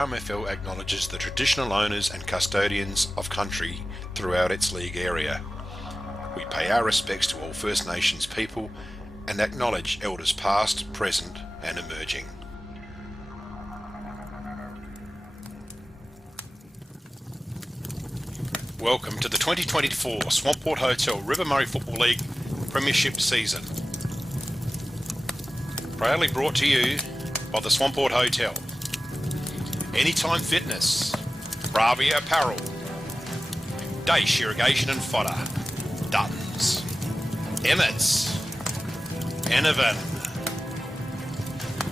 RMFL acknowledges the traditional owners and custodians of country throughout its league area. We pay our respects to all First Nations people and acknowledge elders past, present and emerging. Welcome to the 2024 Swamport Hotel River Murray Football League Premiership season. Proudly brought to you by the Swamport Hotel, Anytime Fitness, Bravia Apparel, Daesh Irrigation and Fodder, Duttons, Emmett's, Enovan,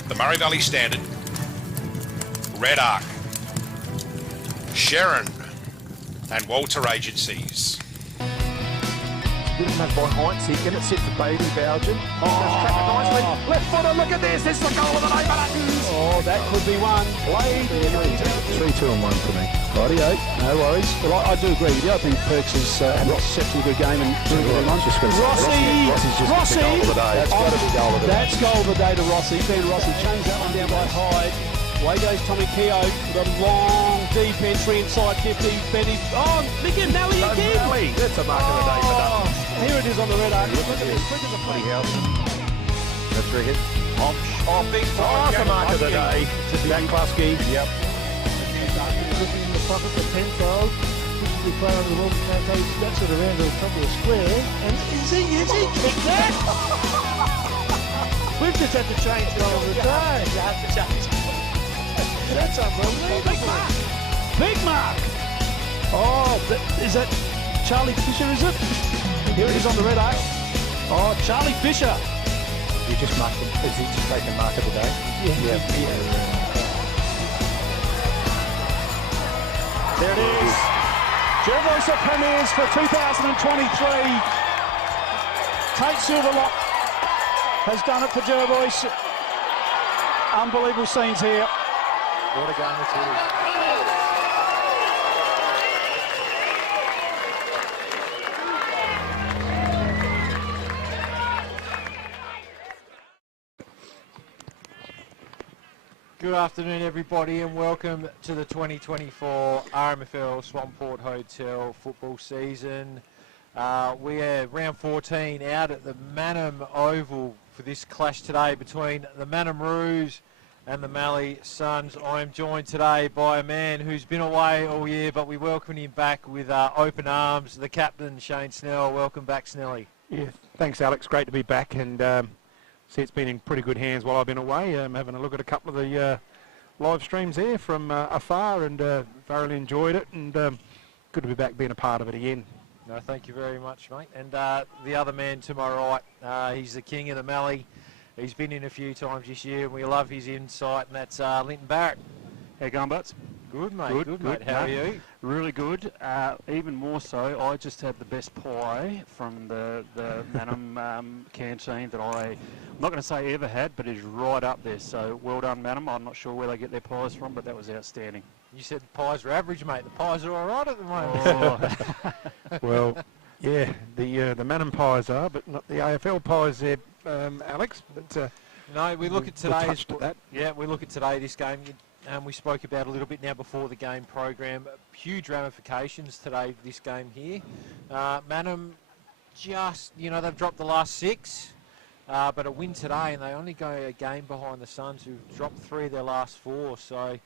the Murray Valley Standard, Red Arc, Sharon and Walter Agencies. Good enough by Heinz, he can it sit for Baby Belgian. Track it nicely. Left footer, look at this. This is the goal of the day, Buttons. Oh, that could be one. Played. 3, 2 and 1 for me. Rightio, no worries. Well, I do agree with you. I think Perks has had a exceptionally good game and doing very much. Rossi! That's got to be goal of the day. That's goal of the day to Rossi. Ben Rossi changed that one down by Hyde. Away goes Tommy Keogh with a long deep entry inside 50. Benny. Oh, look at Mallee again. Mallee. That's a mark of the day for that. Here it is on the red arc. Look at this. Quick as a play. That's cricket. Oh, big Oh, that's a mark of the day. Jack Klusky. Yep. Looking in the pocket for 10 goal. This is the player of the world. That's it around the top of the square. And is he kicked that? We've just had to change goal of the day. You have to change. That's unbelievable. Big mark. Oh, is that Charlie Fisher, is it? Here it is on the red arc. Oh, Charlie Fisher. You just marked him. Is he just taking mark of the day? Yeah. There it is. Jervois premiers for 2023. Tate Silverlock has done it for Jervois. Unbelievable scenes here. What a game this is. Good afternoon everybody and welcome to the 2024 RMFL Swamport Hotel football season. We are round 14 out at the Mannum Oval for this clash today between the Mannum Roos and the Mallee Suns. I am joined today by a man who's been away all year, but we welcome him back with open arms, the captain, Shane Snell. Welcome back, Snelly. Yeah, thanks Alex, great to be back, and see it's been in pretty good hands while I've been away. Having a look at a couple of the live streams there from afar, and thoroughly enjoyed it, and good to be back being a part of it again. No, thank you very much, mate. And the other man to my right, he's the king of the Mallee. He's been in a few times this year, and we love his insight, and that's Linton Barrett. How you going, Butts? Good, mate. Good, mate. How are you? Really good. Even more so, I just had the best pie from the Mannum canteen that I'm not going to say ever had, but is right up there. So well done, Mannum. I'm not sure where they get their pies from, but that was outstanding. You said the pies are average, mate. The pies are all right at the moment. Oh. Well, yeah, the Mannum pies are, but not the AFL pies there, Alex. But no, we look at today's. That. Yeah, we look at today. This game. We spoke about a little bit now before the game program. Huge ramifications today, this game here. Mannum just, they've dropped the last 6, but a win today, and they only go a game behind the Suns, who've dropped 3 of their last 4. So,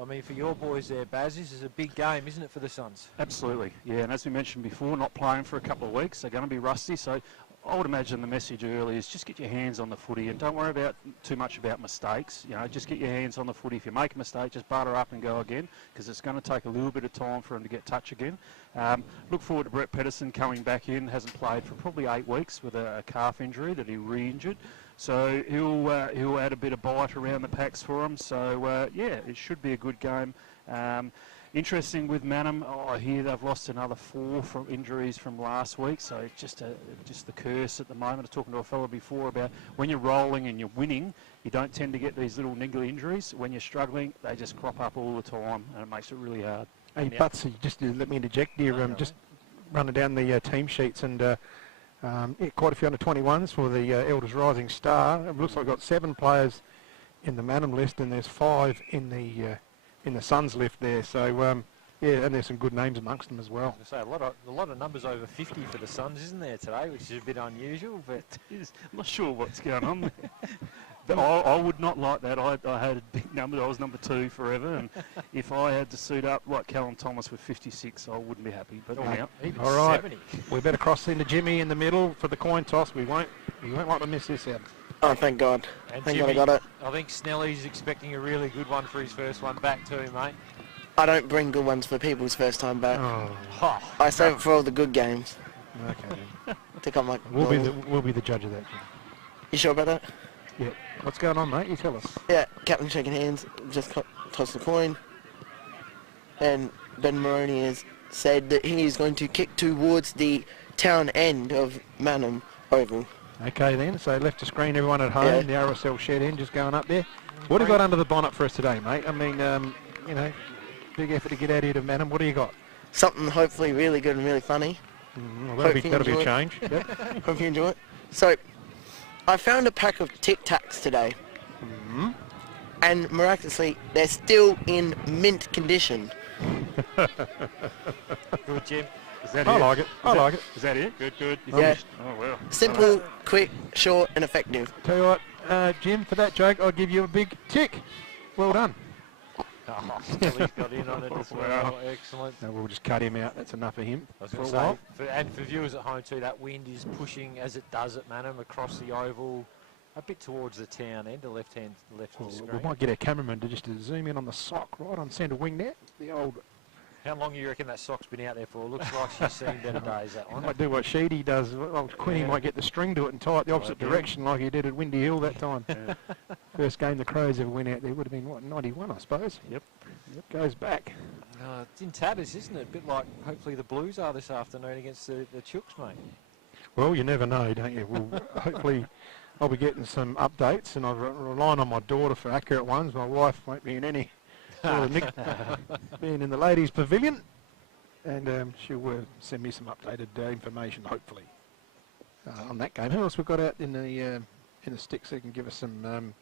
I mean, for your boys there, Baz, this is a big game, isn't it, for the Suns? Absolutely, yeah. And as we mentioned before, not playing for a couple of weeks. They're going to be rusty, so I would imagine the message early is just get your hands on the footy and don't worry about too much about mistakes. Just get your hands on the footy. If you make a mistake, just butter up and go again, because it's going to take a little bit of time for him to get touch again. Look forward to Brett Pedersen coming back in. Hasn't played for probably 8 weeks with a calf injury that he re-injured. So he'll add a bit of bite around the packs for him. So yeah, it should be a good game. Interesting with Mannum, I hear they've lost another 4 from injuries from last week, so just the curse at the moment. I was talking to a fellow before about when you're rolling and you're winning, you don't tend to get these little niggly injuries. When you're struggling, they just crop up all the time, and it makes it really hard. Hey, Butts, just let me interject here. Just running down the team sheets, and quite a few under 21s for the Elders Rising Star. It looks like I've got 7 players in the Mannum list, and there's 5 in the in the Suns lift there. So yeah, and there's some good names amongst them as well. I was gonna say a lot of numbers over 50 for the Suns, isn't there today, which is a bit unusual, but I'm not sure what's going on there. But I would not like that. I had a big number. I was number 2 forever, and if I had to suit up like Callum Thomas with 56, I wouldn't be happy. But now, even All right, 70. we better cross into Jimmy in the middle for the coin toss. We won't like to miss this out. Oh, thank God. And Thank Jimmy, God I got it. I think Snelly's expecting a really good one for his first one back too, mate. I don't bring good ones for people's first time back. Oh, I save it for all the good games. okay then. To come like, We'll be the judge of that, Jimmy. You sure about that? Yeah. What's going on, mate? You tell us. Yeah, captain shaking hands, just toss the coin. And Ben Maroney has said that he is going to kick towards the town end of Mannum Oval. Okay then, so left to screen everyone at home, Yeah. the RSL shed end just going up there. What have you got under the bonnet for us today, mate? I mean, you know, big effort to get out here to Mannum. What do you got? Something hopefully really good and really funny. Well, Hope you that'll be a enjoy it. change. Yep. Hope you enjoy it. So, I found a pack of Tic Tacs today. And miraculously, they're still in mint condition. Good, Jim. is that I it? like it. I like it. Is that it? Good, good. You Yeah. finished? Oh, well. Simple, quick, short, and effective. Tell you what, Jim, for that joke, I'll give you a big tick. Well done. Oh, Snelly's got in on it as well. Excellent. No, we'll just cut him out. That's enough of him I was for a going to while. say, and for viewers at home too, that wind is pushing as it does at Mannum across the oval, a bit towards the town end, the left of the We screen. might get our cameraman to just zoom in on the sock right on centre wing there. The old. How long do you reckon that sock's been out there for? Looks like she's seen better days, that I one. might do what Sheedy does. Well, Quinny Yeah. might get the string to it and tie it the opposite direction like he did at Windy Hill that time. First game the Crows ever went out there would have been, what, 91, I suppose? Yep. Goes back. It's in tatters, isn't it? A bit like hopefully the Blues are this afternoon against the Chooks, mate. Well, you never know, don't you? Well, hopefully I'll be getting some updates, and I'm relying on my daughter for accurate ones. My wife won't be in any sort of being in the ladies' pavilion, and she'll send me some updated information, hopefully, on that game. Who else we've got out in the sticks that can give us some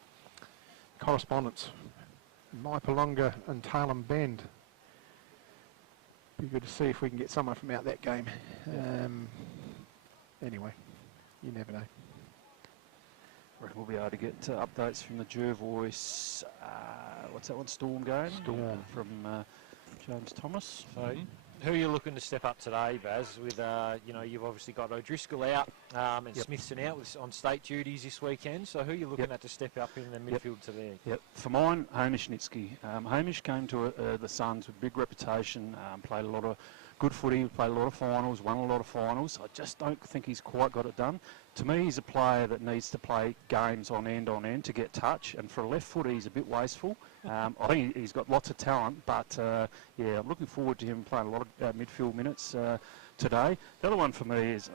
correspondence? Maipalonga and Talam Bend. Be good to see if we can get someone from out that game. Anyway, you never know. I reckon we'll be able to get updates from the Jervois, what's that one, Storm game? Storm. From James Thomas. So, who are you looking to step up today, Baz? With you know, you've obviously got O'Driscoll out and Smithson out on state duties this weekend. So, who are you looking at to step up in the midfield today? Yep. For mine, Hamish Nitsky. Hamish came to the Suns with big reputation, played a lot of good footy, played a lot of finals, won a lot of finals. I just don't think he's quite got it done. To me, he's a player that needs to play games on end to get touch, and for a left footer, he's a bit wasteful. I think he's got lots of talent, but yeah, I'm looking forward to him playing a lot of midfield minutes today. The other one for me is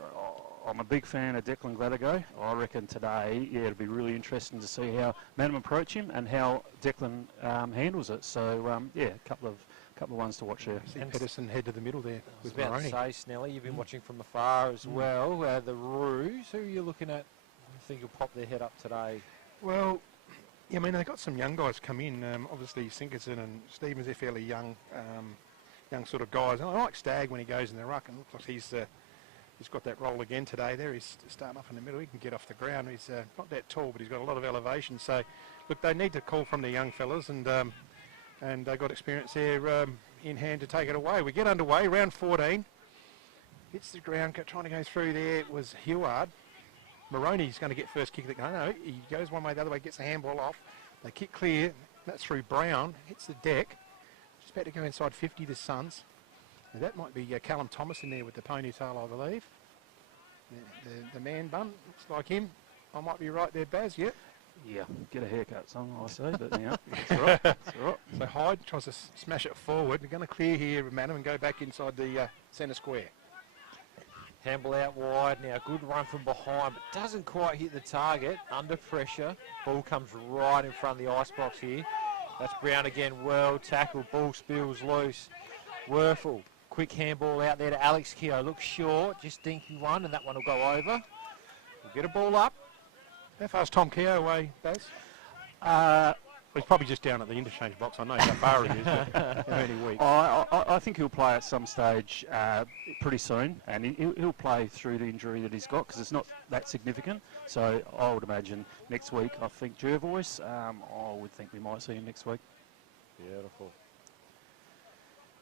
I'm a big fan of Declan Gladigo. I reckon today, yeah, it'll be really interesting to see how Mannum approach him and how Declan handles it. So yeah, a couple of ones to watch there. See Pedersen head to the middle there I was with about Maroney. to say, Snelly, you've been watching from afar as well. The Roos, who are you looking at? I think will pop their head up today. Well, yeah, I mean, they've got some young guys come in. Obviously, Sinkerson and Stevens, they're fairly young sort of guys. And I like Stagg when he goes in the ruck, and looks like he's got that role again today there. He's starting up in the middle. He can get off the ground. He's not that tall, but he's got a lot of elevation. So, look, they need to call from the young fellas, and they've got experience there in hand to take it away. We get underway, round 14. Hits the ground, trying to go through there. It was Heward. Maroney's going to get first kick of the game. No, he goes one way, the other way, gets the handball off. They kick clear. That's through Brown. Hits the deck. Just about to go inside 50, the Suns. Now that might be Callum Thomas in there with the ponytail, I believe. The man bun, looks like him. I might be right there, Baz, yeah? Yeah, get a haircut, son, I say, but yeah, it's all right. It's all right. So Hyde tries to smash it forward. They're going to clear here, Mannum, and go back inside the centre square. Handball out wide now. Good run from behind, but doesn't quite hit the target. Under pressure. Ball comes right in front of the icebox here. That's Brown again. Well tackled. Ball spills loose. Werfel. Quick handball out there to Alex Keogh. Looks short. Just dinky one, and that one will go over. We'll get a ball up. How far's Tom Keogh away, Baz? He's probably just down at the interchange box. I know how far he is, but any week. I think he'll play at some stage pretty soon, and he'll play through the injury that he's got because it's not that significant. So I would imagine next week, I think Jervois, I would think we might see him next week. Beautiful.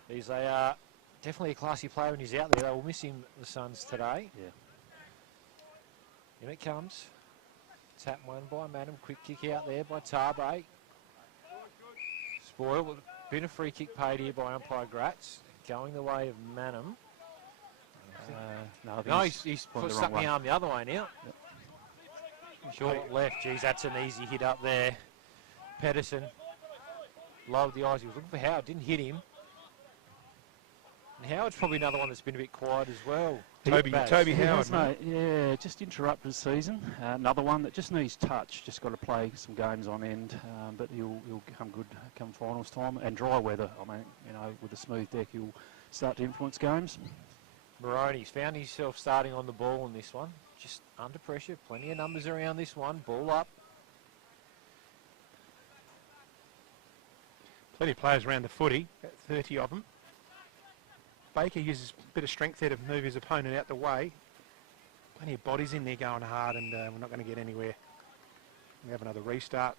He's definitely a classy player when he's out there. They will miss him, the Suns, today. Yeah. In it comes. Tap one by Mannum. Quick kick out there by Tarbe. Spoil. Been a free kick paid here by umpire Gratz. Going the way of Mannum. No, he's put stuck the arm the other way now. Yep. Short left. Geez, that's an easy hit up there. Pedersen lowered the eyes. He was looking for Howard. Didn't hit him. And Howard's probably another one that's been a bit quiet as well. Toby Howard, mate. Yeah, just interrupted the season. Another one that just needs touch. Just got to play some games on end, but he'll come good come finals time. And dry weather, I mean, you know, with a smooth deck, he'll start to influence games. Maroney's found himself starting on the ball in this one. Just under pressure. Plenty of numbers around this one. Ball up. Plenty of players around the footy, about 30 of them. Baker uses a bit of strength there to move his opponent out the way. Plenty of bodies in there going hard, and we're not going to get anywhere. We have another restart.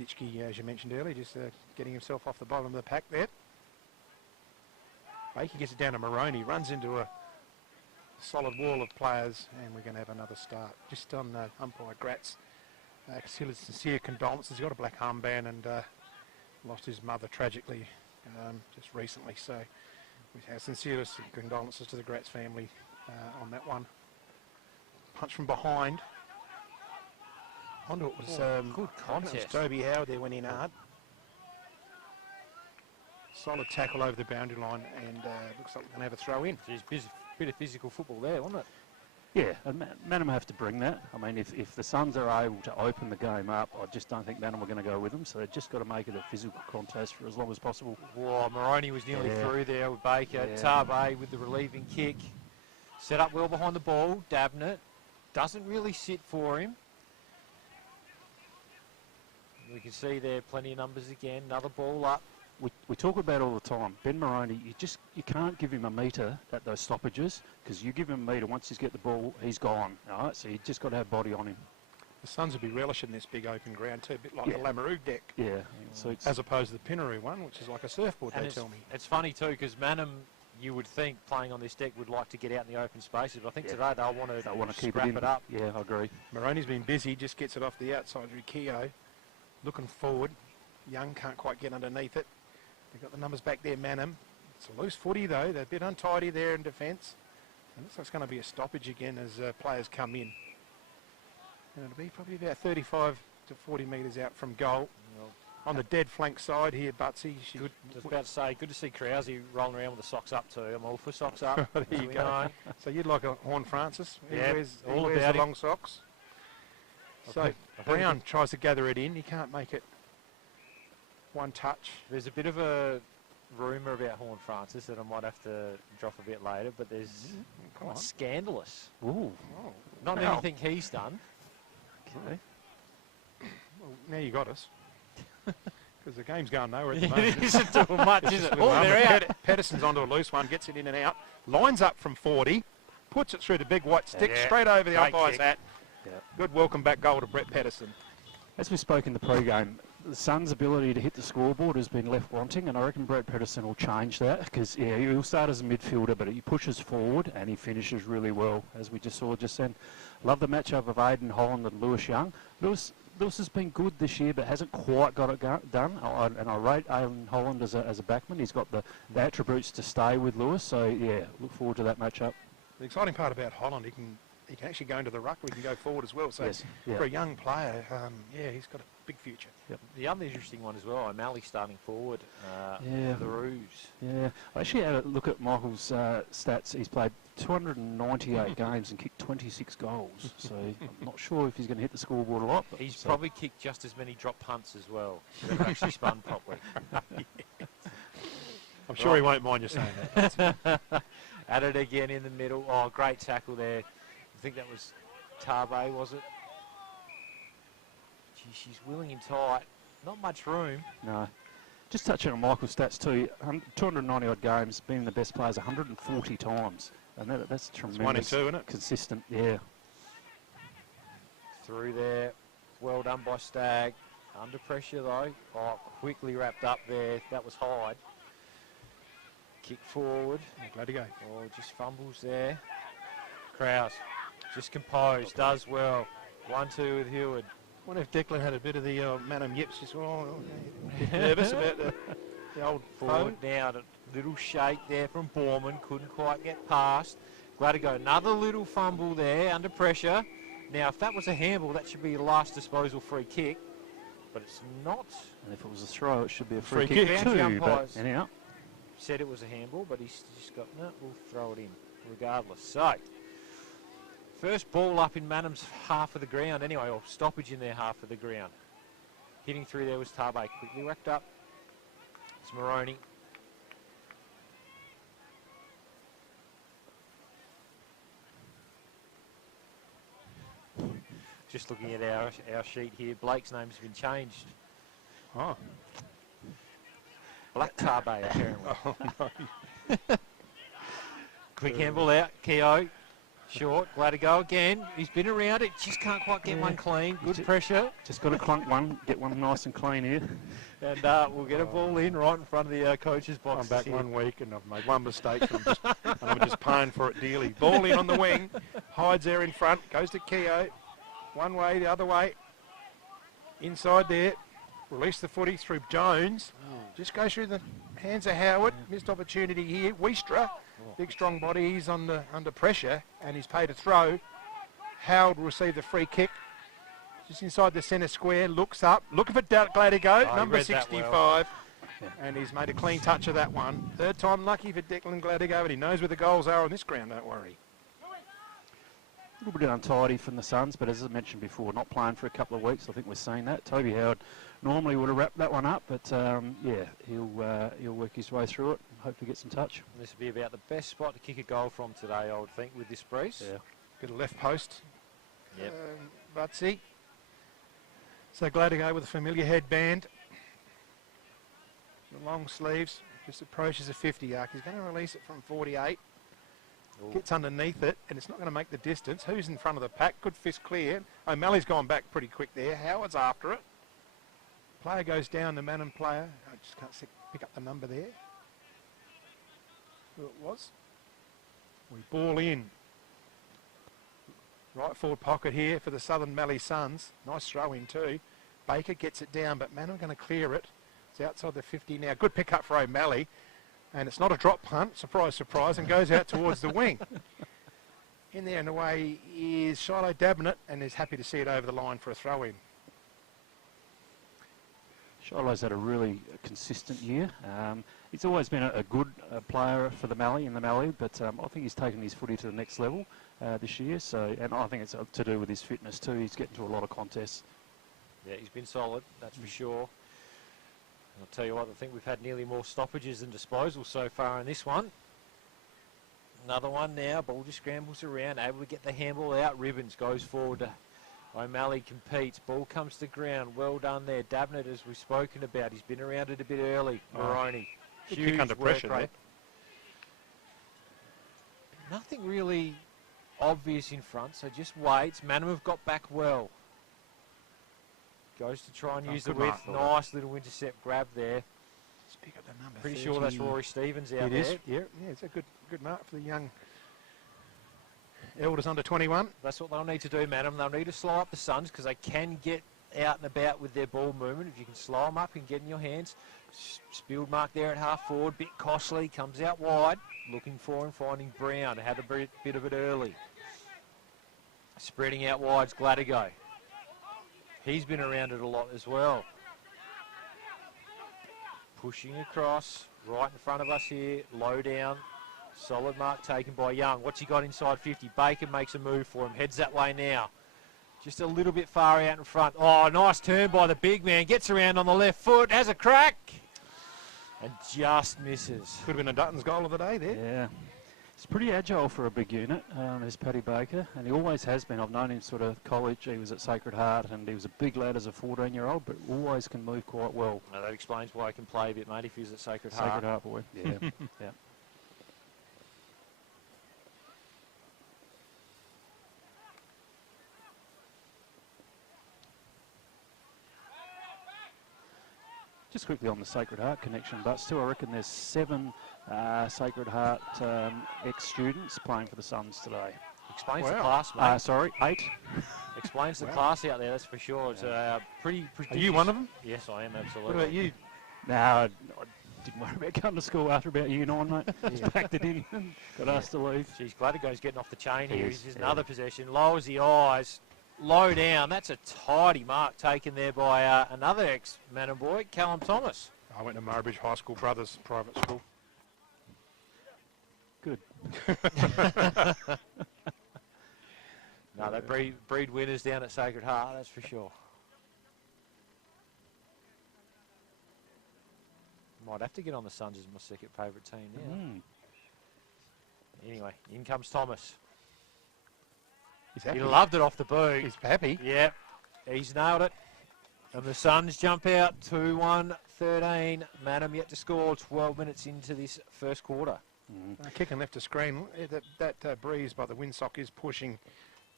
Nitschke, as you mentioned earlier, just getting himself off the bottom of the pack there. Baker gets it down to Maroney, runs into a solid wall of players, and we're going to have another start. Just on umpire Gratz. Sincere condolences. He's got a black armband and lost his mother tragically just recently. So our sincerest condolences to the Gratz family on that one. Punch from behind. Onto it was good contest. Toby Howard there went in hard. Solid tackle over the boundary line, and looks like we're going to have a throw in. Geez, bit of physical football there, wasn't it? Yeah, and Mannum have to bring that. I mean, if the Suns are able to open the game up, I just don't think Mannum are going to go with them. So they've just got to make it a physical contest for as long as possible. Whoa, Maroney was nearly through there with Baker. Yeah. Tarbe with the relieving kick. Set up well behind the ball. Dabnett doesn't really sit for him. We can see there plenty of numbers again. Another ball up. We talk about it all the time. Ben Maroney, you can't give him a metre at those stoppages, because you give him a metre, once he's get the ball, he's gone. All right, so you just got to have body on him. The Suns will be relishing this big open ground too, a bit like the Lamoureux deck. Yeah. So as opposed to the Pinaroo one, which is like a surfboard, they tell me. It's funny too, because Mannum, you would think, playing on this deck, would like to get out in the open spaces. But I think today they'll want to keep it up. Yeah, I agree. Maroney's been busy, just gets it off the outside. Riccio looking forward. Young can't quite get underneath it. They've got the numbers back there, Mannum. It's a loose footy though. They're a bit untidy there in defence. And looks like it's going to be a stoppage again as players come in. And it'll be probably about 35 to 40 metres out from goal. Well, on the dead flank side here, Butsy. Good, I was about to say, good to see Krause rolling around with the socks up too. I'm all for socks up. There you go. So you'd like a Horn Francis? Yeah, all about the long socks. So Brown tries to gather it in. He can't make it one touch. There's a bit of a rumour about Horn Francis that I might have to drop a bit later, but there's quite scandalous. Ooh. Oh. Not anything he's done. Okay. Well, now you got us. Because the game's going nowhere at the moment. It isn't doing much, is it? Oh, they're out. Pedersen's onto a loose one, gets it in and out. Lines up from 40, puts it through the big white stick, straight over the umpire's hat. Yeah. Good welcome back goal to Brett Pedersen. As we spoke in the pre-game, the Suns' ability to hit the scoreboard has been left wanting, and I reckon Brett Pedersen will change that, because he'll start as a midfielder, but he pushes forward and he finishes really well, as we just saw just then. Love the matchup of Aiden Holland and Lewis Young. Lewis has been good this year, but hasn't quite got it done. And I rate Aiden Holland as a backman. He's got the attributes to stay with Lewis, so yeah, look forward to that matchup. The exciting part about Holland, he can actually go into the ruck, he can go forward as well. So yes, for a young player, he's got a big future. Yep. The other interesting one as well, Mallee starting forward, the Roos. Yeah, I actually had a look at Michael's stats. He's played 298 games and kicked 26 goals. So I'm not sure if he's going to hit the scoreboard a lot. But he's probably kicked just as many drop punts as well. That have actually spun properly. I'm sure he won't mind you saying that. At it again in the middle. Oh, great tackle there. I think that was Tarbe, was it? Gee, She's willing and tight. Not much room. No. Just touching on Michael's stats too, 290 odd games, being the best players 140 times. And that's tremendous. 1 and 2, isn't it? Consistent, yeah. Through there. Well done by Stagg. Under pressure though. Oh, quickly wrapped up there. That was Hyde. Kick forward. Glad to go. Oh, just fumbles there. Krause. Just composed. Does well. 1-2 with Heward. I wonder if Declan had a bit of the Mannum yips. Just nervous about the old Forward phone. now. A little shake there from Borman. Couldn't quite get past. Glad to go. Another little fumble there under pressure. Now, if that was a handball, that should be your last disposal free kick. But it's not. And if it was a throw, it should be a Free free kick. kick Boundary too. But umpires anyhow, said it was a handball, but he's just got, no, we'll throw it in regardless. So, first ball up in Mannum's half of the ground anyway, or stoppage in their half of the ground. Hitting through there was Tabe. Quickly whacked up. It's Moroney. Just looking at our sheet here, Blake's name's been changed. Oh. Black Tabe, apparently. Oh, no. Quick handball out, Keogh. Short, glad to go again. He's been around it, just can't quite get one clean. Good pressure. just got to clunk one, get one nice and clean here. And we'll get a ball in right in front of the coach's box. I'm back 1 week and I've made one mistake and I'm just paying for it dearly. Ball in on the wing. Hyde's there in front. Goes to Keogh. One way, the other way. Inside there. Release the footy through Jones. Just go through the hands of Howard. Missed opportunity here. Weistra, big strong body. He's under pressure and he's paid a throw. Howard will receive the free kick. Just inside the centre square. Looks up. Looking for Gladigo, number 65. Well. And he's made a clean touch of that one. Third time lucky for Declan Gladigo, but he knows where the goals are on this ground, don't worry. A little bit untidy from the Suns, but as I mentioned before, not playing for a couple of weeks. I think we're seeing that. Toby Howard normally would have wrapped that one up, but yeah, he'll work his way through it and hopefully get some touch. This will be about the best spot to kick a goal from today, I would think, with this breeze. Yeah. Bit of left post. Yep. Butsy. So glad to go with a familiar headband. The long sleeves. Just approaches a 50 arc. He's going to release it from 48. Ooh. Gets underneath it, and it's not going to make the distance. Who's in front of the pack? Good fist clear. O'Malley's gone back pretty quick there. Howard's after it. Player goes down, the Mannum player. I just can't pick up the number there. Who it was. We ball in. Right forward pocket here for the Southern Mallee Suns. Nice throw in too. Baker gets it down, but Mannum going to clear it. It's outside the 50 now. Good pick up for O'Malley. And it's not a drop punt, surprise, surprise, and goes out towards the wing. In there and away is Shiloh Dabnett, and is happy to see it over the line for a throw-in. Shiloh's had a really consistent year. He's always been a good player for the Mallee in the Mallee, but I think he's taken his footy to the next level this year. So, and I think it's to do with his fitness too. He's getting to a lot of contests. Yeah, he's been solid, that's for sure. I'll tell you what, I think we've had nearly more stoppages than disposals so far in this one. Another one now, ball just scrambles around, able to get the handball out. Ribbons goes forward to O'Malley, competes, ball comes to ground. Well done there. Dabnett, as we've spoken about, he's been around it a bit early. Moroney, huge under pressure there. Nothing really obvious in front, so just waits. Mannum have got back well. Goes to try and use the width. Nice little intercept grab there. Let's pick up the number. Pretty sure that's Rory Stevens out there. It is, yeah, it's a good mark for the young Elders under 21. That's what they'll need to do, Mannum. They'll need to slow up the Suns because they can get out and about with their ball movement. If you can slow them up and get in your hands. Spilled mark there at half forward. Bit costly. Comes out wide. Looking for and finding Brown. Had a bit of it early. Spreading out wide's Gladigo. He's been around it a lot as well. Pushing across, right in front of us here, low down. Solid mark taken by Young. What's he got inside 50? Baker makes a move for him, heads that way now. Just a little bit far out in front. Oh, nice turn by the big man. Gets around on the left foot, has a crack, and just misses. Could have been a Dutton's goal of the day there. Yeah. He's pretty agile for a big unit, there's Paddy Baker, and he always has been. I've known him sort of college, he was at Sacred Heart, and he was a big lad as a 14-year-old, but always can move quite well. Now that explains why he can play a bit, mate, if he was at Sacred Heart. Sacred Heart boy, yeah. Yeah. Just quickly on the Sacred Heart connection, but still I reckon there's 7 Sacred Heart ex-students playing for the Suns today. Explains the class, mate. Sorry, 8. Explains the class out there, that's for sure. It's pretty Are you one of them? Yes, I am, absolutely. What about you? No, I didn't worry about going to school after about year 9, mate. Just packed it in and got asked to leave. Geez, Gladigo's getting off the chain here. Yes, Here's another possession. Lowers the eyes. Low down. That's a tidy mark taken there by another ex-Mannum boy, Callum Thomas. I went to Murray High School, brothers, private school. Good. No, they breed winners down at Sacred Heart, that's for sure. Might have to get on the Suns as my second favourite team now. Anyway, in comes Thomas. He's happy. He loved it off the boot. He's happy. Yep, he's nailed it. And the Suns jump out 2-1, 13. Mannum yet to score 12 minutes into this first quarter. Kicking left to screen. That breeze by the windsock is pushing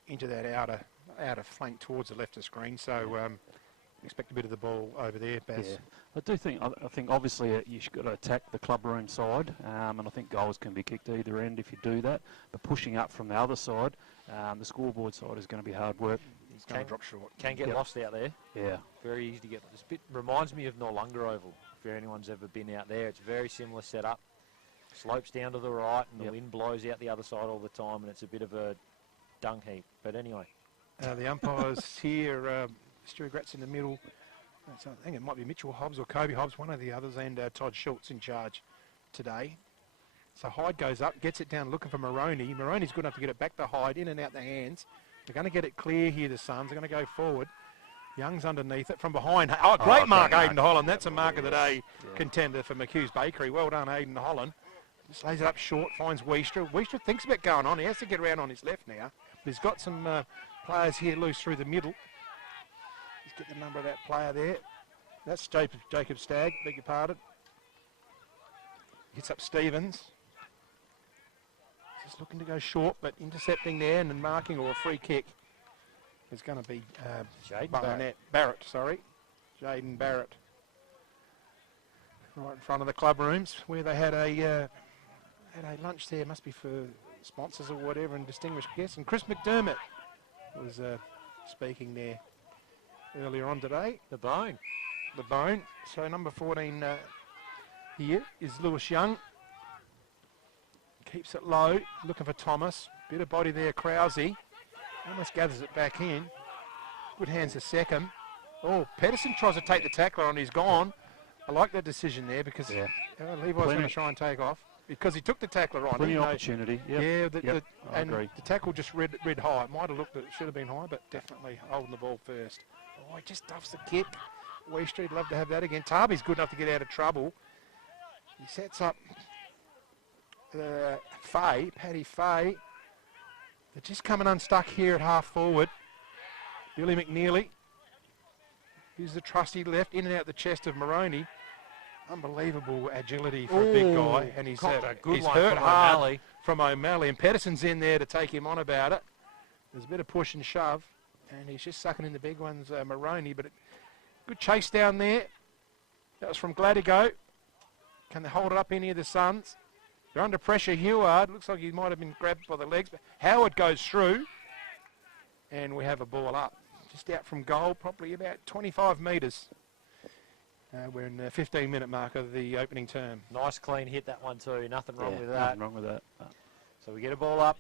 into that outer flank towards the left of screen. So expect a bit of the ball over there, Baz. Yeah. I think obviously you've got to attack the club room side, and I think goals can be kicked either end if you do that. But pushing up from the other side, the scoreboard side is going to be hard work. It's going to drop short. Can get lost out there. Yeah. Very easy to get. This bit reminds me of Noarlunga Oval. If anyone's ever been out there, it's very similar setup. Slopes down to the right, and the wind blows out the other side all the time, and it's a bit of a dung heap. But anyway. The umpires here, Stu Gratz in the middle. I think it might be Mitchell Hobbs or Kobe Hobbs, one of the others, and Todd Schultz in charge today. So Hyde goes up, gets it down, looking for Moroney. Moroney's good enough to get it back to Hyde, in and out the hands. They're going to get it clear here, the Suns. They're going to go forward. Young's underneath it from behind. Oh, great mark, Aidan Holland. That's a mark of the day contender for McHugh's Bakery. Well done, Aidan Holland. Just lays it up short, finds Wiestra. Wiestra thinks about going on. He has to get around on his left now. But he's got some players here loose through the middle. Just get the number of that player there. That's Jacob Stagg, beg your pardon. Hits up Stevens. Just looking to go short, but intercepting there and then marking, or a free kick. It's going to be Barrett, sorry. Jaden Barrett. Right in front of the club rooms where they had a lunch there. Must be for sponsors or whatever and distinguished guests. And Chris McDermott was speaking there earlier on today. The Bone. The Bone. So number 14 here is Lewis Young. Keeps it low, looking for Thomas. Bit of body there, Krause. Almost gathers it back in. Good hands to second. Oh, Pedersen tries to take the tackler on. He's gone. I like that decision there because Levi's going to try and take off. Because he took the tackler on. Plenty of opportunity. Yep. Yeah, I agree. The tackle just read high. It might have looked, it should have been high, but definitely holding the ball first. Oh, he just duffs the kick. Weestrie'd love to have that again. Tarby's good enough to get out of trouble. He sets up Paddy Fay. They're just coming unstuck here at half forward. Billy McNeely. Here's the trusty left, in and out the chest of Maroney. Unbelievable agility for a big guy. And he's hurt hard from O'Malley. And Pedersen's in there to take him on about it. There's a bit of push and shove. And he's just sucking in the big ones, Maroney. But good chase down there. That was from Gladigo. Can they hold it up any of the Suns? They're under pressure. Heward looks like he might have been grabbed by the legs, but Howard goes through, and we have a ball up. Just out from goal, probably about 25 metres. We're in the 15-minute mark of the opening term. Nice clean hit, that one too. Nothing wrong with that. Nothing wrong with that. So we get a ball up.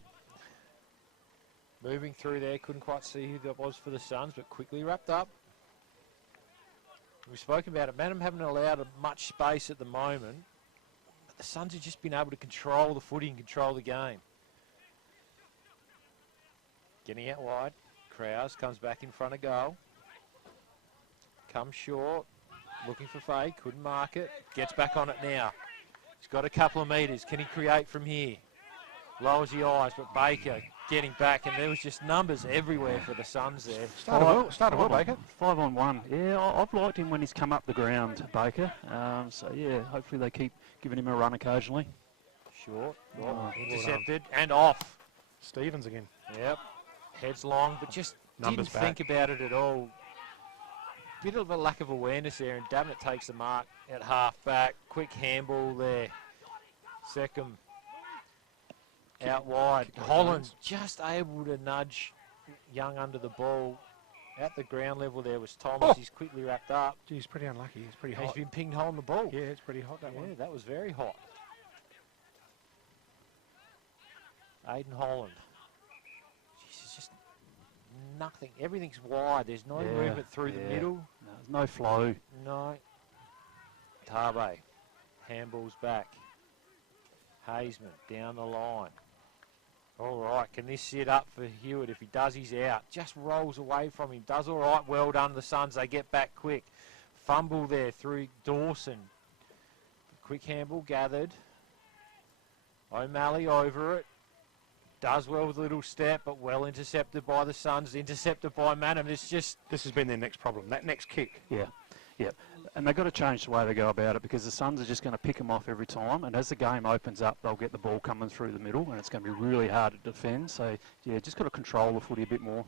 Moving through there, couldn't quite see who that was for the Suns, but quickly wrapped up. We've spoken about it. Mannum haven't allowed much space at the moment. But the Suns have just been able to control the footy and control the game. Getting out wide. Krause comes back in front of goal. Comes short. Looking for Fay. Couldn't mark it. Gets back on it now. He's got a couple of metres. Can he create from here? lowers the eyes, but Baker getting back, and there was just numbers everywhere for the Suns there. Started well, Baker. 5 on 1. Yeah, I've liked him when he's come up the ground, Baker. So, yeah, hopefully they keep giving him a run occasionally. Short, Well intercepted, and off. Stevens again. Yep, heads long, but just Numbers didn't think about it at all. Bit of a lack of awareness there, and Davenant takes the mark at half back. Quick handball there. Second out wide. Holland just able to nudge Young under the ball. At the ground level there was Thomas. He's quickly wrapped up. Gee, he's pretty unlucky. He's pretty He's hot. been pinged hole in the ball. Yeah, it's pretty hot, that one. Yeah, that was very hot. Aiden Holland. Jeez, it's just nothing. Everything's wide. There's no movement through the middle. No, there's no flow. No. Tarbe. Handballs back. Hazeman down the line. All right, can this sit up for Hewitt? If he does, he's out. Just rolls away from him. Does all right. Well done, the Suns. They get back quick. Fumble there through Dawson. Quick handball gathered. O'Malley over it. Does well with a little step, but well intercepted by the Suns. Intercepted by Mannum. This has been their next problem, that next kick. Yeah. And they've got to change the way they go about it, because the Suns are just going to pick them off every time, and as the game opens up, they'll get the ball coming through the middle, and it's going to be really hard to defend. So, yeah, just got to control the footy a bit more.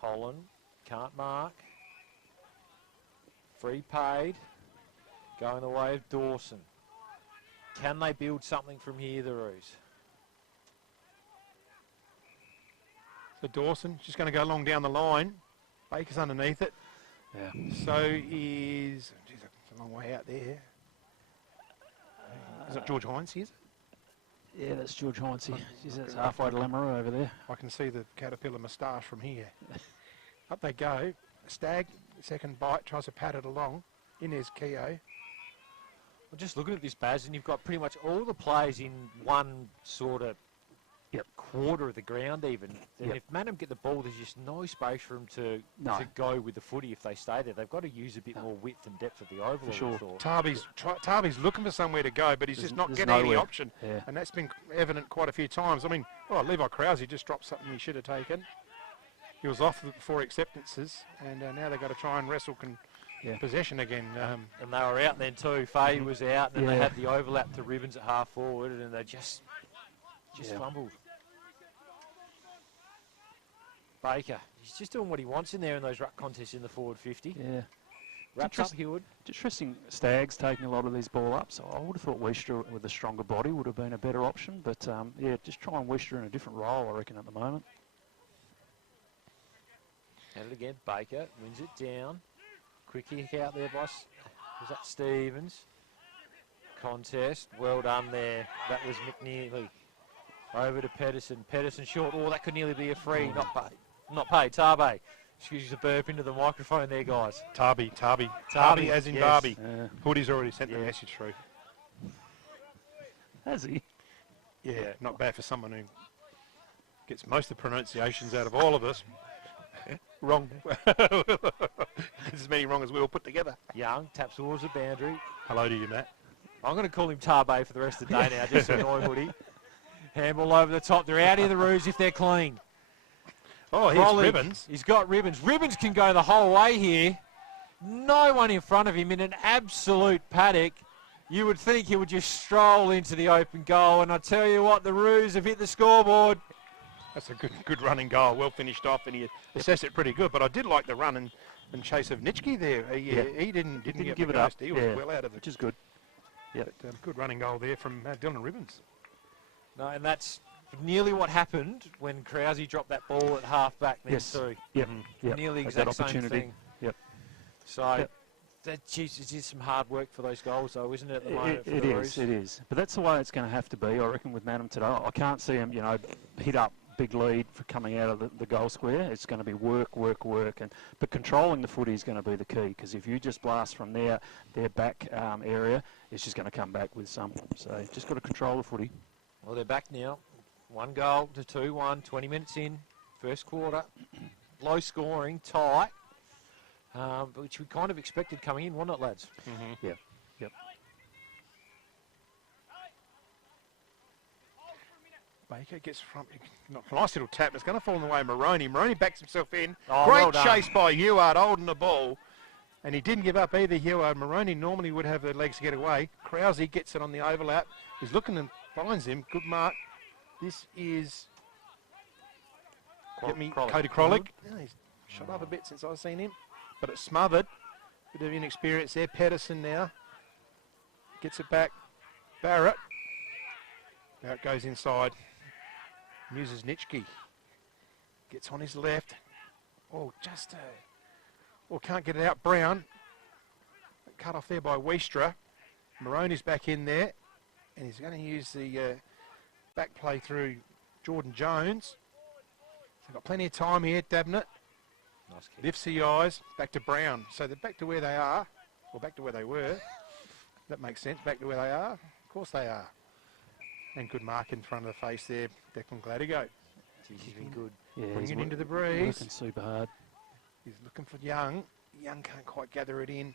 Holland can't mark. Free paid. Going the way of Dawson. Can they build something from here, the Roos? So Dawson just going to go along down the line. Baker's underneath it. Yeah. So is... Geez, it's a long way out there. Is it George Heinze, is it? Yeah, that's George Heinze. That's halfway to Lamoureux over there. I can see the caterpillar moustache from here. Up they go. Stagg, second bite, tries to pat it along. In there's Keogh. Well, just looking at this, Baz, and you've got pretty much all the players in one sort of quarter of the ground even. And if Mannum get the ball, there's just no space for them to go with the footy if they stay there. They've got to use a bit more width and depth of the oval. For sure. Tarby's looking for somewhere to go, but he's just not getting any option. Yeah. And that's been evident quite a few times. I mean, Levi Krause just dropped something he should have taken. He was off before acceptances, and now they've got to try and wrestle possession again. And they were out then too. Faye was out, and then they had the overlap to Ribbons at half forward, and they just fumbled. Baker, he's just doing what he wants in there in those ruck contests in the forward 50. Yeah. Wraps up Hewitt. Interesting, Staggs taking a lot of these ball ups. So I would have thought Wester with a stronger body would have been a better option. But, just try and Wester in a different role, I reckon, at the moment. And it again, Baker wins it down. Quick kick out there by, was that Stevens? Contest, well done there. That was McNeely. Over to Pedersen. Pedersen short. Oh, that could nearly be a free. Not paid. Tarbe. Excuse the burp into the microphone there, guys. Tarby as in Barbie. Hoody's already sent the message through. Has he? Yeah, not bad for someone who gets most of the pronunciations out of all of us. Wrong. As many wrong as we all put together. Young taps towards the boundary. Hello to you, Matt. I'm going to call him Tarbe for the rest of the day now, just to annoy Hoodie. Handball over the top. They're out of the Roos if they're clean. Oh, here's Ribbons. He's got Ribbons. Ribbons can go the whole way here. No one in front of him in an absolute paddock. You would think he would just stroll into the open goal. And I tell you what, the Roos have hit the scoreboard. That's a good running goal. Well finished off, and he assessed it pretty good. But I did like the run and chase of Nitschke there. He didn't give it up. He was well out of it. Which is good. Yeah, good running goal there from Dylan Ribbons. No, and that's nearly what happened when Krause dropped that ball at half back then too. Yep. Nearly exact same thing. Yep. So, it's just some hard work for those goals though, isn't it, at the moment? It is. But that's the way it's going to have to be, I reckon, with Mannum today. I can't see him, hit up big lead for coming out of the goal square. It's going to be work. But controlling the footy is going to be the key, because if you just blast from their back area, it's just going to come back with some. So, just got to control the footy. Well, they're back now. 1 goal to 2-1, 20 minutes in, first quarter. Low scoring, tight, which we kind of expected coming in, wasn't it, lads? Mm-hmm. Yeah. Yep. Baker gets front. Nice little tap. It's going to fall in the way of Maroney. Maroney backs himself in. Oh, Great well done. chase by Ewart holding the ball. And he didn't give up either, Ewart. Maroney normally would have the legs to get away. Krause gets it on the overlap. He's looking and finds him. Good mark. This is Cody Krolick. Yeah, he's shot up a bit since I've seen him. But it's smothered. Bit of inexperience there. Pedersen now gets it back. Barrett. Barrett goes inside. Uses Nitschke. Gets on his left. Oh, just can't get it out. Brown. Cut off there by Weistra. Maroney's back in there. And he's going to use the back play through Jordan Jones. They've got plenty of time here. Dabnett. Nice kick. Lifts the eyes. Back to Brown. So they're back to where they are. Or back to where they were. That makes sense. Back to where they are. Of course they are. And good mark in front of the face there. Declan Gladigo. He's been good. Yeah, Putting he's it into the breeze. working super hard. He's looking for Young. Young can't quite gather it in.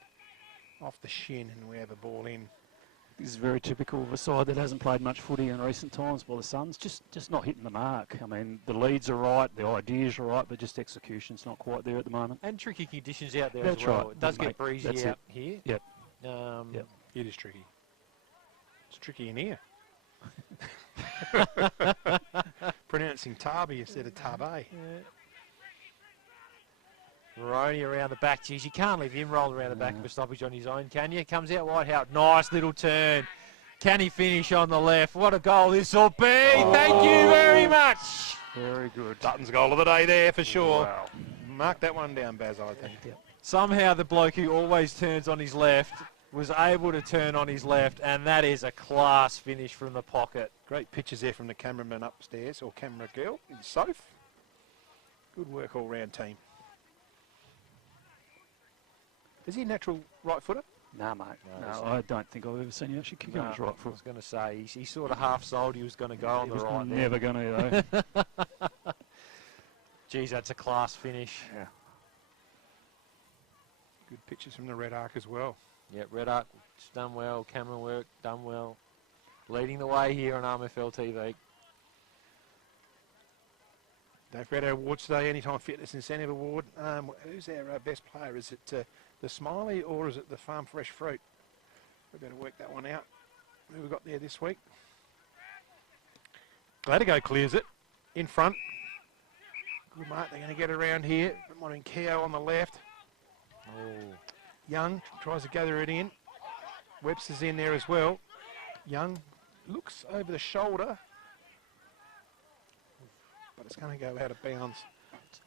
Off the shin, and we have a ball in. This is very typical of a side that hasn't played much footy in recent times by the Suns. Just not hitting the mark. I mean, the leads are right, the ideas are right, but just execution's not quite there at the moment. And tricky conditions out there That's as well. right. It does Mate, get breezy that's out it. here. Yep. Yep. It is tricky. It's tricky in here. Pronouncing Tarby instead of Tarbe. Maroney around the back. Geez, you can't leave him rolling around the back of a stoppage on his own, can you? Comes out wide out. Nice little turn. Can he finish on the left? What a goal this will be. Thank you very much. Very good. Dutton's goal of the day there for sure. Wow. Mark that one down, Baz, I think. Somehow the bloke who always turns on his left was able to turn on his left, and that is a class finish from the pocket. Great pictures there from the cameraman upstairs, or camera girl in Soph. Good work all round team. Is he a natural right footer? Nah, mate. No, No, I don't think I've ever seen you actually kick on his right I foot. was going to say, he sort of half sold he was going to go on He the was right there. never going to, though. Geez, that's a class finish. Yeah. Good pictures from the Red Arc as well. Yeah, Red Arc done well, camera work done well. Leading the way here on RMFL TV. Don't forget our awards today, Anytime Fitness Incentive Award. Who's our best player? Is it the Smiley or is it the Farm Fresh Fruit? We better work that one out. Who we got there this week? Gladigo clears it in front. Good mark. They're going to get around here. Wanting Keo on the left. Oh, Young tries to gather it in. Webster's in there as well. Young looks over the shoulder, but it's going to go out of bounds.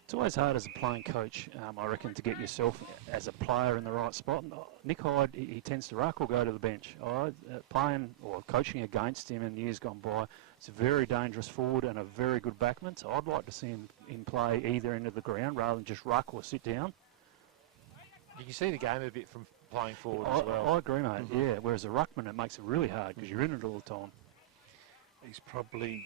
It's always hard as a playing coach, I reckon, to get yourself as a player in the right spot. Nick Hyde, he tends to ruck or go to the bench. Playing or coaching against him in years gone by, it's a very dangerous forward and a very good backman. So I'd like to see him in play either end of the ground rather than just ruck or sit down. you can see the game a bit from playing forward as well. I agree, mate. Yeah, whereas a ruckman, it makes it really hard because you're in it all the time. He's probably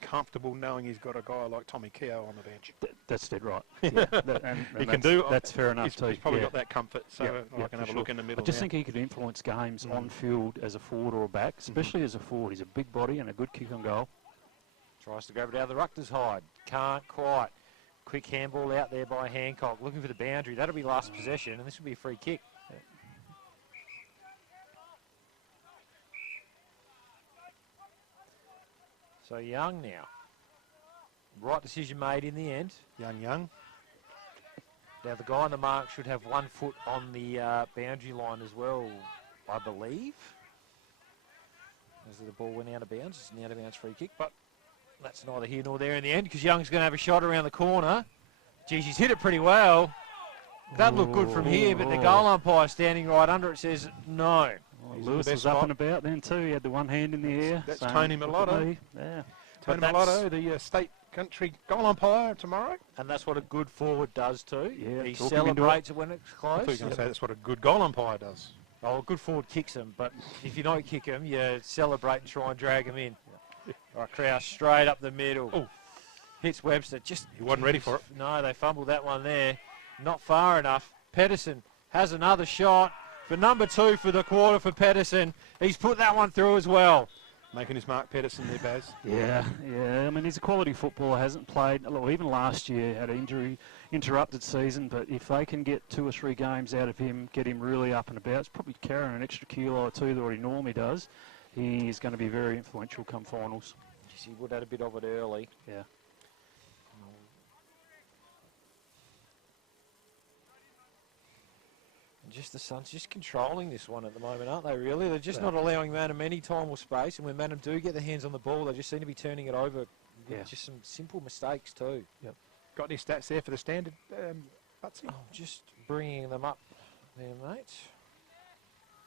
comfortable knowing he's got a guy like Tommy Keogh on the bench. That's dead right. Yeah, He can do. That's fair enough too. He's probably yeah. got that comfort, so I can have a look in the middle. I just now. think he could influence games on field as a forward or a back, especially as a forward. He's a big body and a good kick on goal. Tries to grab it out of the ruck, does Hyde. Can't quite. Quick handball out there by Hancock, looking for the boundary. That'll be last possession, and this will be a free kick. So Young now. Right decision made in the end. Young. Now the guy on the mark should have 1 foot on the boundary line as well, I believe. As the ball went out of bounds, it's an out of bounds free kick, but that's neither here nor there in the end because Young's going to have a shot around the corner. Geez, he's hit it pretty well. That looked good from here, but the goal umpire standing right under it says no. Well, Lewis was up and about then too. He had the one hand in the air. That's saying, Tony "Look at Milotto." me." Yeah. Tony But that's- Milotto, the state country goal umpire tomorrow. And that's what a good forward does too. Yeah, He talk him into celebrates it when it's I thought you were close. going to say that's what a good goal umpire does. Oh, a good forward kicks him, but if you don't kick him, you celebrate and try and drag him in. All right, Krause straight up the middle. Oh. Hits Webster. Just He wasn't ready for it. No, they fumbled that one there. Not far enough. Pedersen has another shot for number 2 for the quarter for Pedersen. He's put that one through as well. Making his mark, Pedersen there, Baz. Yeah. I mean, he's a quality footballer, hasn't played, well, even last year had an interrupted season, but if they can get 2 or 3 games out of him, get him really up and about, it's probably carrying an extra kilo or 2 than what he normally does. He is going to be very influential come finals. He would have had a bit of it early. Yeah. Just the Suns just controlling this one at the moment, aren't they, really? They're just not allowing Mannum any time or space, and when Mannum do get their hands on the ball, they just seem to be turning it over with just some simple mistakes too. Yep. Got any stats there for the standard, Butsy? Oh, just bringing them up there, mate.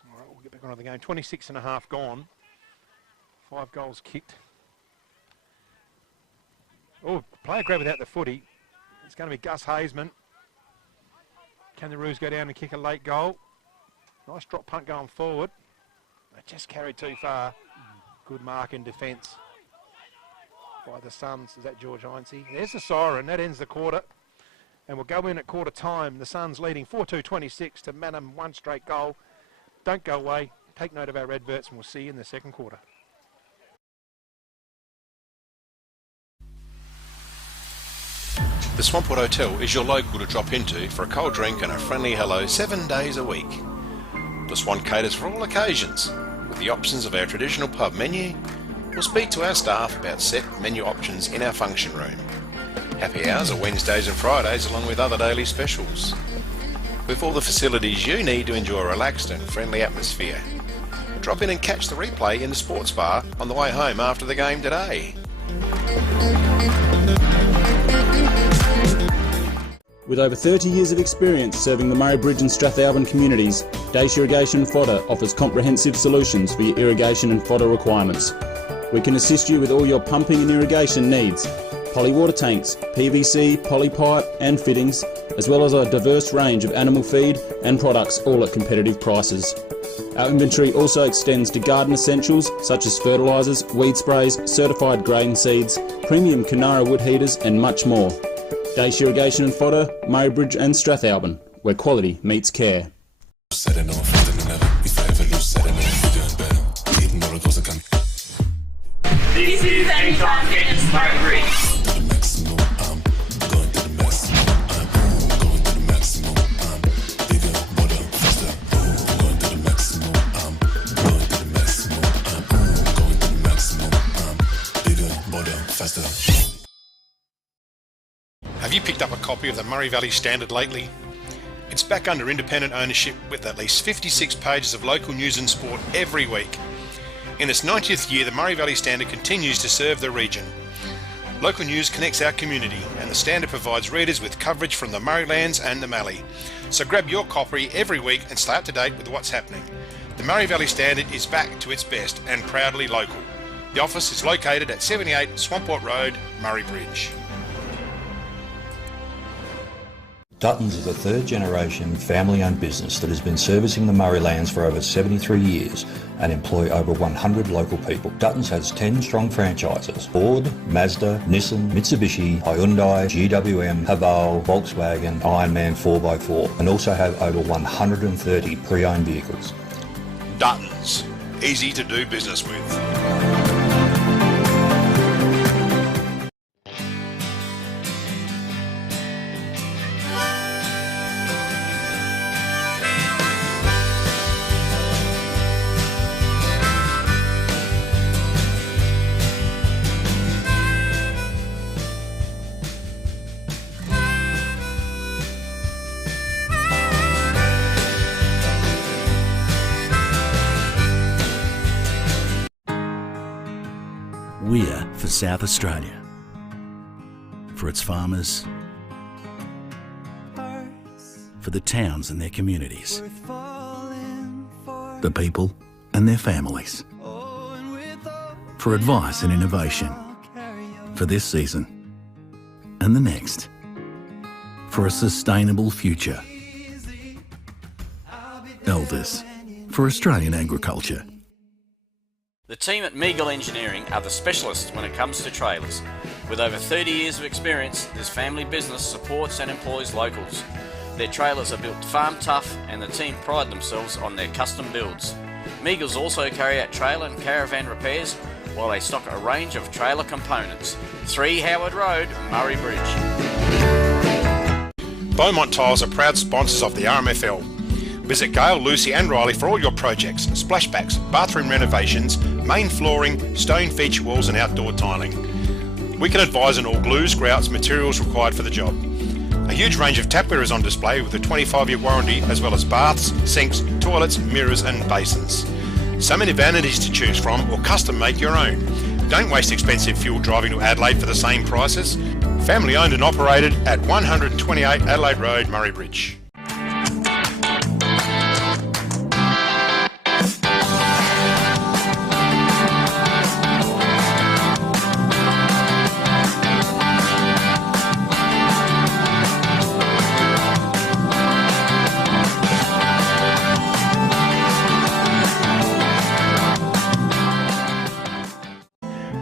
All right, we'll get back on the game. 26 and a half gone. 5 goals kicked. Oh, player grab without the footy. It's going to be Gus Hazeman. Can the Roos go down and kick a late goal? Nice drop punt going forward. They just carried too far. Good mark in defence by the Suns. Is that George Heinze? There's the siren. That ends the quarter. And we'll go in at quarter time. The Suns leading 4-2-26 to Mannum, 1 straight goal. Don't go away. Take note of our adverts and we'll see you in the second quarter. The Swampwood Hotel is your local to drop into for a cold drink and a friendly hello 7 days a week. The Swan caters for all occasions, with the options of our traditional pub menu. We'll speak to our staff about set menu options in our function room. Happy hours are Wednesdays and Fridays along with other daily specials. With all the facilities you need to enjoy a relaxed and friendly atmosphere. Drop in and catch the replay in the sports bar on the way home after the game today. With over 30 years of experience serving the Murray Bridge and Strathalbyn communities, Dace Irrigation and Fodder offers comprehensive solutions for your irrigation and fodder requirements. We can assist you with all your pumping and irrigation needs, poly water tanks, PVC, poly pipe and fittings, as well as a diverse range of animal feed and products, all at competitive prices. Our inventory also extends to garden essentials such as fertilisers, weed sprays, certified grain seeds, premium Canara wood heaters and much more. Dace Irrigation and Fodder, Murray Bridge and Strathalbyn, where quality meets care. This is Anytime Fitness Murray Bridge. Have you picked up a copy of the Murray Valley Standard lately? It's back under independent ownership with at least 56 pages of local news and sport every week. In its 90th year, the Murray Valley Standard continues to serve the region. Local news connects our community, and the Standard provides readers with coverage from the Murraylands and the Mallee. So grab your copy every week and stay up to date with what's happening. The Murray Valley Standard is back to its best and proudly local. The office is located at 78 Swamport Road, Murray Bridge. Duttons is a third-generation family-owned business that has been servicing the Murraylands for over 73 years and employ over 100 local people. Duttons has 10 strong franchises: Ford, Mazda, Nissan, Mitsubishi, Hyundai, GWM, Haval, Volkswagen, Ironman 4x4, and also have over 130 pre-owned vehicles. Duttons, easy to do business with. We're for South Australia, for its farmers, for the towns and their communities, the people and their families, for advice and innovation, for this season and the next, for a sustainable future. Elders, for Australian agriculture. The team at Meagle Engineering are the specialists when it comes to trailers. With over 30 years of experience, this family business supports and employs locals. Their trailers are built farm tough and the team pride themselves on their custom builds. Meagles also carry out trailer and caravan repairs while they stock a range of trailer components. 3 Howard Road, Murray Bridge. Beaumont Tiles are proud sponsors of the RMFL. Visit Gail, Lucy and Riley for all your projects, splashbacks, bathroom renovations, main flooring, stone feature walls and outdoor tiling. We can advise on all glues, grouts, materials required for the job. A huge range of tapware is on display with a 25-year warranty, as well as baths, sinks, toilets, mirrors and basins. So many vanities to choose from, or custom make your own. Don't waste expensive fuel driving to Adelaide for the same prices. Family owned and operated at 128 Adelaide Road, Murray Bridge.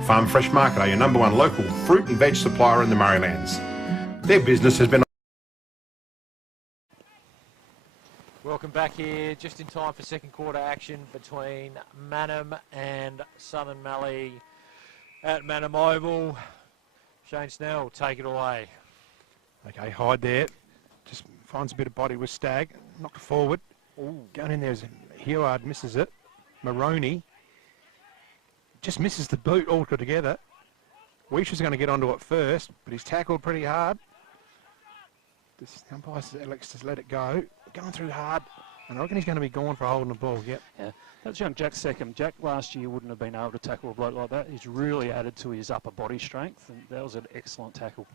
Farm Fresh Market are your number one local fruit and veg supplier in the Murraylands. Their business has been... Welcome back here, just in time for second quarter action between Mannum and Southern Mallee at Mannum Oval. Shane Snell, take it away. Okay, hide there. Just finds a bit of body with Stagg. Knocked forward. Ooh. Going in there as Heward misses it. Maroney just misses the boot altogether. Weisha's going to get onto it first, but he's tackled pretty hard. This umpire elects to let it go. Going through hard, and I reckon he's going to be gone for holding the ball. Yep. Yeah, that's young Jack second. Jack last year wouldn't have been able to tackle a bloke like that. He's really added to his upper body strength, and that was an excellent tackle.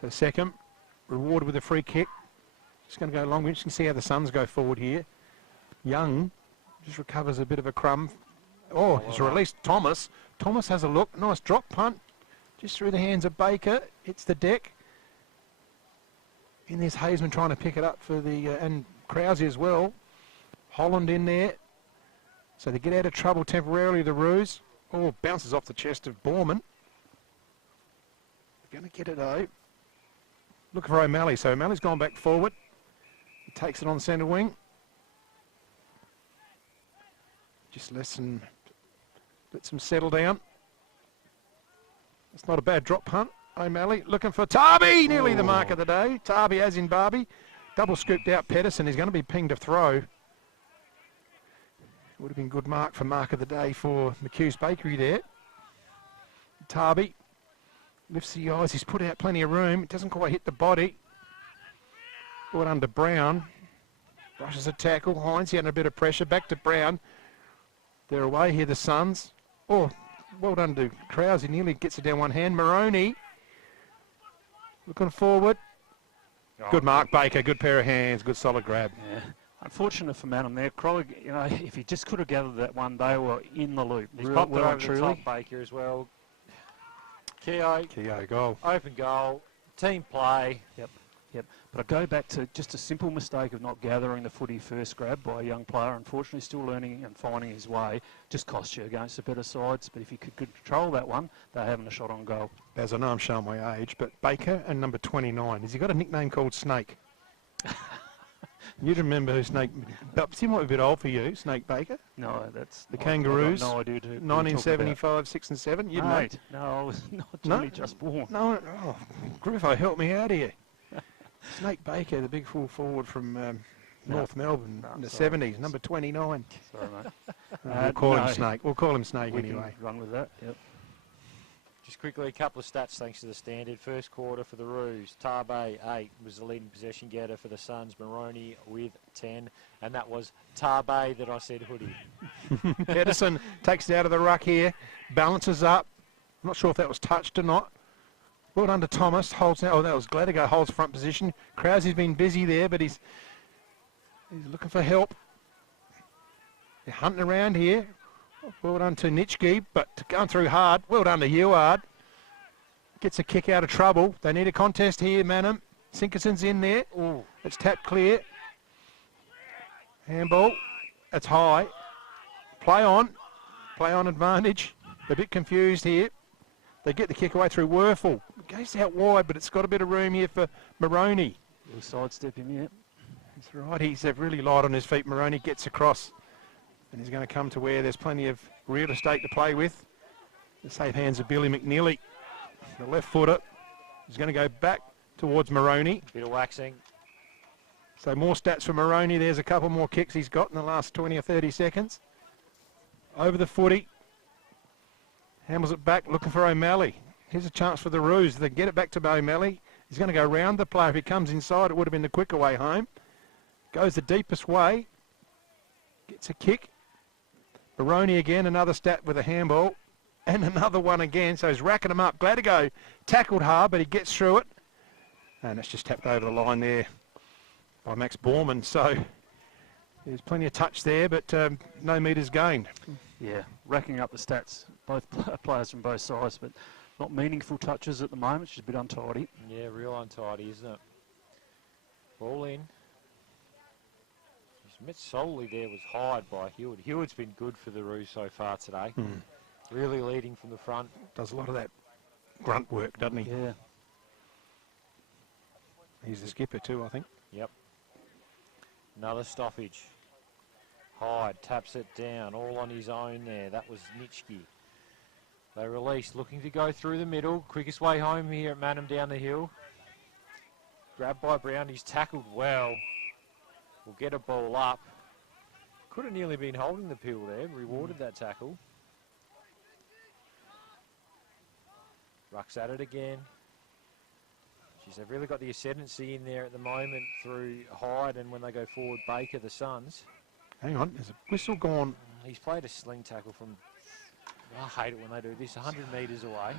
So second, rewarded with a free kick. Just going to go long. We just can see how the Suns go forward here. Young just recovers a bit of a crumb. Oh, he's released Thomas. Thomas has a look. Nice drop punt. Just through the hands of Baker. Hits the deck. And there's Hazeman trying to pick it up for the... and Krause as well. Holland in there. So they get out of trouble temporarily, the Roos. Oh, bounces off the chest of Borman. Going to get it out. Looking for O'Malley. So O'Malley's gone back forward. He takes it on centre wing. Just lets them settle down. It's not a bad drop punt. O'Malley looking for Tarby, nearly the mark of the day. Tarby as in Barbie. Double scooped out Pedersen. He's going to be pinged a throw. Would have been good mark of the day for McHugh's Bakery there. Tarby lifts the eyes. He's put out plenty of room. It doesn't quite hit the body. Brought under Brown. Brushes a tackle. Hines, he had a bit of pressure. Back to Brown. They're away here, the Suns. Oh, well done to Krause. He nearly gets it down one hand. Maroney looking forward. Good mark, Baker. Good pair of hands. Good solid grab. Yeah. Unfortunate for Mannum there. Crowley, you know, if he just could have gathered that one, they were in the loop. He's popped it over the top, Baker as well. Keogh goal. Open goal. Team play. Yep. But I go back to just a simple mistake of not gathering the footy first grab by a young player. Unfortunately, still learning and finding his way. Just cost you against the better sides. But if you could control that one, they're having a shot on goal. As I know I'm showing my age, but Baker and number 29. Has he got a nickname called Snake? You'd remember who Snake... He might be a bit old for you, Snake Baker. No, that's... The Kangaroos. No idea. 1975, 6 and 7. You'd know. No, I was not just born. No. Oh, Griffo, help me out here. Snake Baker, the big full forward from North Melbourne in the 70s, number 29. Sorry, mate. We'll call him Snake. We'll call him Snake anyway. Run with that, yep. Just quickly, a couple of stats thanks to the standard. First quarter for the Roos. Tarbe, 8, was the leading possession getter for the Suns. Maroney with 10. And that was Tarbe that I said hoodie. Pedersen takes it out of the ruck here. Balances up. I'm not sure if that was touched or not. Well done to Thomas. Holds now. Oh, that was Gladigo. Holds front position. Krause has been busy there, but he's looking for help. They're hunting around here. Well done to Nitschke, but going through hard. Well done to Heward. Gets a kick out of trouble. They need a contest here, Mannum. Sinkerson's in there. Ooh. It's tapped clear. Handball. That's high. Play on. Play on advantage. They're a bit confused here. They get the kick away through Werfel. Goes out wide, but it's got a bit of room here for Maroney. Sidestep him, yeah. That's right. He's really light on his feet. Maroney gets across. And he's going to come to where there's plenty of real estate to play with. The safe hands of Billy McNeely. The left footer. He's going to go back towards Maroney. Bit of waxing. So more stats for Maroney. There's a couple more kicks he's got in the last 20 or 30 seconds. Over the footy. Hamels it back, looking for O'Malley. Here's a chance for the Roos. They get it back to O'Malley. He's going to go round the player. If he comes inside, it would have been the quicker way home. Goes the deepest way. Gets a kick. Maroney again, another stat with a handball. And another one again, so he's racking them up. Glad to go. Tackled hard, but he gets through it. And it's just tapped over the line there by Max Borman. So there's plenty of touch there, but no metres gained. Yeah, racking up the stats, both players from both sides, but not meaningful touches at the moment, just a bit untidy. Yeah, real untidy, isn't it? Ball in. Met solely there was Hyde by Hewitt. Hewitt's been good for the Roos so far today. Really leading from the front. Does a lot of that grunt work, doesn't he? Yeah. He's the skipper too, I think. Yep. Another stoppage. Hyde taps it down, all on his own there. That was Nitschke. They release, looking to go through the middle. Quickest way home here at Mannum down the hill. Grabbed by Brown, he's tackled well. Will get a ball up. Could have nearly been holding the pill there. Rewarded that tackle. Rucks at it again. Jeez, they've really got the ascendancy in there at the moment through Hyde and when they go forward, Baker, the Suns. Hang on, there's a whistle gone. He's played a sling tackle from, I hate it when they do this, 100 metres away.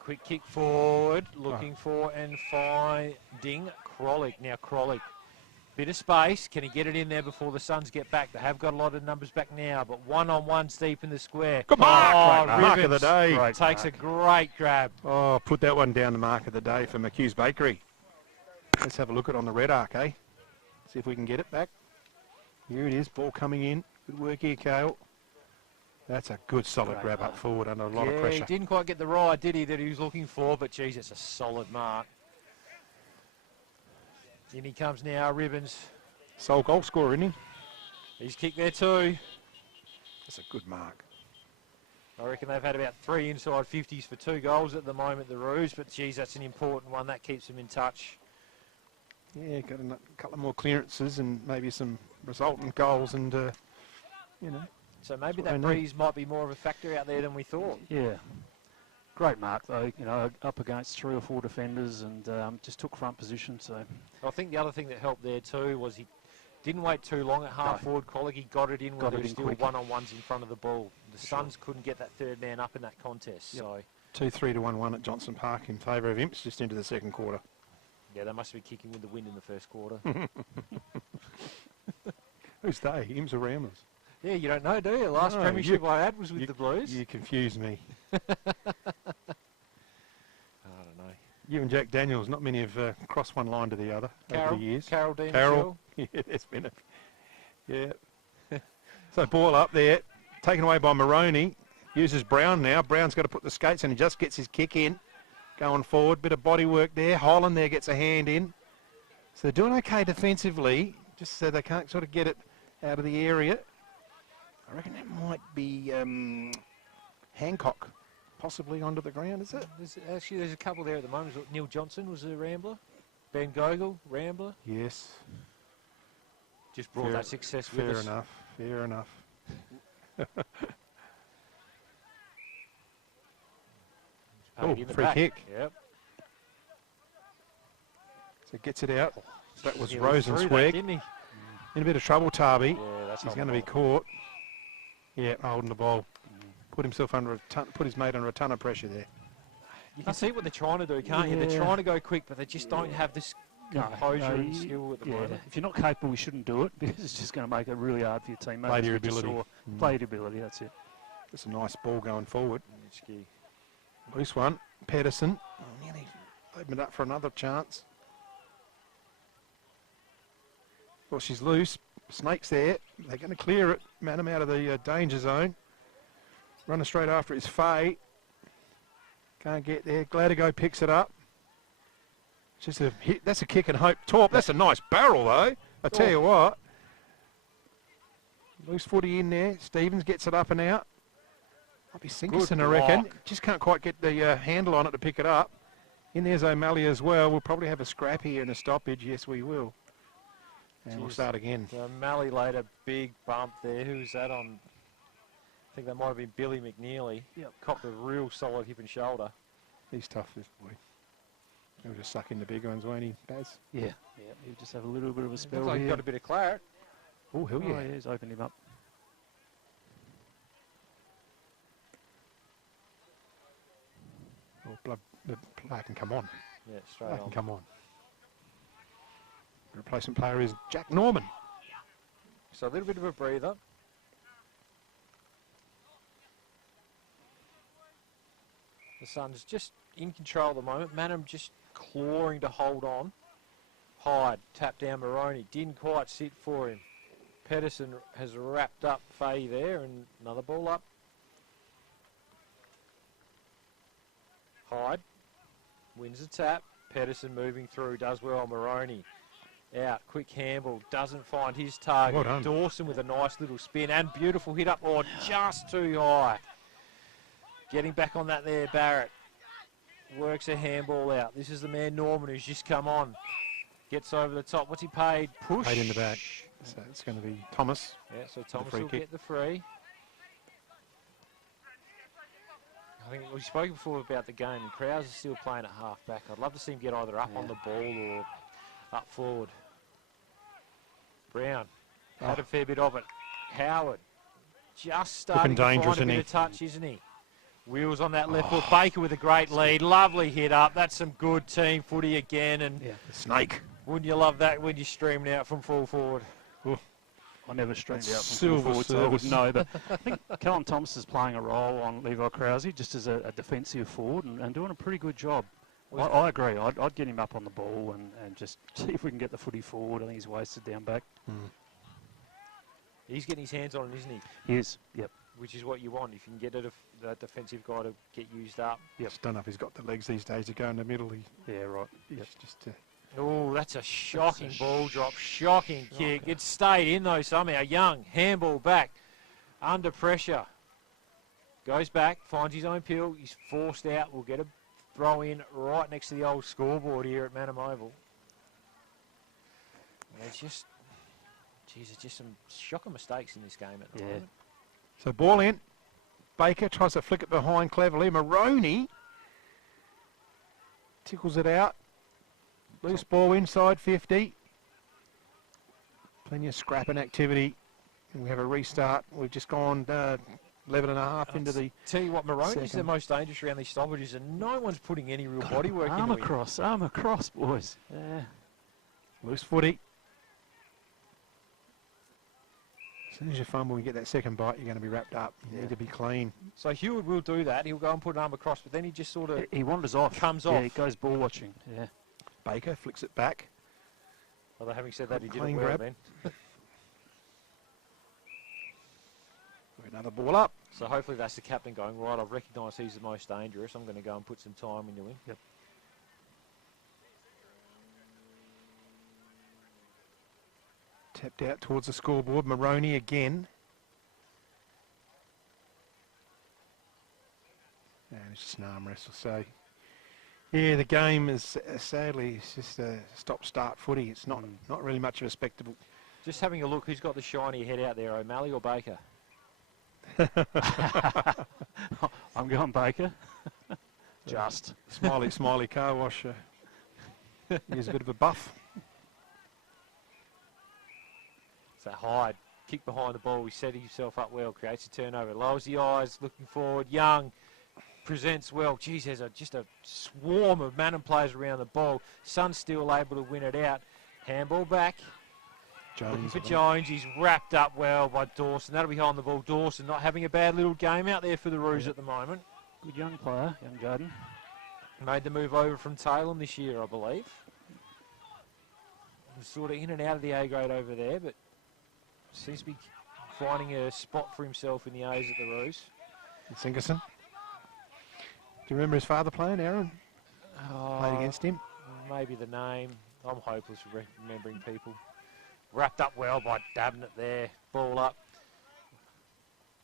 Quick kick forward, looking for and finding Krolick. Now Krolick, bit of space. Can he get it in there before the Suns get back? They have got a lot of numbers back now, but one-on-one's deep in the square. Good mark! Mark of the day. Takes a great grab. Oh, put that one down the mark of the day for McHugh's Bakery. Let's have a look at it on the red arc, eh? See if we can get it back. Here it is, ball coming in. Good work here, Cale. That's a good solid grab up forward under a lot of pressure. He didn't quite get the ride, did he, that he was looking for, but geez, it's a solid mark. In he comes now, Ribbons. Sole goal scorer, isn't he? He's kicked there too. That's a good mark. I reckon they've had about 3 inside 50s for 2 goals at the moment, the Roos, but geez, that's an important one. That keeps them in touch. Yeah, got a couple of more clearances and maybe some resultant goals and, you know. So maybe that breeze might be more of a factor out there than we thought. Yeah. Great mark though, you know, up against 3 or 4 defenders and just took front position. So I think the other thing that helped there too was he didn't wait too long at half forward. Krolick, he got it in when there was still one-on-ones in front of the ball. The Suns couldn't get that third man up in that contest. So 2-3 to 1-1 at Johnson Park in favour of Imps just into the second quarter. Yeah, they must be kicking with the wind in the first quarter. Who's they? Imps or Ramblers? Yeah, you don't know, do you? Last premiership I had was with the Blues. You confuse me. I don't know. You and Jack Daniels, not many have crossed one line to the other over the years. Carol Dean. Carol. Yeah, there's been a... Yeah. So ball up there, taken away by Maroney. Uses Brown now. Brown's got to put the skates and he just gets his kick in. Going forward, bit of body work there. Holland there gets a hand in. So they're doing okay defensively, just so they can't sort of get it out of the area. I reckon that might be Hancock possibly onto the ground, is it? There's a couple there at the moment. Neil Johnson was a Rambler. Ben Gogol, Rambler. Yes. Just brought that success with us. Fair enough. Oh, free kick. Yep. So gets it out. That was Rosenzweig. In a bit of trouble, Tarby. Yeah, that's He's going to be caught. Yeah, holding the ball. Put himself under a ton, put his mate under a ton of pressure there. You can see what they're trying to do, can't you? They're trying to go quick, but they just don't have this composure and skill at the moment. If you're not capable, you shouldn't do it because it's just going to make it really hard for your team. Play your ability. Play your ability, that's it. It's a nice ball going forward. Loose one. Pedersen. Oh, nearly opened it up for another chance. Well, she's loose. Snake's there. They're going to clear it. Mannum out of the danger zone. Running straight after his Fay. Can't get there. Gladigo picks it up. Just a hit. That's a kick and hope. Torp. That's a nice barrel, though. I tell you what. Loose footy in there. Stevens gets it up and out. Might be Sinkerson, I reckon. Just can't quite get the handle on it to pick it up. In there's O'Malley as well. We'll probably have a scrap here and a stoppage. Yes, we will. And we'll start again. Mallee laid a big bump there. Who's that on? I think that might have been Billy McNeely. Yep. Copped a real solid hip and shoulder. He's tough, this boy. He'll just suck in the big ones, won't he, Baz? Yeah. Yeah. He'll just have a little bit of a spell. Looks like he's got a bit of claret. Oh, hell yeah. Yeah, he's opened him up. Oh, the player can come on. Yeah, straight on. Can come on. The replacement player is Jack Norman. So a little bit of a breather. The Suns just in control at the moment. Mannum just clawing to hold on. Hyde tapped down Maroney. Didn't quite sit for him. Pedersen has wrapped up Fahey there, and another ball up. Hyde wins the tap. Pedersen moving through, does well. Maroney out, quick handball, doesn't find his target. Well done. Dawson with a nice little spin and beautiful hit up, or just too high. Getting back on that there, Barrett. Works a handball out. This is the man Norman who's just come on. Gets over the top. What's he paid? Push. Paid in the back. So it's going to be Thomas. Yeah, so Thomas will get the free. I think we spoke before about the game, and Krause is still playing at half back. I'd love to see him get either up on the ball or up forward. Brown had a fair bit of it. Howard just starting to find a bit of touch, isn't he? Wheels on that left foot. Baker with a great lead. Lovely hit up. That's some good team footy again. And the snake. Wouldn't you love that when you're streaming out from full forward? I never streamed out from full forward, so I wouldn't know. But I think Callum Thomas is playing a role on Levi Krause just as a defensive forward and doing a pretty good job. I agree. I'd get him up on the ball and just see if we can get the footy forward. I think he's wasted down back. He's getting his hands on it, isn't he? He is, yep. Which is what you want. If you can get a defensive guy to get used up. Yep. Don't know if he's got the legs these days to go in the middle. Yeah, right. Yep. Just oh, that's a shocking ball drop. Shocking kick. It stayed in though somehow. Young, handball back. Under pressure. Goes back, finds his own peel. He's forced out. We'll get a throw in right next to the old scoreboard here at Mannum Oval. There's just, there's just some shocking mistakes in this game at the moment. So ball in. Baker tries to flick it behind cleverly. Maroney tickles it out. Loose ball inside 50. Plenty of scrapping activity. And we have a restart. We've just gone 11 and a half into the Tell you what, Maroney's the most dangerous around these stoppages, and no one's putting any real body work into him. Arm across, boys. Yeah. Loose footy. As soon as you fumble and get that second bite, you're going to be wrapped up. You need to be clean. So Hewitt will do that. He'll go and put an arm across, but then he just sort of... He wanders off. Comes off. He goes ball watching. Yeah. Baker flicks it back. Although having said that, he did it well then. Another ball up. So hopefully that's the captain going, right, I've recognised he's the most dangerous. I'm going to go and put some time into him. Yep. Tapped out towards the scoreboard. Maroney again. And it's just an arm wrestle. So, yeah, the game is sadly it's just a stop-start footy. It's not really much of a spectacle. Just having a look, who's got the shiny head out there, O'Malley or Baker? I'm going Baker. Just. Smiley car wash. He's a bit of a buff. So Hyde, kick behind the ball. He set himself up well, creates a turnover. Lowers the eyes, looking forward. Young presents well. Geez, there's just a swarm of Mannum players around the ball. Sun's still able to win it out. Handball back. Looking for Jones. He's wrapped up well by Dawson. That'll be behind the ball. Dawson not having a bad little game out there for the Roos at the moment. Good young player, young Jaden. Made the move over from Taylor this year, I believe. He's sort of in and out of the A grade over there, but seems to be finding a spot for himself in the A's at the Roos. Sinkerson. Do you remember his father playing, Aaron? Played against him? Maybe the name. I'm hopeless for remembering people. Wrapped up well by Dabnett there. Ball up.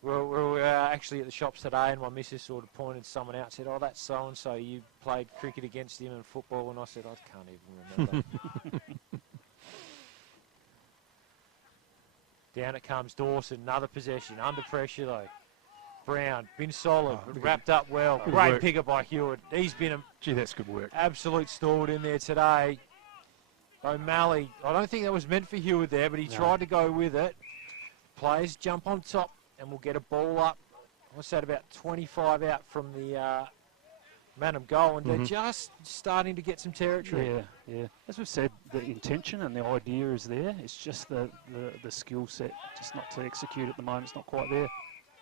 we were actually at the shops today, and my missus sort of pointed someone out, said, "Oh, that's so and so. You played cricket against him and football," and I said, "I can't even remember." Down it comes Dawson, another possession, under pressure though. Brown, been solid, wrapped up well. Great pick up by Hewitt. He's been a that's good work. Absolute stalwart in there today. O'Malley, I don't think that was meant for Hewitt there, but he tried to go with it. Players jump on top, and we'll get a ball up. What's that, about 25 out from the Mannum goal, and they're just starting to get some territory. Yeah. As we've said, the intention and the idea is there. It's just the skill set, just not to execute at the moment. It's not quite there.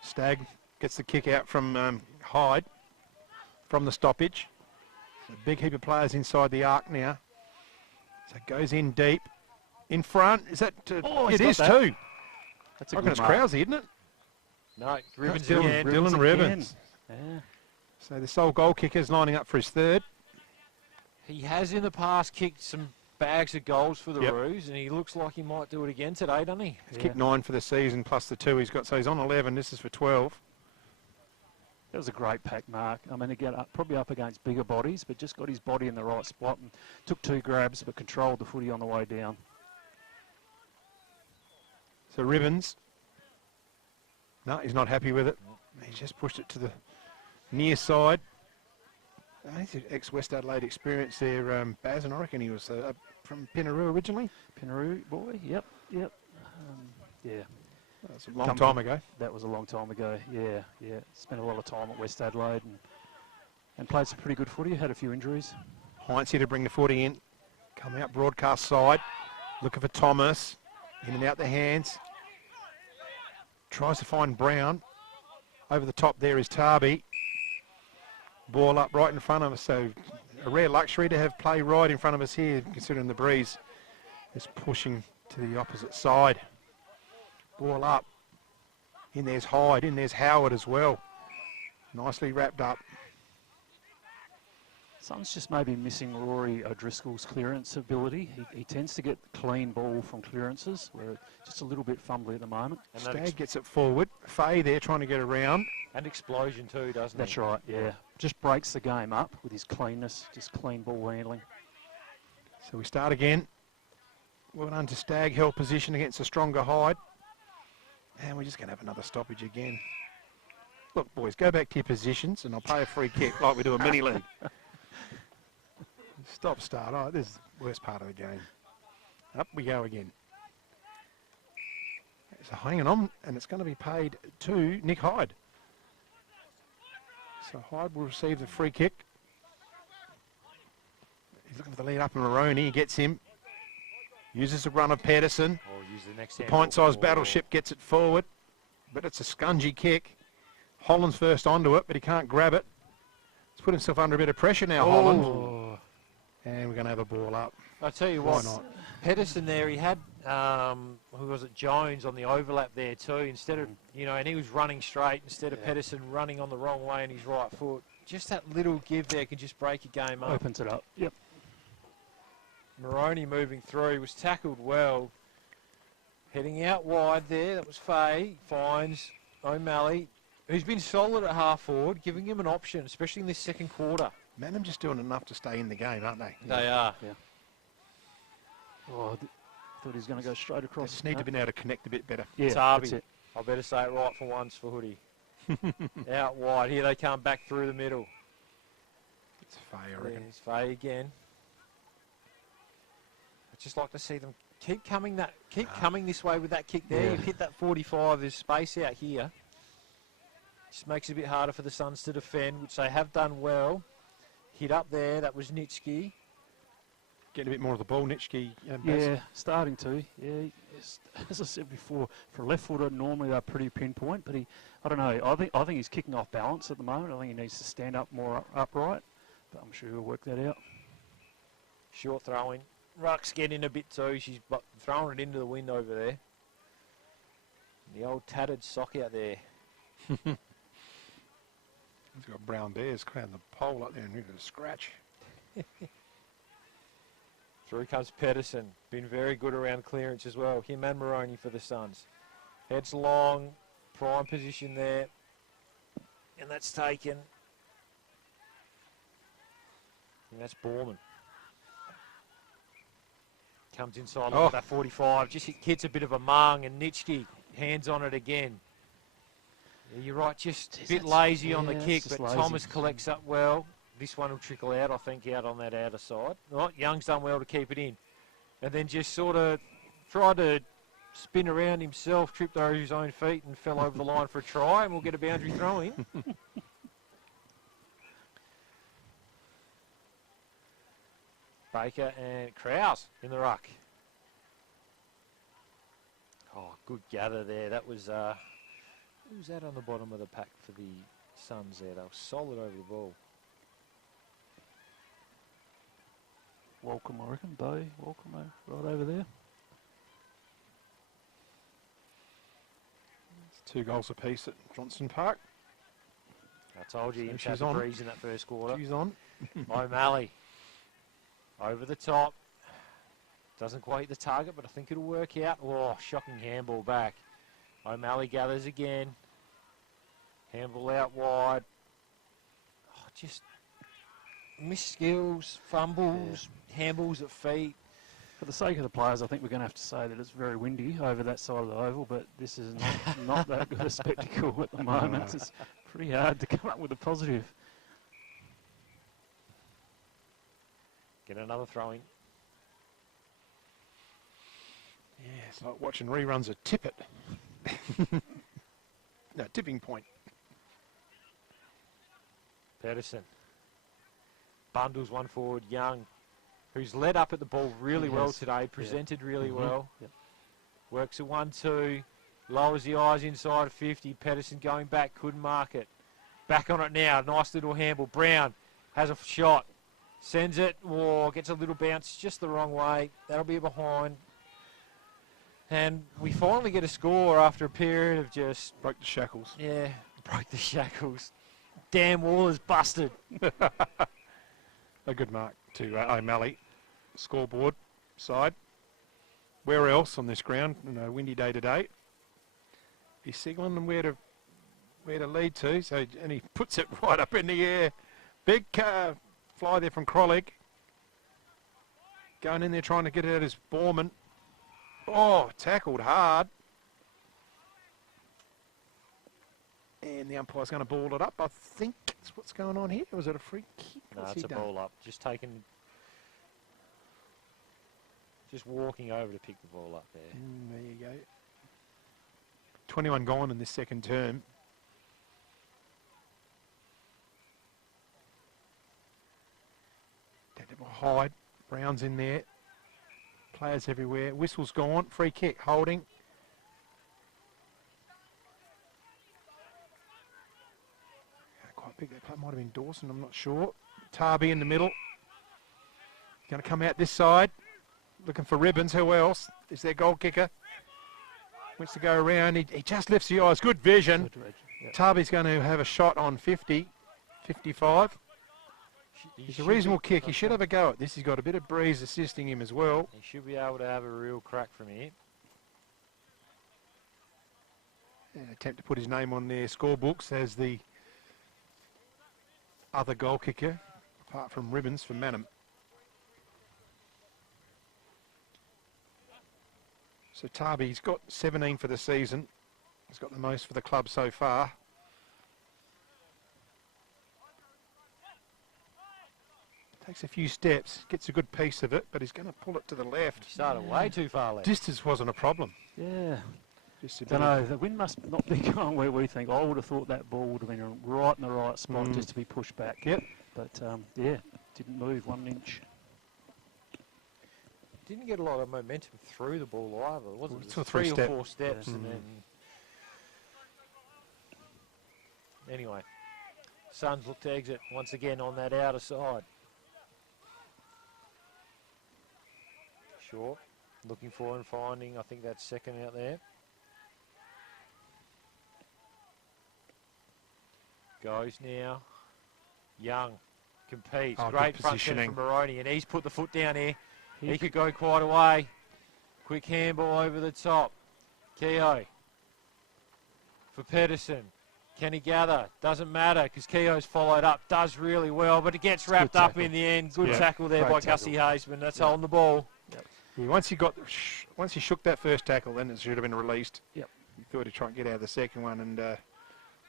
Stagg gets the kick out from Hyde from the stoppage. A big heap of players inside the arc now. So it goes in deep. In front, is that... it is too. That's a I good reckon it's mark. Krause, isn't it? No, Ribbons Dylan, again. Dylan Ribbons. Yeah. So the sole goal kicker's lining up for his third. He has in the past kicked some bags of goals for the Roos, and he looks like he might do it again today, doesn't he? He's kicked 9 for the season, plus the 2 he's got. So he's on 11. This is for 12. That was a great pack mark. I mean, again, probably up against bigger bodies, but just got his body in the right spot and took 2 grabs, but controlled the footy on the way down. So Ribbons. No, he's not happy with it. He's just pushed it to the near side. He's an ex-West Adelaide experience there, Baz, and I reckon he was from Pinaroo originally. Pinaroo boy, yep. Yeah. That was a long time ago. That was a long time ago, yeah. Spent a lot of time at West Adelaide and played some pretty good footy, had a few injuries. Heinz here to bring the footy in. Come out broadcast side. Looking for Thomas. In and out the hands. Tries to find Brown. Over the top there is Tarby. Ball up right in front of us. So a rare luxury to have play right in front of us here, considering the breeze is pushing to the opposite side. Ball up. In there's Hyde. In there's Howard as well. Nicely wrapped up. Something's just maybe missing Rory O'Driscoll's clearance ability. He tends to get clean ball from clearances, where it's just a little bit fumbly at the moment. And Stagg gets it forward. Fay there trying to get around. And explosion too, doesn't That's he? right, yeah. Just breaks the game up with his cleanness, just clean ball handling. So we start again. Well done to Stagg, held position against a stronger Hyde. And we're just going to have another stoppage again. Look, boys, go back to your positions and I'll pay a free kick like we do a mini league. Stop, start. Oh, this is the worst part of the game. Up we go again. So hanging on, and it's going to be paid to Nick Hyde. So Hyde will receive the free kick. He's looking for the lead up, and Maroney gets him. Uses the run of Pedersen. Use the next The pint-sized battleship gets it forward, but it's a scungy kick. Holland's first onto it, but he can't grab it. He's put himself under a bit of pressure now, Holland. And we're going to have a ball up. I'll tell you Why what, not? Pedersen there, he had, who was it, Jones on the overlap there too, instead of, and he was running straight instead of Pedersen running on the wrong way on his right foot. Just that little give there can just break a game up. Opens it up, yep. Maroney moving through, was tackled well. Heading out wide there, that was Fay, finds O'Malley, who's been solid at half forward, giving him an option, especially in this second quarter. Mannum just doing enough to stay in the game, aren't they? They are. Yeah. Oh, I thought he was going to go straight They across. just need to be able to connect a bit better. Yeah, Tarby. that's it. I better say it right for once for Hoodie. Out wide. Here they come back through the middle. It's Fay, I reckon. There's Fay again. I'd just like to see them keep coming this way with that kick there. Yeah. You've hit that 45. There's space out here. Just makes it a bit harder for the Suns to defend, which they have done well. Hit up there. That was Nitschke. Getting a bit more of the ball, Nitschke. Yeah, starting to. Yeah, as I said before, for a left footer, normally they're pretty pinpoint, but I don't know. I think he's kicking off balance at the moment. I think he needs to stand up more upright, but I'm sure he'll work that out. Short throwing. Ruck's getting a bit too. She's throwing it into the wind over there. The old tattered sock out there. He's got brown bears crowding the pole up there and needed a scratch. Through comes Pedersen. Been very good around clearance as well. Him and Maroney for the Suns. Heads long. prime position there. And that's taken. And that's Borman. Comes inside on that 45. Just hits a bit of a mung, and Nitschke hands on it again. Yeah, you're right, just a bit lazy on the kick, but lazy. Thomas collects up well. This one will trickle out, I think, out on that outer side. Right, Young's done well to keep it in. And then just sort of tried to spin around himself, tripped over his own feet and fell over the line for a try, and we'll get a boundary throw in. Baker and Krause in the ruck. Oh, good gather there. That was, who was that on the bottom of the pack for the Suns there? They were solid over the ball. Welcome, I reckon. Bo, welcome right over there. It's 2 goals apiece at Johnson Park. I told you, So she's on breeze in that first quarter. She's on. Mallee over the top. Doesn't quite hit the target, but I think it'll work out. Oh, shocking handball back. O'Malley gathers again. Handball out wide. Oh, just missed skills, fumbles, handballs at feet. For the sake of the players, I think we're going to have to say that it's very windy over that side of the oval, but this is not that good a spectacle at the moment. It's pretty hard to come up with a positive. Get another throw-in. Yeah, it's like watching reruns of Tippett. No, Tipping Point. Pedersen. Bundles one forward, Young, who's led up at the ball really well today, presented really well. Yep. Works a 1-2, lowers the eyes inside of 50. Pedersen going back, couldn't mark it. Back on it now, nice little handball. Brown has a shot, sends it, gets a little bounce just the wrong way. That'll be behind. And we finally get a score after a period of just... Broke the shackles. Yeah, broke the shackles. Damn wall is busted. A good mark to O'Malley. Scoreboard side. Where else on this ground? A windy day today. He's signalling them where to lead to. So, and he puts it right up in the air. Big fly there from Krolig. Going in there trying to get it out as Borman. Oh, tackled hard. And the umpire's going to ball it up. I think that's what's going on here. Was it a free kick? No, it's a ball up. Just walking over to pick the ball up there. There you go. 21 gone in this second term. Hyde. Brown's in there. Players everywhere. Whistle's gone. Free kick. Holding. Quite big. That might have been Dawson. I'm not sure. Tarby in the middle. Going to come out this side. Looking for ribbons. Who else? Is their goal kicker. Wants to go around. He just lifts the eyes. Good vision. Yep. Tarby's going to have a shot on 50. 55. It's a reasonable kick. He should have a go at this. He's got a bit of breeze assisting him as well. He should be able to have a real crack from here. An attempt to put his name on their scorebooks as the other goal kicker, apart from ribbons for Mannum. So Tarby's got 17 for the season. He's got the most for the club so far. Takes a few steps, gets a good piece of it, but he's going to pull it to the left. He started way too far left. Distance wasn't a problem. Yeah. Just a don't know, the wind must not be going where we think. I would have thought that ball would have been right in the right spot just to be pushed back. Yep. But, yeah, didn't move 1 inch. Didn't get a lot of momentum through the ball either, was it? Two or three three or four steps and then... Anyway, Suns look to exit once again on that outer side. Short, looking for and finding, I think that's second out there. Goes now. Young competes. Great front set from Maroney, and he's put the foot down here. He could go quite a way. Quick handball over the top. Keogh for Pedersen. Can he gather? Doesn't matter because Keogh's followed up, does really well, but it gets wrapped up in the end. Good tackle there by Gussie Haseman. That's holding the ball. Yeah, once he shook that first tackle, then it should have been released. Yep. He thought he'd try and get out of the second one, and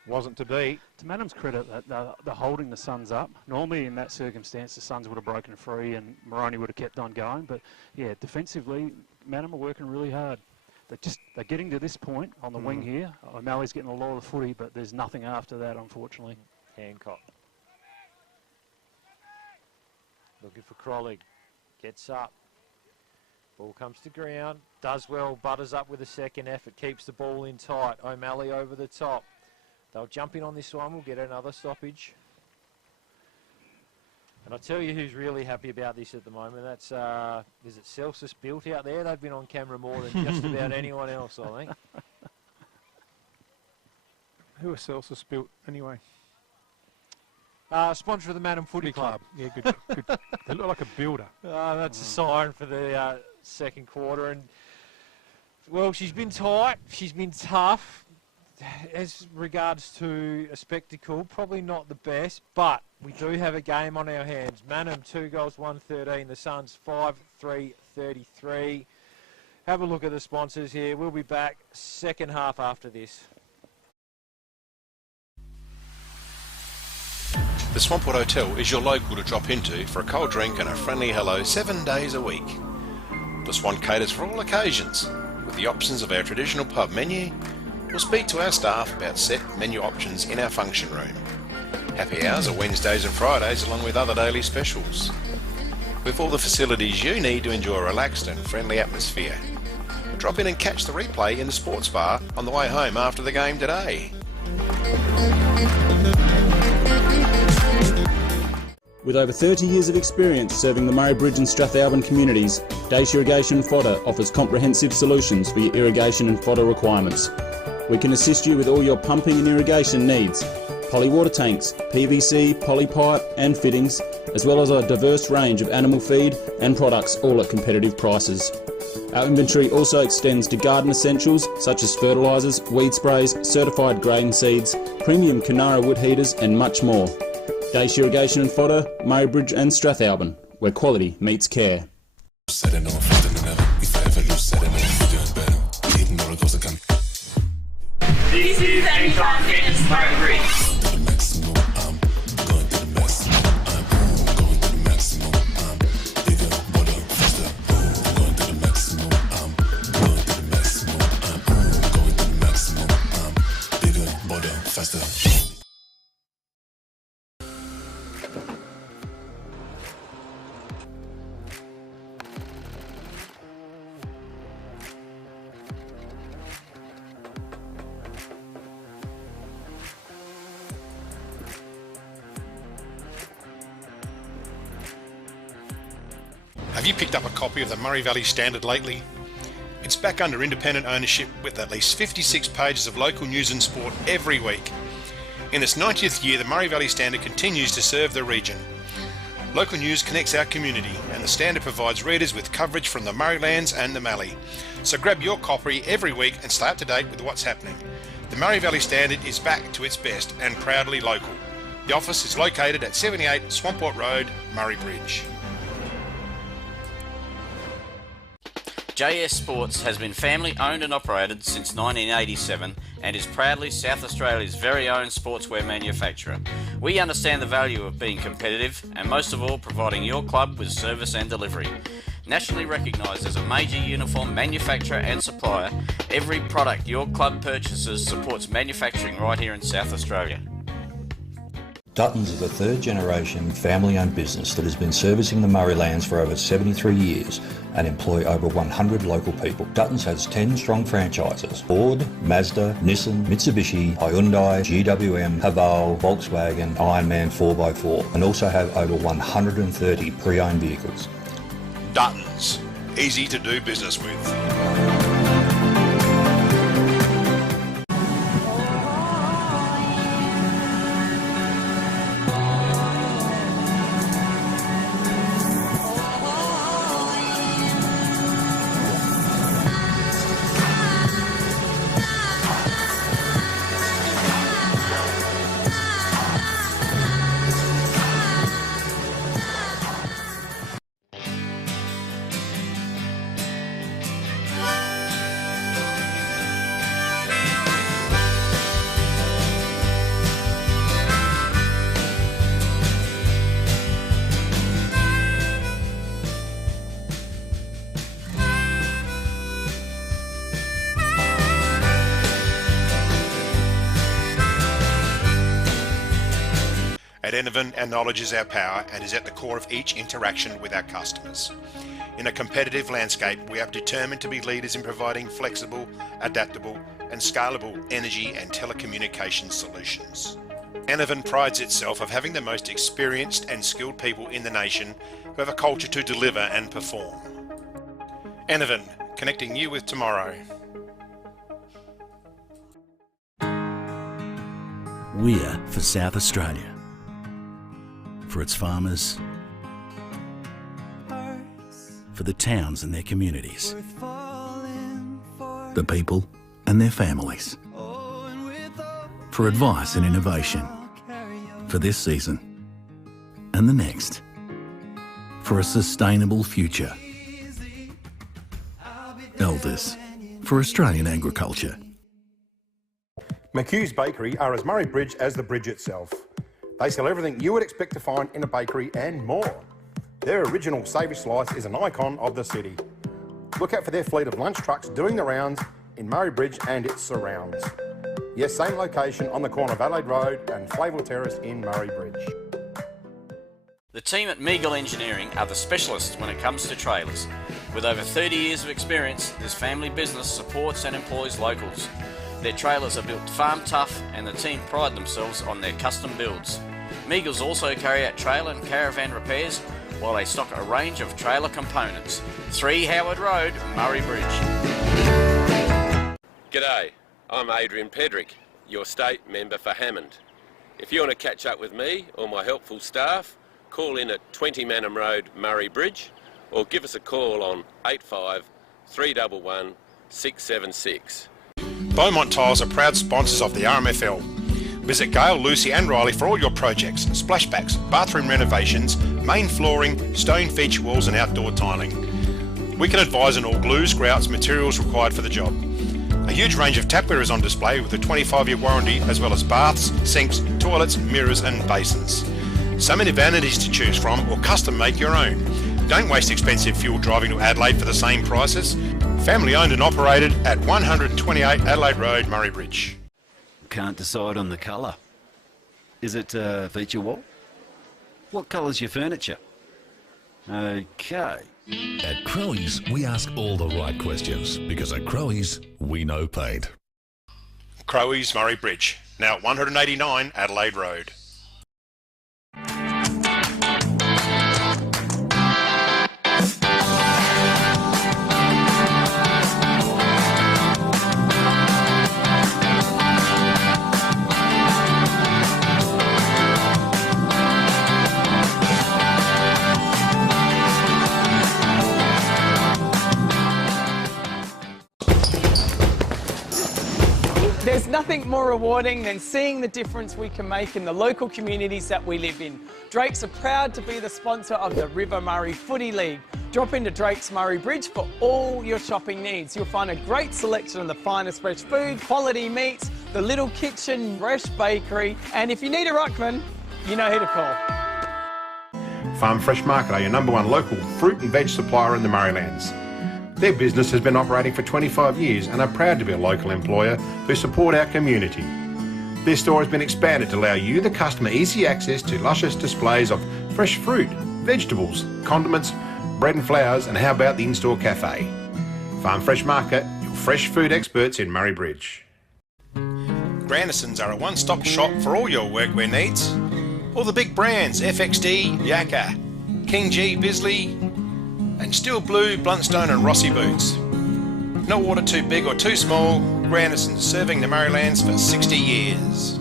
wasn't to be. To Mannum's credit, the holding the Suns up. Normally in that circumstance, the Suns would have broken free and Moroney would have kept on going. But yeah, defensively, Mannum are working really hard. They're getting to this point on the wing here. Mallee's getting a lot of the footy, but there's nothing after that, unfortunately. Hancock. Looking for Crollig. Gets up. Ball comes to ground. Does well. Butters up with a second effort. Keeps the ball in tight. O'Malley over the top. They'll jump in on this one. We'll get another stoppage. And I'll tell you who's really happy about this at the moment. That's, is it Celsius Built out there? They've been on camera more than just about anyone else, I think. Who are Celsius Built anyway? Sponsor of the Mannum Footy Club. Yeah, good. They look like a builder. That's a siren for the second quarter. And well, she's been tight. She's been tough. As regards to a spectacle, probably not the best, but we do have a game on our hands. Mannum 2 goals, 113. The Suns 5-3-33. Have a look at the sponsors here. We'll be back second half after this. The Swampwood Hotel is your local to drop into for a cold drink and a friendly hello 7 days a week. The Swan caters for all occasions, with the options of our traditional pub menu. We'll speak to our staff about set menu options in our function room. Happy hours are Wednesdays and Fridays along with other daily specials. With all the facilities you need to enjoy a relaxed and friendly atmosphere. Drop in and catch the replay in the sports bar on the way home after the game today. With over 30 years of experience serving the Murray Bridge and Strathalbyn communities, Dace Irrigation Fodder offers comprehensive solutions for your irrigation and fodder requirements. We can assist you with all your pumping and irrigation needs, poly water tanks, PVC, poly pipe and fittings, as well as a diverse range of animal feed and products, all at competitive prices. Our inventory also extends to garden essentials such as fertilisers, weed sprays, certified grain seeds, premium Canara wood heaters and much more. Dace Irrigation and Fodder, Murray Bridge and Strathalbyn, where quality meets care. This is Anytime Fitness Murray Bridge. Have you picked up a copy of the Murray Valley Standard lately? It's back under independent ownership with at least 56 pages of local news and sport every week. In its 90th year, the Murray Valley Standard continues to serve the region. Local news connects our community, and the Standard provides readers with coverage from the Murraylands and the Mallee. So grab your copy every week and stay up to date with what's happening. The Murray Valley Standard is back to its best and proudly local. The office is located at 78 Swamport Road, Murray Bridge. JS Sports has been family owned and operated since 1987 and is proudly South Australia's very own sportswear manufacturer. We understand the value of being competitive and most of all providing your club with service and delivery. Nationally recognised as a major uniform manufacturer and supplier, every product your club purchases supports manufacturing right here in South Australia. Duttons is a third-generation family-owned business that has been servicing the Murraylands for over 73 years and employ over 100 local people. Duttons has 10 strong franchises: Ford, Mazda, Nissan, Mitsubishi, Hyundai, GWM, Haval, Volkswagen, Ironman 4x4, and also have over 130 pre-owned vehicles. Duttons, easy to do business with. At Enervin, our knowledge is our power and is at the core of each interaction with our customers. In a competitive landscape, we are determined to be leaders in providing flexible, adaptable and scalable energy and telecommunications solutions. Enervin prides itself of having the most experienced and skilled people in the nation who have a culture to deliver and perform. Enervin, connecting you with tomorrow. We're for South Australia. For its farmers, for the towns and their communities, the people and their families, for advice and innovation, for this season and the next, for a sustainable future. Elders, for Australian agriculture. McHugh's Bakery are as Murray Bridge as the bridge itself. They sell everything you would expect to find in a bakery and more. Their original savoury slice is an icon of the city. Look out for their fleet of lunch trucks doing the rounds in Murray Bridge and its surrounds. Yes, same location on the corner of Adelaide Road and Flayville Terrace in Murray Bridge. The team at Meagle Engineering are the specialists when it comes to trailers. With over 30 years of experience, this family business supports and employs locals. Their trailers are built farm tough and the team pride themselves on their custom builds. Meagles also carry out trailer and caravan repairs while they stock a range of trailer components. 3 Howard Road, Murray Bridge. G'day, I'm Adrian Pedrick, your state member for Hammond. If you want to catch up with me or my helpful staff, call in at 20 Mannum Road, Murray Bridge, or give us a call on 85 311 676. Beaumont Tiles are proud sponsors of the RMFL. Visit Gail, Lucy and Riley for all your projects, splashbacks, bathroom renovations, main flooring, stone feature walls and outdoor tiling. We can advise on all glues, grouts, materials required for the job. A huge range of tapware is on display with a 25-year warranty, as well as baths, sinks, toilets, mirrors and basins. So many vanities to choose from, or custom make your own. Don't waste expensive fuel driving to Adelaide for the same prices. Family owned and operated at 128 Adelaide Road, Murray Bridge. Can't decide on the colour. Is it feature wall? What colour's your furniture? Okay. At Crowe's, we ask all the right questions because at Crowe's, we know paint. Crowe's, Murray Bridge, now at 189 Adelaide Road. There's nothing more rewarding than seeing the difference we can make in the local communities that we live in. Drake's are proud to be the sponsor of the River Murray Footy League. Drop into Drake's Murray Bridge for all your shopping needs. You'll find a great selection of the finest fresh food, quality meats, the little kitchen, fresh bakery, and if you need a ruckman, you know who to call. Farm Fresh Market are your #1 local fruit and veg supplier in the Murraylands. Their business has been operating for 25 years and are proud to be a local employer who support our community. Their store has been expanded to allow you, the customer, easy access to luscious displays of fresh fruit, vegetables, condiments, bread and flowers, and how about the in-store cafe? Farm Fresh Market, your fresh food experts in Murray Bridge. Grandisons are a one-stop shop for all your workwear needs. All the big brands, FXD, Yakka, King G, Bisley, and Steel Blue, Bluntstone and Rossi boots. No order too big or too small, Grandisons serving the Murraylands for 60 years.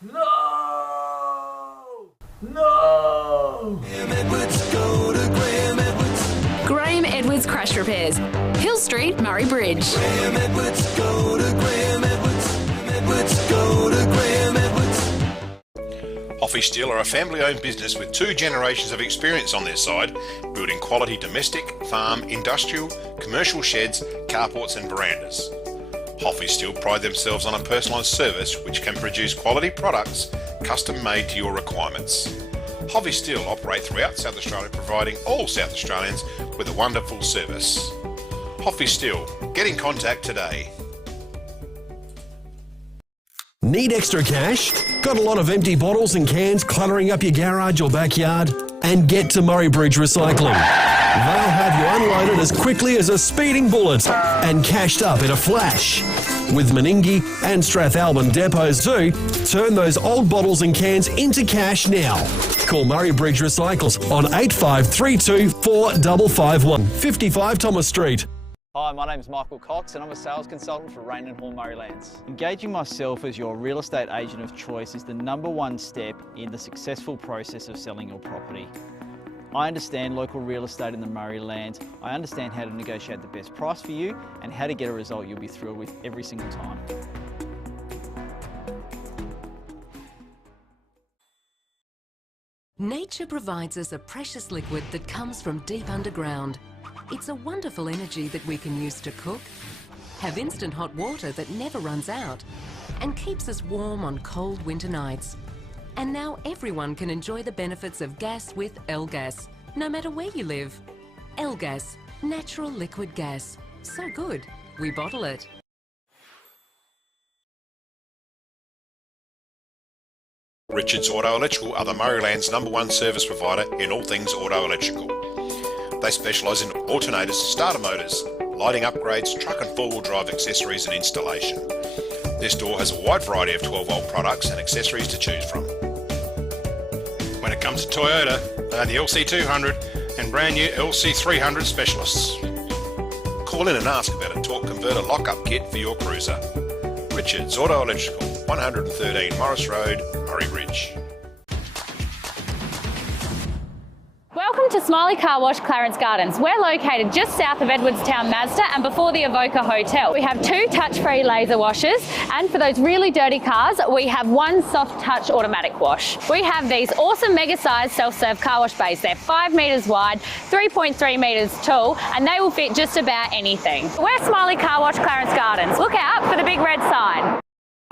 No! Graham Edwards Crash Repairs, Hill Street, Murray Bridge. Graham Edwards, go to Graham Edwards. Edwards, go to Graham Edwards. Hoffy Steel are a family-owned business with 2 generations of experience on their side, building quality domestic, farm, industrial, commercial sheds, carports and verandas. Hoffy Steel pride themselves on a personalised service which can produce quality products custom-made to your requirements. Hoffy Steel operate throughout South Australia, providing all South Australians with a wonderful service. Coffee Still. Get in contact today. Need extra cash? Got a lot of empty bottles and cans cluttering up your garage or backyard? And get to Murray Bridge Recycling. They'll have you unloaded as quickly as a speeding bullet and cashed up in a flash. With Meningie and Strathalbyn depots too, turn those old bottles and cans into cash now. Call Murray Bridge Recycles on 8532 4551 55 Thomas Street. Hi, my name's Michael Cox and I'm a sales consultant for Rain and Hall Murraylands. Engaging myself as your real estate agent of choice is the #1 step in the successful process of selling your property. I understand local real estate in the Murraylands. I understand how to negotiate the best price for you and how to get a result you'll be thrilled with every single time. Nature provides us a precious liquid that comes from deep underground. It's a wonderful energy that we can use to cook, have instant hot water that never runs out, and keeps us warm on cold winter nights. And now everyone can enjoy the benefits of gas with L-Gas, no matter where you live. L-Gas, natural liquid gas. So good, we bottle it. Richards Auto Electrical are the Murrayland's #1 service provider in all things auto electrical. They specialise in alternators, starter motors, lighting upgrades, truck and four-wheel drive accessories and installation. Their store has a wide variety of 12-volt products and accessories to choose from. When it comes to Toyota, they are the LC200 and brand new LC300 specialists. Call in and ask about a torque converter lock-up kit for your cruiser. Richards Auto Electrical, 113 Morris Road, Murray Bridge. Welcome to Smiley Car Wash, Clarence Gardens. We're located just south of Edwardstown Mazda and before the Avoca Hotel. We have 2 touch-free laser washers, and for those really dirty cars, we have 1 soft touch automatic wash. We have these awesome mega-sized self-serve car wash bays. They're 5 metres wide, 3.3 metres tall, and they will fit just about anything. We're Smiley Car Wash, Clarence Gardens. Look out for the big red sign.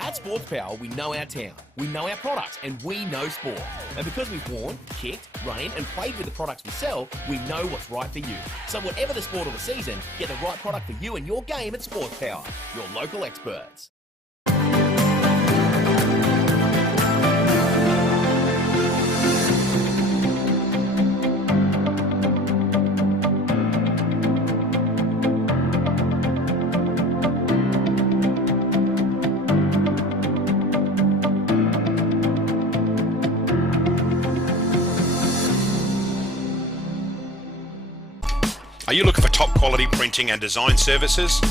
At Sports Power, we know our town, we know our products, and we know sport. And because we've worn, kicked, run in, and played with the products we sell, we know what's right for you. So whatever the sport or the season, get the right product for you and your game at Sports Power, your local experts. Are you looking for top quality printing and design services?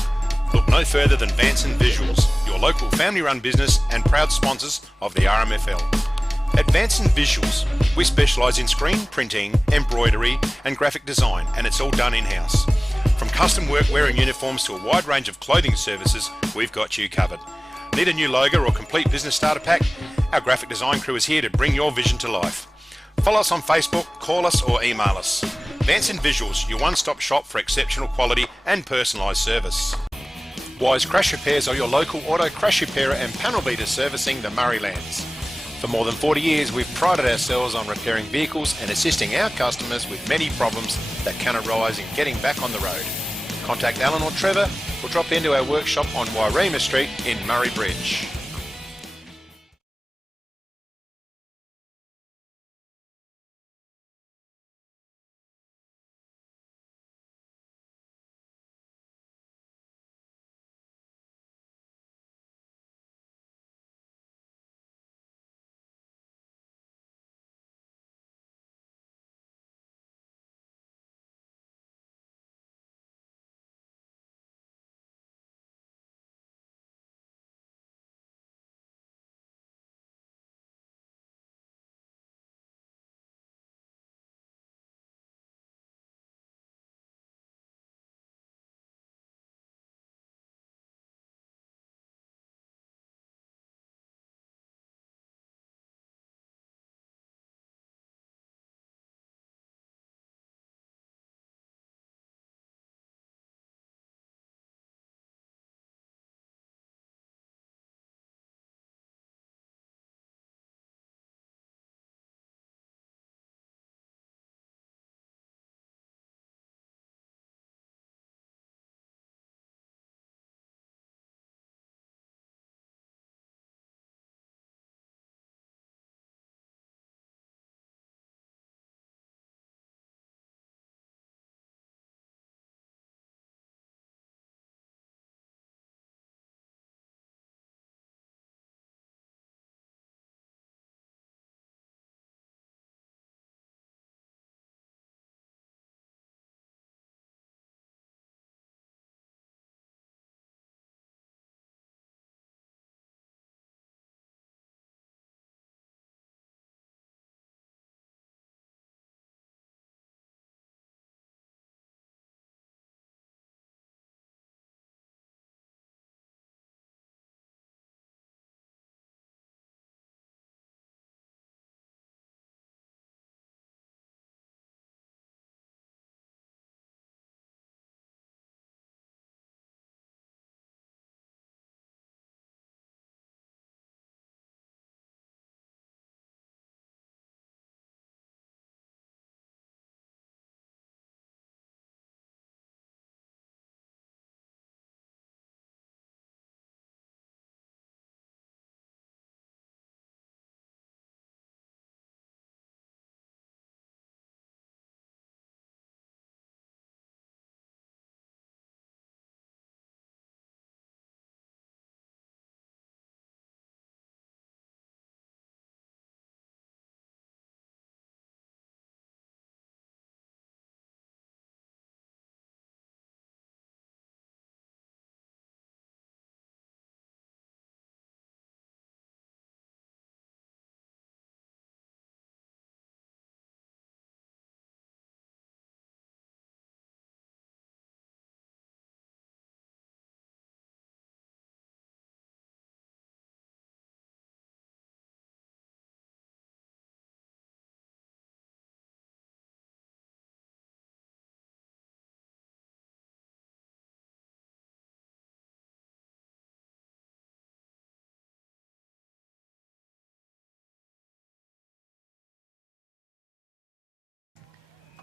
Look no further than Vanson Visuals, your local family run business and proud sponsors of the RMFL. At Vanson Visuals, we specialise in screen printing, embroidery and graphic design, and it's all done in-house. From custom workwear and uniforms to a wide range of clothing services, we've got you covered. Need a new logo or complete business starter pack? Our graphic design crew is here to bring your vision to life. Follow us on Facebook, call us or email us. Vanson Visuals, your one-stop shop for exceptional quality and personalised service. Wise Crash Repairs are your local auto crash repairer and panel beater servicing the Murraylands. For more than 40 years, we've prided ourselves on repairing vehicles and assisting our customers with many problems that can arise in getting back on the road. Contact Alan or Trevor or drop into our workshop on Wairema Street in Murray Bridge.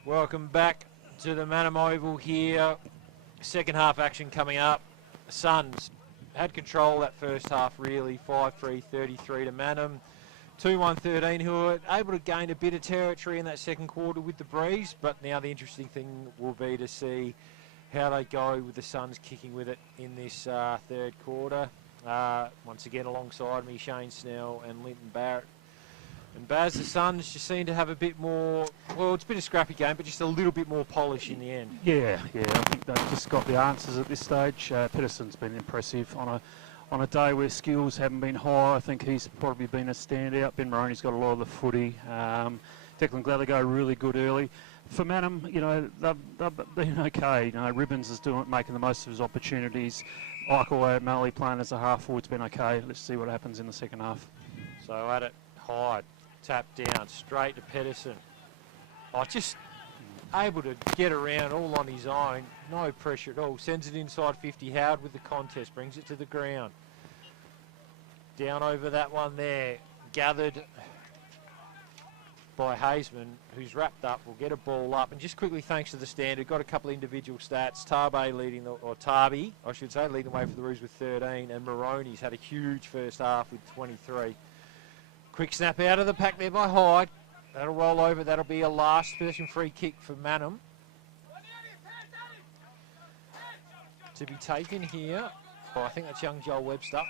Welcome back to the Mannum Oval here. Second half action coming up. The Suns had control that first half really, 5-3, 33 to Mannum. 2-1-13, who were able to gain a bit of territory in that second quarter with the breeze, but now the interesting thing will be to see how they go with the Suns kicking with it in this third quarter. Once again alongside me, Shane Snell and Linton Barrett. And Baz, the Suns just seem to have a bit more, well, it's been a scrappy game, but just a little bit more polish in the end. Yeah, I think they've just got the answers at this stage. Pedersen's been impressive on a day where skills haven't been high. I think he's probably been a standout. Ben Maroney's got a lot of the footy. Declan Gallagher really good early. For Mannum, you know, they've been okay. You know, Ribbons is making the most of his opportunities. Eichel, Mallee playing as a half forward's been okay. Let's see what happens in the second half. So at it, Hyde, tap down, straight to Pedersen. Just able to get around all on his own, no pressure at all. Sends it inside 50. Howard with the contest, brings it to the ground. Down over that one there, gathered by Hazeman, who's wrapped up, will get a ball up. And just quickly, thanks to the standard, got a couple of individual stats. Tarby leading, or Tarby, I should say, leading the way for the Roos with 13, and Maroney's had a huge first half with 23. Quick snap out of the pack there by Hyde. That'll roll over. That'll be a last possession free kick for Mannum. To be taken here. I think that's young Joel Webster.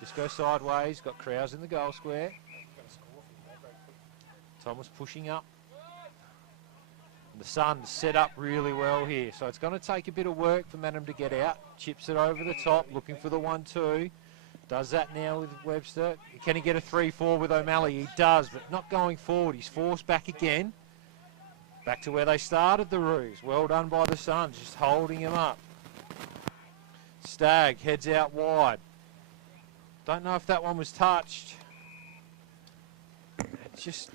Just go sideways. Got Krause in the goal square. Thomas pushing up. And the Suns set up really well here. So it's going to take a bit of work for Mannum to get out. Chips it over the top, looking for the 1-2. Does that now with Webster. Can he get a 3-4 with O'Malley? He does, but not going forward. He's forced back again. Back to where they started the Roos. Well done by the Suns, just holding him up. Stagg heads out wide. Don't know if that one was touched. It's just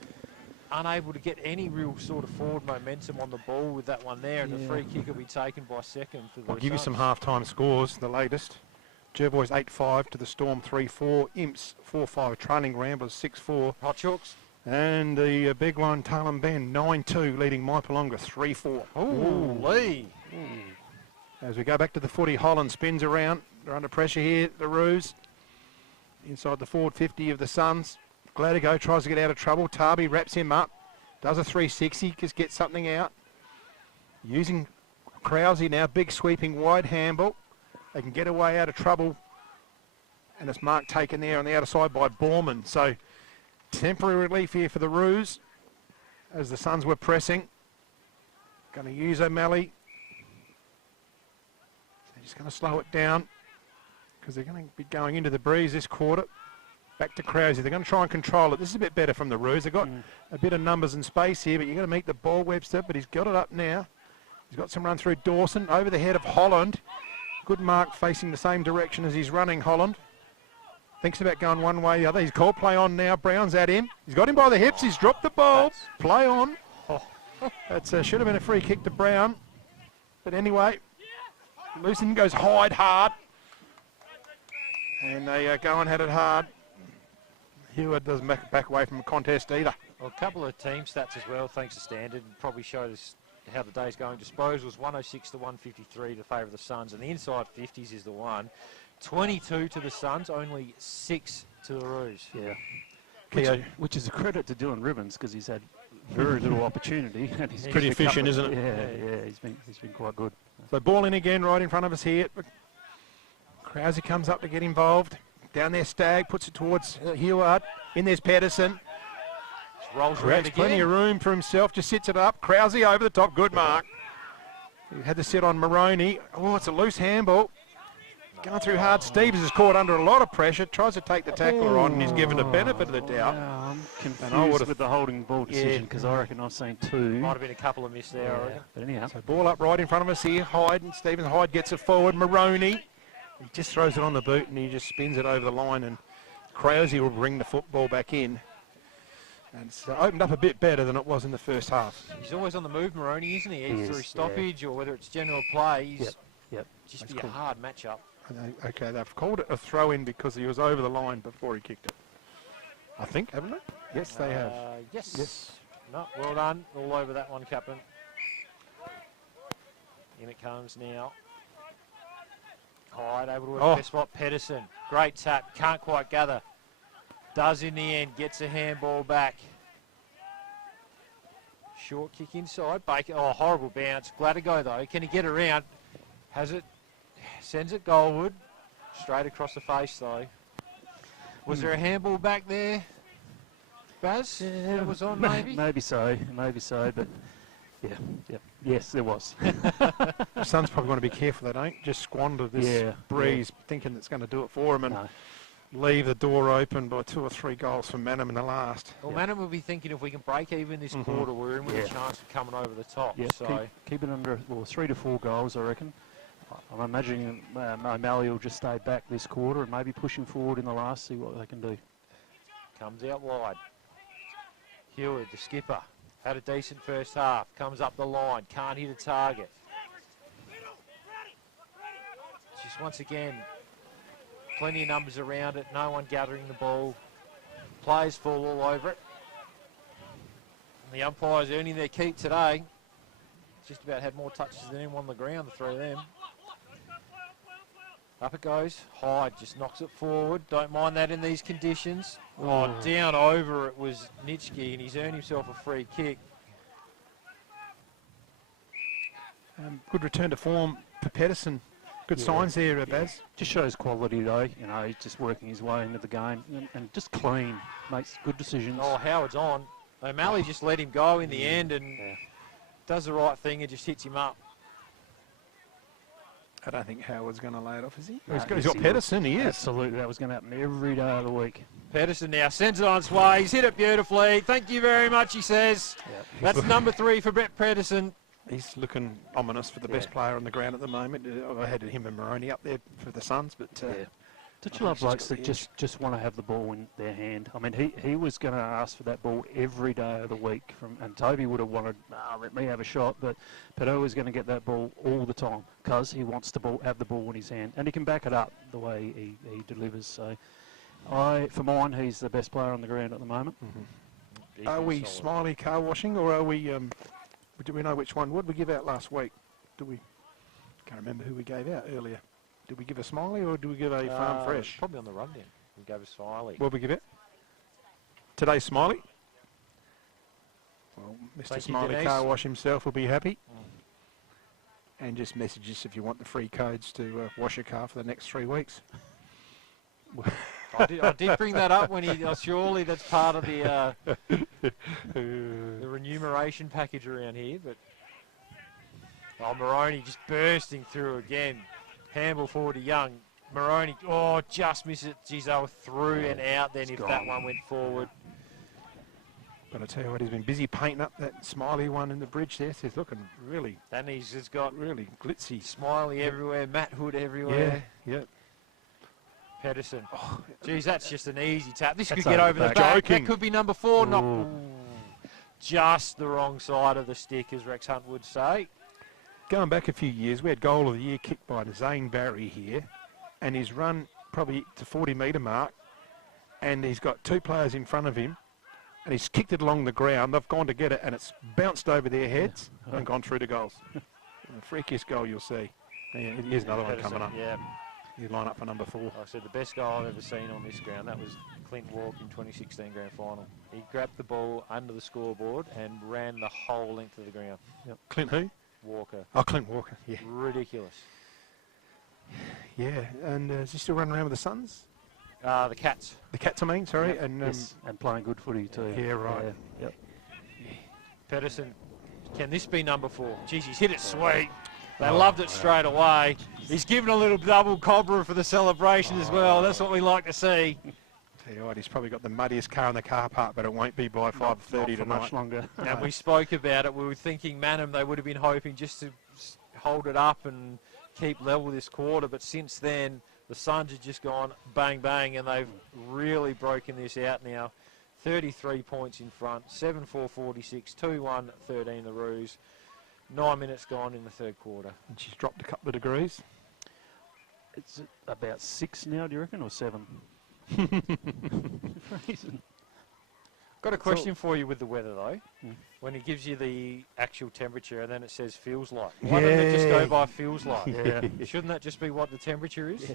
unable to get any real sort of forward momentum on the ball with that one there, and the free kick will be taken by second for the I'll give you Suns. some half-time scores, the latest. Jerboys 8-5 to the Storm 3-4. Imps 4-5. Trailing Ramblers 6-4. Hot Chooks. And the big one, Talon Ben 9-2, leading Maipalonga 3-4. Ooh, Lee. As we go back to the footy, Holland spins around. They're under pressure here, the Roos. Inside the forward 50 of the Suns. Gladigo tries to get out of trouble. Tarby wraps him up. Does a 360, just gets something out. Using Krause now, big sweeping wide handball. They can get away out of trouble. And it's mark taken there on the outer side by Borman. So temporary relief here for the Roos as the Suns were pressing. Going to use O'Malley. They're just going to slow it down because they're going to be going into the breeze this quarter. Back to Krause. They're going to try and control it. This is a bit better from the Roos. They've got a bit of numbers and space here, but you've got to meet the ball, Webster, but he's got it up now. He's got some run through Dawson over the head of Holland. Good mark facing the same direction as he's running, Holland. Thinks about going one way or the other. He's called play on now. Brown's at him. He's got him by the hips. He's dropped the ball. Play on. That should have been a free kick to Brown. But anyway, Lucen goes Hyde hard. And they go and had it hard. Hewitt doesn't back away from a contest either. Well, a couple of team stats as well, thanks to standard, probably shows how the day's going. Disposals 106 to 153 to favour the Suns, and the inside 50s is the one. 22 to the Suns, only 6 to the Roos. Yeah. Which is a credit to Dylan Ribbons because he's had very little opportunity. And he's pretty efficient, isn't it? Yeah, he's been quite good. So ball in again right in front of us here. Krause comes up to get involved. Down there, Stagg puts it towards Heward. In there's Pedersen. Rolls around again. Plenty of room for himself, just sits it up. Krause over the top, good mark. He had to sit on Maroney. Oh, it's a loose handball. Going through hard. Stevens is caught under a lot of pressure, tries to take the tackler on, and he's given the benefit of the doubt. I'm confused with the holding ball decision because I reckon I've seen two. Might have been a couple of missed there, I reckon. But anyhow. So ball up right in front of us here. Hyde, and Stevens. Hyde gets it forward. Maroney. He just throws it on the boot and he just spins it over the line, and Krause will bring the football back in. And it's opened up a bit better than it was in the first half. He's always on the move, Maroney, isn't he? Either He through is, stoppage or whether it's general play. He's just That's be cool. a hard matchup. Okay, they've called it a throw-in because he was over the line before he kicked it. I think, haven't they? Yes, they have. Yes. Yes. No, well done. All over that one, Captain. In it comes now. Hyde able to work best spot. Pedersen. Great tap. Can't quite gather. Does in the end. Gets a handball back. Short kick inside. Baker. Oh, horrible bounce. Glad to go, though. Can he get around? Has it. Sends it goalward. Straight across the face, though. Was there a handball back there, Baz? Yeah, that was on, maybe? Maybe so, but yes, there was. The Suns probably want to be careful they don't just squander this breeze thinking it's going to do it for them and leave the door open by 2 or 3 goals from Mannum in the last. Well, Mannum will be thinking if we can break even this quarter, we're in with a chance of coming over the top. Yeah, So keep it under 3 to 4 goals, I reckon. I'm imagining Mallee will just stay back this quarter and maybe push him forward in the last, see what they can do. Comes out wide. Heward, the skipper, had a decent first half. Comes up the line, can't hit a target. Just once again, plenty of numbers around it, no one gathering the ball. Players fall all over it. And the umpires earning their keep today. Just about had more touches than anyone on the ground, the 3 of them. Up it goes. Hyde just knocks it forward. Don't mind that in these conditions. Oh, down over it was Nitschke, and he's earned himself a free kick. Good return to form for Pedersen. Good signs there, Baz. Just shows quality, though. You know, he's just working his way into the game and just clean. Makes good decisions. Oh, Howard's on. O'Malley just let him go in the end and does the right thing and just hits him up. I don't think Howard's going to lay it off, is he? No, he's got Pedersen, he is. Absolutely, that was going to happen every day of the week. Pedersen now sends it on its way. He's hit it beautifully. Thank you very much, he says. Yep. That's number 3 for Brett Pedersen. He's looking ominous for the best player on the ground at the moment. I had him and Maroney up there for the Suns, but... Don't you love blokes that just want to have the ball in their hand? I mean, he was going to ask for that ball every day of the week, and Toby would have wanted, let me have a shot, but Pedo is going to get that ball all the time because he wants to have the ball in his hand, and he can back it up the way he delivers. So, for mine, he's the best player on the ground at the moment. Are we Smiley car washing, or are we? Do we know which one? What did we give out last week? Can't remember who we gave out earlier. Did we give a Smiley or do we give a Farm Fresh? Probably on the rundown. We gave a Smiley. What did we give it? Today's Smiley. Well, Mr. Thank Smiley you, car wash himself will be happy. And just message us if you want the free codes to wash your car for the next 3 weeks. I did bring that up when surely that's part of the remuneration package around here. But Maroney just bursting through again. Handball forward to Young. Maroney, just missed it. Geez, they were through and out then if that one went forward. But I tell you what, he's been busy painting up that Smiley one in the bridge there. So he's looking really... And he's just got... Really glitzy. Smiley everywhere, Matt Hood everywhere. Yeah. Pedersen. Geez, that's just an easy tap. This could get over the back. That could be number 4. Not just the wrong side of the stick, as Rex Hunt would say. Going back a few years, we had goal of the year kicked by Zane Barry here, and he's run probably to 40-metre mark, and he's got 2 players in front of him, and he's kicked it along the ground. They've gone to get it, and it's bounced over their heads and gone through to goals. The freakiest goal you'll see. Here's another one coming up. Yeah. You line up for number 4. Like I said, the best goal I've ever seen on this ground, that was Clint Walk in 2016 Grand Final. He grabbed the ball under the scoreboard and ran the whole length of the ground. Clint who? Walker. Oh, Clint Walker, yeah. Ridiculous. Yeah, and is he still running around with the Suns? The Cats. The Cats, I mean, sorry. Yep. And and playing good footy too. Yeah, right. Yep. Pedersen, can this be number 4? Geez, he's hit it sweet. They loved it straight away. He's given a little double cobra for the celebration as well. That's what we like to see. Tell you what, he's probably got the muddiest car in the car park, but it won't be by 5:30 tonight. Much longer. And we spoke about it. We were thinking Mannum, they would have been hoping just to hold it up and keep level this quarter. But since then, the Suns have just gone bang, bang, and they've really broken this out now. 33 points in front, 7-4-46, 2-1-13 the Roos. 9 minutes gone in the third quarter. And she's dropped a couple of degrees. It's about 6 now, do you reckon, or 7? Got a question for you with the weather though. When it gives you the actual temperature and then it says feels like. Why doesn't it just go by feels like? Yeah. Shouldn't that just be what the temperature is?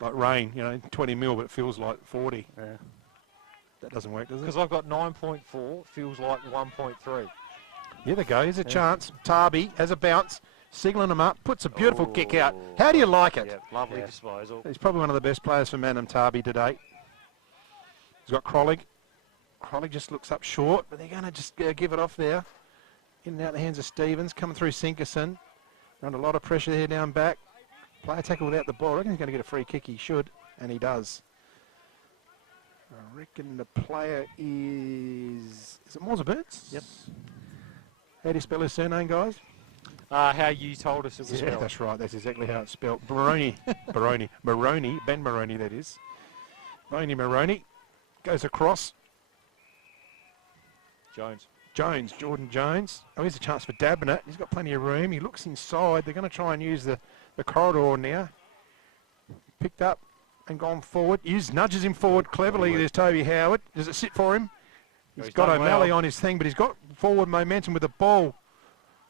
Like rain, 20 mil, but it feels like 40. Yeah. That doesn't work, does it? Because I've got 9.4, feels like 1.3. Here they go. Here's a chance. Tarby has a bounce, signalling him up, puts a beautiful kick out. How do you like it? Yeah, lovely disposal. He's probably one of the best players for Mannum, Tarby, today. He's got Crollig. Crollig just looks up short, but they're going to just give it off there. In and out the hands of Stevens, coming through Sinkerson. They're under a lot of pressure here down back. Player tackle without the ball. I reckon he's going to get a free kick. He should, and he does. I reckon the player is it Morza Burns? Yep. How do you spell his surname, guys? How you told us it was Yeah, spelled. that's right. That's exactly how it's spelled. Baroni. Maroney, Ben Maroney, that is. Maroney goes across. Jordan Jones. Oh, here's a chance for Dabnett. He's got plenty of room. He looks inside. They're going to try and use the corridor now. Picked up and gone forward. Nudges him forward cleverly. There's Toby Howard. Does it sit for him? He's got O'Malley on his thing, but he's got forward momentum with the ball.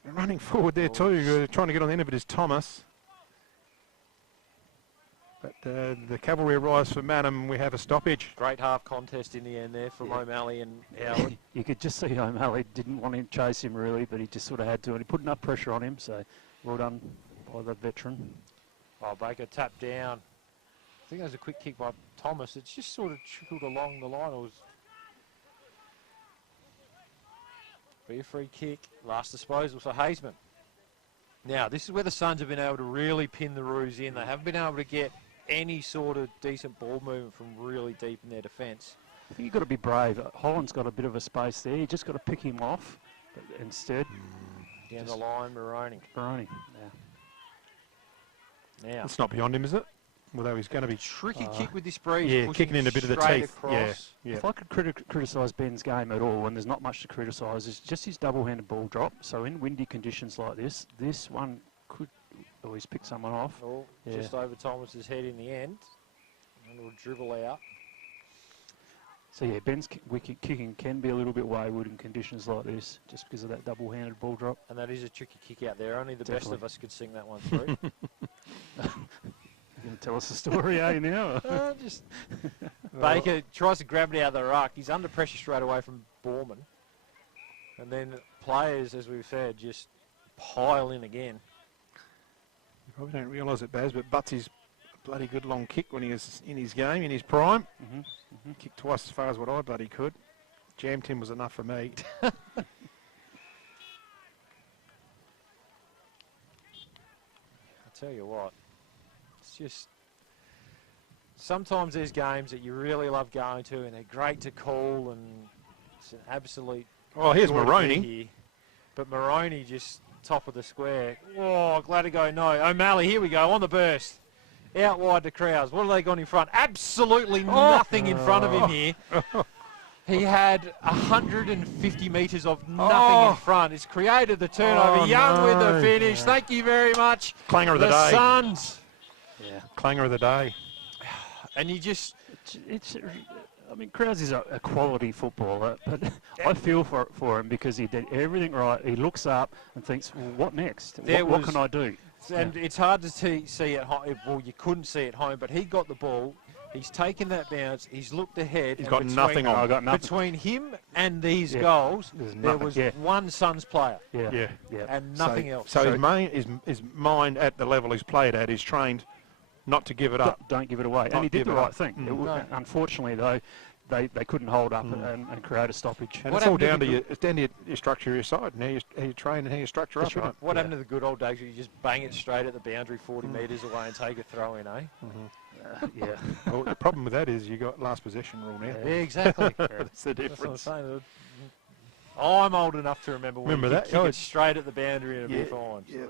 And running forward there too. Trying to get on the end of it is Thomas. But the cavalry arrives for Mannum. We have a stoppage. Great half contest in the end there from O'Malley and Howard. You could just see O'Malley didn't want to chase him really, but he just sort of had to, and he put enough pressure on him, so well done by the veteran. Oh, Baker tapped down. I think that was a quick kick by Thomas. It's just sort of trickled along the line. It was be a free kick. Last disposal for Hazeman. Now, this is where the Suns have been able to really pin the Roos in. They haven't been able to get any sort of decent ball movement from really deep in their defence. I think you've got to be brave. Holland's got a bit of a space there. You just got to pick him off, but instead... Down the line, Maroney. Yeah. Now. It's not beyond him, is it? Although he's going to be... Tricky kick with this breeze. Yeah, kicking in a bit of the teeth. Across. Yeah. If I could criticise Ben's game at all, and there's not much to criticise, it's just his double-handed ball drop. So in windy conditions like this one could always pick someone off. Oh, just over Thomas's head in the end. And it'll dribble out. So yeah, Ben's wicket kicking can be a little bit wayward in conditions like this, just because of that double-handed ball drop. And that is a tricky kick out there. Only the best of us could sing that one through. You're going to tell us the story, are you now? Baker tries to grab it out of the ruck. He's under pressure straight away from Borman. And then players, as we've said, just pile in again. You probably don't realise it, Baz, but Butsy's a bloody good long kick when he was in his game, in his prime. Kicked twice as far as what I bloody could. Jammed him was enough for me. I tell you what, it's just sometimes there's games that you really love going to and they're great to call and it's an absolute... Oh, here's joy to be Maroney. here. But Maroney just top of the square. Oh, glad to go no. O'Malley, here we go, on the burst. Out wide to Krause. What have they got in front? Absolutely nothing in front of him here. He had 150 metres of nothing in front. It's created the turnover. Young with the finish. Thank you very much. Clanger of the day. The Suns. Yeah. Clanger of the day. And you just... I mean, Krause is a quality footballer, but I feel for him because he did everything right. He looks up and thinks, well, what next? What can I do? And it's hard to see at home. Well, you couldn't see at home, but he got the ball. He's taken that bounce. He's looked ahead. He's got nothing on. Between him and these goals, there was one Suns player. And nothing else. So his mind at the level he's played at is trained not to give it up. Don't give it away. And he did the right thing. Unfortunately, though, they couldn't hold up and create a stoppage. And it's all down to your structure of your side and how you train and how you structure up. Right? What happened to the good old days where you just bang it straight at the boundary 40 metres away and take a throw in, eh? Yeah. Well, the problem with that is you got last possession rule now. Yeah, exactly. That's the difference. That's what I'm saying. I'm old enough to remember when you that? kick it straight at the boundary and it'd be fine. Yeah.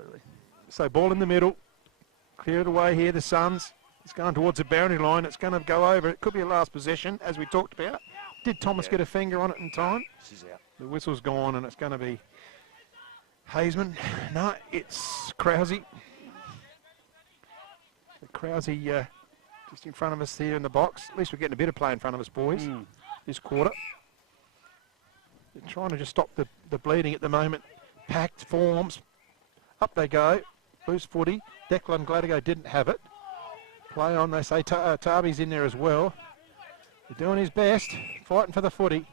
So ball in the middle. Clear it away here, the Suns. It's going towards the boundary line. It's going to go over. It could be a last possession, as we talked about. Did Thomas get a finger on it in time? She's out. The whistle's gone, and it's going to be Hazeman. No, it's Krause. Krause just in front of us here in the box. At least we're getting a bit of play in front of us, boys, this quarter. They're trying to just stop the bleeding at the moment. Packed forms. Up they go. Loose footy. Declan Gladigo didn't have it. Play on, they say. Tarby's in there as well. He's doing his best. Fighting for the footy.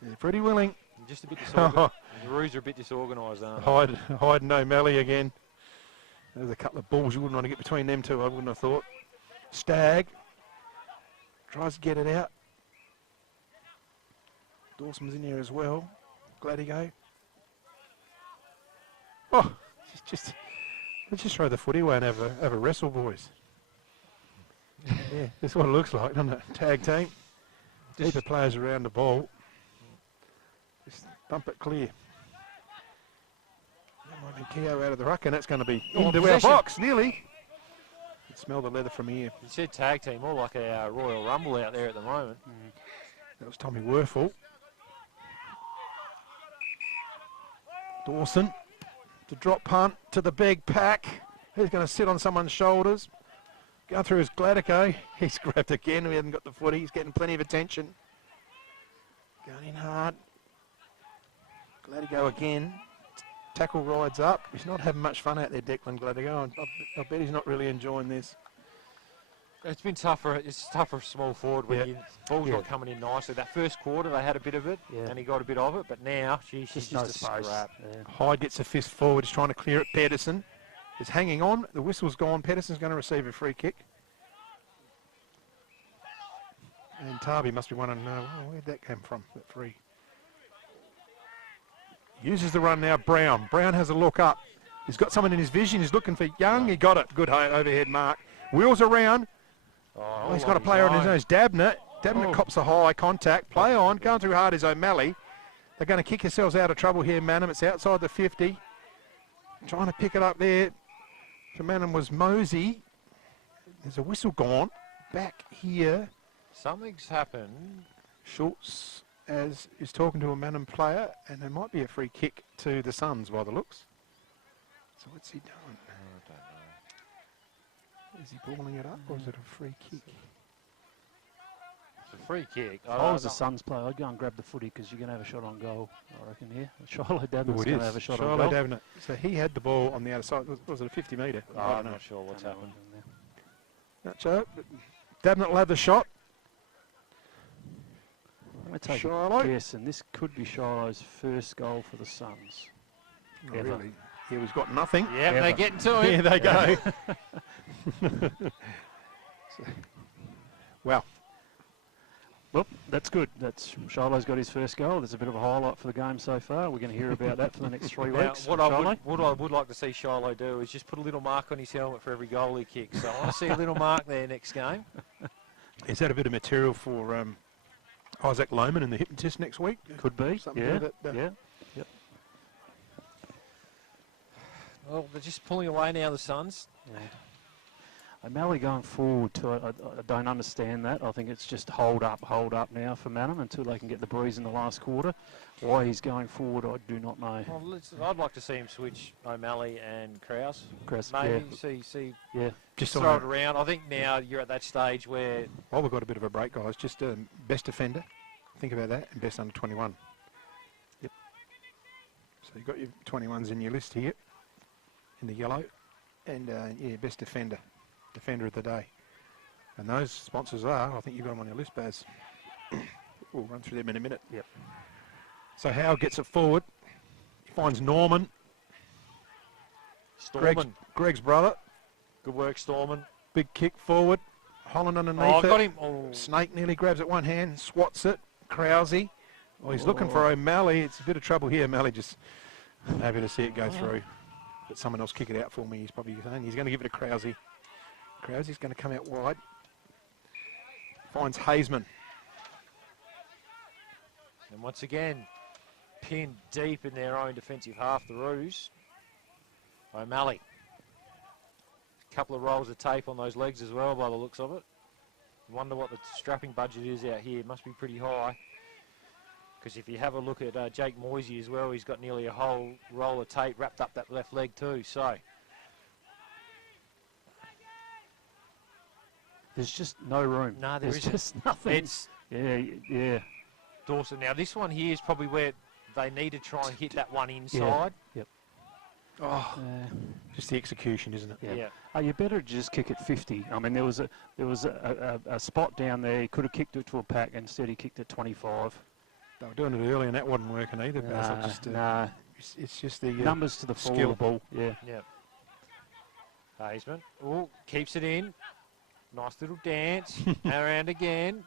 They're pretty willing. Just a bit disorganised. The Roos are a bit disorganised, aren't they? Hyde and O'Malley again. There's a couple of balls you wouldn't want to get between them two, I wouldn't have thought. Stagg tries to get it out. Dawson's in there as well. Gladigo. Oh, let's just throw the footy away and have a wrestle, boys. Yeah, that's what it looks like, doesn't it? Tag team. Deeper players around the ball. Just bump it clear. That might be Keogh out of the ruck, and that's going to be into our box, nearly. You can smell the leather from here. You said tag team, more like a Royal Rumble out there at the moment. That was Tommy Werfel. Dawson to drop punt to the big pack. He's going to sit on someone's shoulders. Go through his Gladico. He's grabbed again. We haven't got the footy. He's getting plenty of attention. Going in hard. Gladigo again. Tackle rides up. He's not having much fun out there, Declan Gladigo. I bet he's not really enjoying this. It's been tougher. It's tough for a small forward when your ball's not coming in nicely. That first quarter, they had a bit of it, and he got a bit of it. But now, she's just a scrap. Yeah. Hyde gets a fist forward. He's trying to clear it. Pedersen is hanging on. The whistle's gone. Pedersen's going to receive a free kick. And Tarby must be wondering, where'd that come from, that free? Uses the run now, Brown. Brown has a look up. He's got someone in his vision. He's looking for Young. He got it. Good overhead mark. Wheels around. Oh, he's got a player on his nose. Dabnett. Dabnett cops a high contact. Play on. Going through hard is O'Malley. They're going to kick themselves out of trouble here, Mannum. It's outside the 50. Trying to pick it up there. For Mannum was Mosey. There's a whistle gone. Back here. Something's happened. Schultz is talking to a Mannum player, and there might be a free kick to the Suns by the looks. So what's he doing? I don't know. Is he balling it up, or is it a free kick? It's a free kick. If I was a Suns player, I'd go and grab the footy because you're going to have a shot on goal, I reckon, here. Shiloh Dabnett's going to have a shot on goal. Dabnett. So he had the ball on the outer side. Was it a 50 metre? I'm not sure what's happened. Not sure. Dabnett will have the shot. I'm going to take a guess, and this could be Shiloh's first goal for the Suns. Oh, really? Yeah, he's got nothing. Yeah, they're getting to it. Here they go. Well, that's good. That's Shiloh's got his first goal. There's a bit of a highlight for the game so far. We're going to hear about that for the next 3 weeks. What I would like to see Shiloh do is just put a little mark on his helmet for every goal he kicks. So I want to see a little mark there next game. Is that a bit of material for Isaac Lohman in the hypnotist next week? Could be. Something Yeah. Yep. Well, they're just pulling away now, the Suns. Yeah. Mallee going forward, too, I don't understand that. I think it's just hold up now for Mannum until they can get the breeze in the last quarter. Why he's going forward, I do not know. Well, I'd like to see him switch O'Malley and Krause. Maybe see. Yeah. Just throw it around. I think now you're at that stage where... Well, we've got a bit of a break, guys. Just best defender. Think about that. And best under 21. Yep. So you've got your 21s in your list here. In the yellow. And, best defender. Defender of the day. And those sponsors are, I think you've got them on your list, Baz. We'll run through them in a minute. Yep. So Howe gets it forward. He finds Norman. Greg's brother. Good work, Storman. Big kick forward. Holland underneath it. Got him. Oh. Snake nearly grabs it one hand, swats it. Krause. Oh, he's looking for O'Malley. It's a bit of trouble here. O'Malley just happy to see it go through. But someone else kick it out for me, he's probably saying. He's going to give it to Krause. Krause's going to come out wide. Finds Hazeman. And once again, pinned deep in their own defensive half, the Roos. O'Malley. A couple of rolls of tape on those legs as well, by the looks of it. Wonder what the strapping budget is out here. It must be pretty high. Because if you have a look at Jake Moisey as well, he's got nearly a whole roll of tape wrapped up that left leg too. So there's just no room. No, there's just nothing. It's yeah. Dawson. Now, this one here is probably where they need to try and hit that one inside. Yep. Oh, just the execution, isn't it? Yeah. You better just kick it 50. I mean, there was a spot down there. He could have kicked it to a pack. Instead, he kicked it 25. They were doing it early, and that wasn't working either. It's just the numbers to the fore skill. of the ball. Yeah. Yep. Hazeman. Oh, keeps it in. Nice little dance. Around again.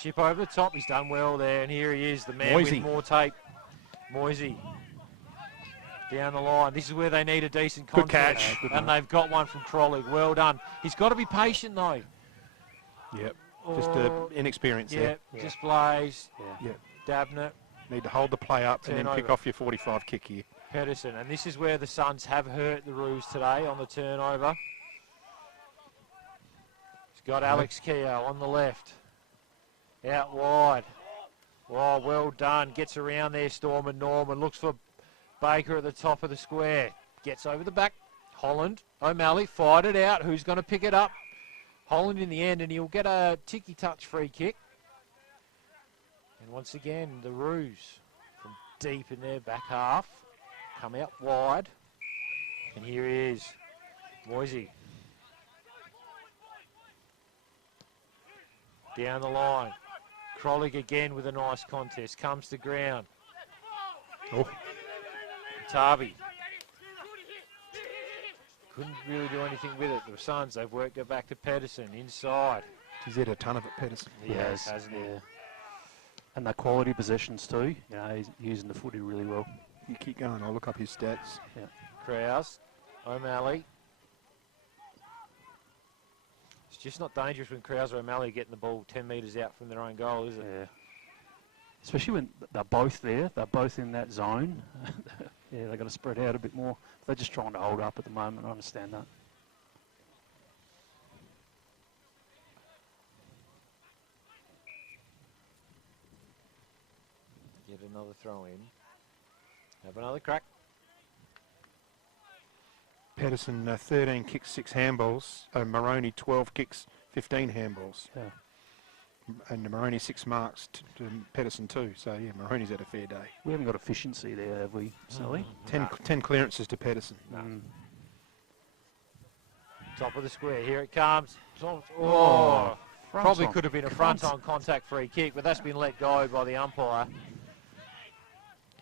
Chip over the top. He's done well there. And here he is, the man Moisey. with more tape. Moisey. Down the line. This is where they need a decent Good contest. catch. Good And one. they've got one from Crowley. Well done. He's got to be patient, though. Yep. Just inexperience Yep. there. Just Blaze. Yep. Dabnett. Need to hold the play up and then Turnover. pick off your 45 kick here. Pedersen. And this is where the Suns have hurt the Roos today on the turnover. He's got Alex Keogh on the left. Out wide. Oh, well done. Gets around there, Storm and Norman. Looks for Baker at the top of the square. Gets over the back. Holland. O'Malley fired it out. Who's going to pick it up? Holland in the end, and he'll get a ticky-touch free kick. And once again, the Roos from deep in their back half come out wide. And here he is, Moisey. Down the line. Krolik again with a nice contest. Comes to ground. Oh. Tavi. Couldn't really do anything with it. The Suns, they've worked it back to Pedersen inside. He's had a ton of it, Pedersen. He has, hasn't he? And the quality possessions too. You know, he's using the footy really well. You keep going. I'll look up his stats. Yeah. Krause. O'Malley. It's just not dangerous when Krause or O'Malley are getting the ball 10 metres out from their own goal, is it? Yeah. Especially when they're both there. They're both in that zone. Yeah, they've got to spread out a bit more. They're just trying to hold up at the moment. I understand that. Get another throw in. Have another crack. Pedersen 13 kicks, 6 handballs. Maroney 12 kicks, 15 handballs. Yeah. And Maroney 6 marks to Pedersen 2. So yeah, Maroney's had a fair day. We haven't got efficiency there, have we, Sally? 10 clearances to Pedersen. Top of the square. Here it comes. Oh, probably on could have been a front-on contact free kick, but that's been let go by the umpire.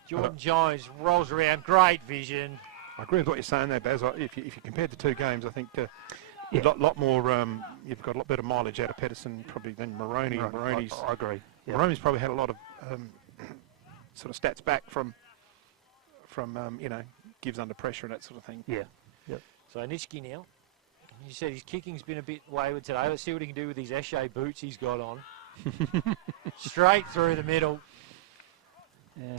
Jordan Jones rolls around. Great vision. I agree with what you're saying there, Baz. If you compared the two games, I think a lot more. You've got a lot better mileage out of Pedersen probably than Maroney. Right, Maroney's, I agree. Yep. Maroney's probably had a lot of sort of stats back from gives under pressure and that sort of thing. Yeah. Yep. So Nitschke now. You said his kicking's been a bit wayward today. Let's see what he can do with these Esche boots he's got on. Straight through the middle. Yeah.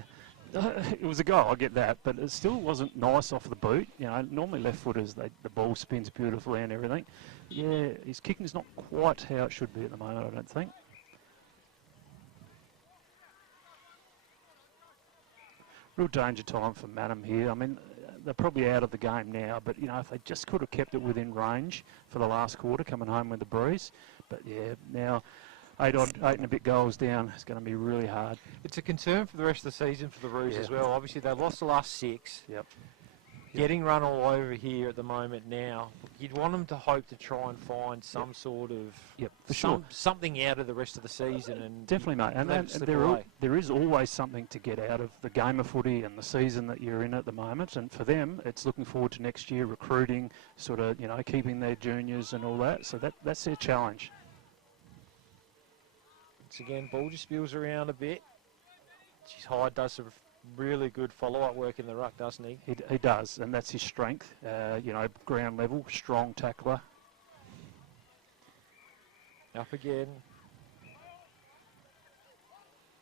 It was a goal, I get that, but it still wasn't nice off the boot. You know, normally left footers, the ball spins beautifully and everything. Yeah, his kicking's not quite how it should be at the moment, I don't think. Real danger time for Mannum here. I mean, they're probably out of the game now, but, you know, if they just could have kept it within range for the last quarter, coming home with the breeze. But, yeah, now 8 and a bit goals down is going to be really hard. It's a concern for the rest of the season for the Roos as well. Obviously, they've lost the last 6. Yep. Getting run all over here at the moment now. You'd want them to hope to try and find some sort of something out of the rest of the season. And definitely, mate. And there is always something to get out of the game of footy and the season that you're in at the moment. And for them, it's looking forward to next year, recruiting, sort of, you know, keeping their juniors and all that. So that's their challenge. Once again, ball just spills around a bit. Hyde does some really good follow-up work in the ruck, doesn't he? He does, and that's his strength. You know, ground level, strong tackler. Up again.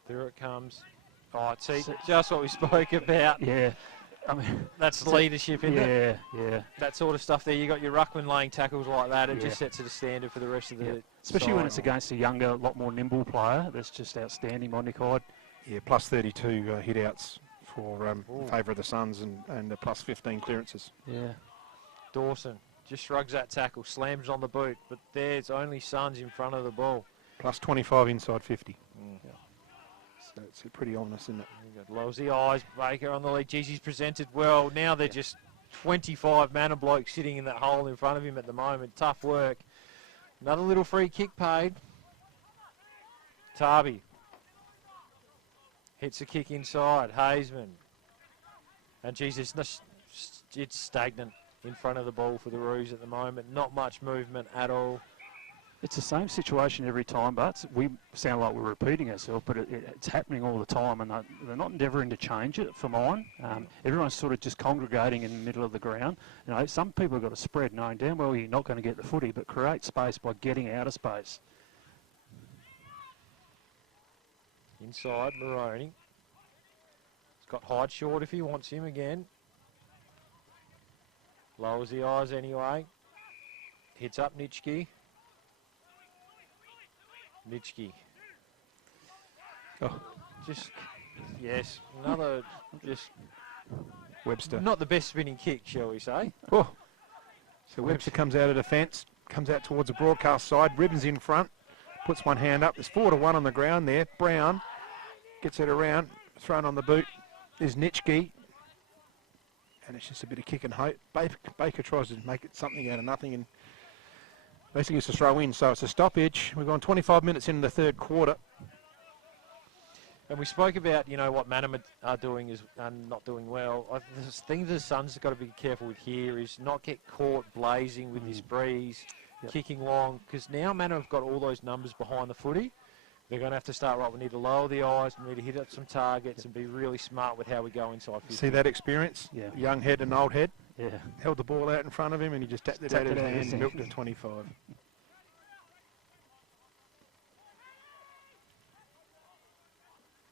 There it comes. Oh, see, just what we spoke about. Yeah. I mean, that's leadership, isn't it? Yeah. That sort of stuff there. You got your ruckman laying tackles like that. It just sets it a standard for the rest of the Especially when side. it's against a younger, lot more nimble player. That's just outstanding, Monty Hyde. Yeah, plus 32 hit-outs for favour of the Suns and plus 15 clearances. Yeah. Dawson just shrugs that tackle, slams on the boot, but there's only Suns in front of the ball. Plus 25 inside 50. Yeah. It's pretty ominous, isn't it? Lowers the eyes, Baker on the lead. Geez, he's presented well. Now they're just 25 Mannum blokes sitting in that hole in front of him at the moment. Tough work. Another little free kick paid. Tarby hits a kick inside. Hazeman. And Jesus, it's stagnant in front of the ball for the Roos at the moment. Not much movement at all. It's the same situation every time, but we sound like we're repeating ourselves, but it's happening all the time, and they're not endeavouring to change it for mine. Everyone's sort of just congregating in the middle of the ground. You know, some people have got to spread, knowing damn well you're not going to get the footy, but create space by getting out of space. Inside, Maroney. He's got Hyde short if he wants him again. Lowers the eyes anyway. Hits up Nitschke. Nitschke. Oh. Just, yes, another, just... Webster. Not the best spinning kick, shall we say. Oh. So Webster comes out of defence, comes out towards the broadcast side, Ribbons in front, puts one hand up. There's 4-1 on the ground there. Brown gets it around, thrown on the boot. There's Nitschke. And it's just a bit of kick and hope. Baker tries to make it something out of nothing and basically it's a throw in. So it's a stoppage. We've gone 25 minutes into the third quarter. And we spoke about, you know, what Mannum are doing is not doing well. The thing the Suns have got to be careful with here is not get caught blazing with this breeze, kicking long, because now Mannum have got all those numbers behind the footy. They're going to have to start right. We need to lower the eyes. We need to hit up some targets and be really smart with how we go inside 50. See that experience? Yeah. Young head and old head. Yeah. Held the ball out in front of him and he just tapped it out of his hand and milked it 25.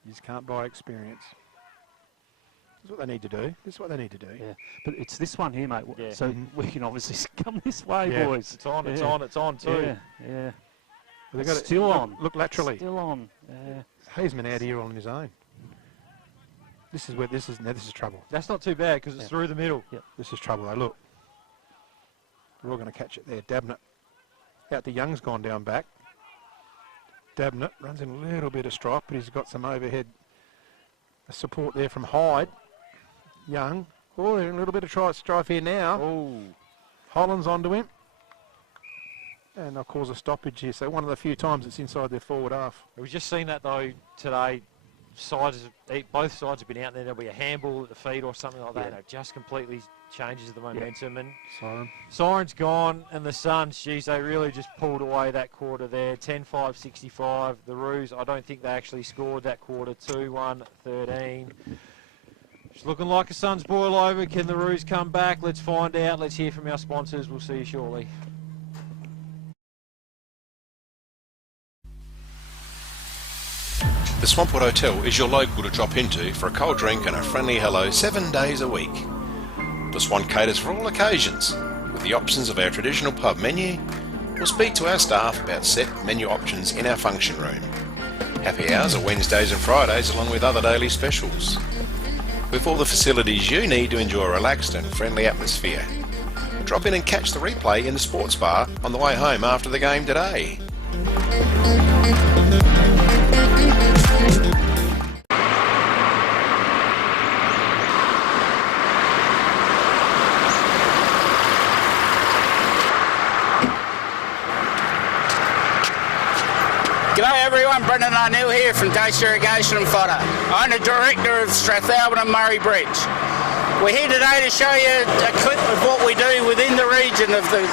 You just can't buy experience. This is what they need to do. This is what they need to do. Yeah, but it's this one here, mate. Yeah. So we can obviously come this way, Yeah. boys. It's on, it's on, it's on too. Yeah. They've got Still on. Look laterally. Still on. Yeah. Hazeman out here on his own. This is where this is trouble. That's not too bad because it's through the middle. Yep. This is trouble. Though. Look, we're all going to catch it there. Dabnett out to Young's gone down back. Dabnett runs in a little bit of stripe, but he's got some overhead support there from Hyde. Young, oh, a little bit of strife here now. Oh, Holland's onto him. And they'll cause a stoppage here. So one of the few times it's inside their forward half. We've just seen that though today. Both sides have been out there. There'll be a handball at the feet or something like that. It just completely changes the momentum. And Siren's gone, and the Suns, geez, they really just pulled away that quarter there. 10-5-65. The Roos, I don't think they actually scored that quarter. 2-1-13. It's looking like a Suns boil over. Can the Roos come back? Let's find out. Let's hear from our sponsors. We'll see you shortly. The Swampwood Hotel is your local to drop into for a cold drink and a friendly hello 7 days a week. The Swan caters for all occasions, with the options of our traditional pub menu. We'll speak to our staff about set menu options in our function room. Happy hours are Wednesdays and Fridays along with other daily specials. With all the facilities you need to enjoy a relaxed and friendly atmosphere. Drop in and catch the replay in the sports bar on the way home after the game today. G'day everyone, Brendan O'Neill here from Dace Irrigation and Fodder. I'm the Director of Strathalbyn and Murray Bridge. We're here today to show you a clip of what we do within the region of the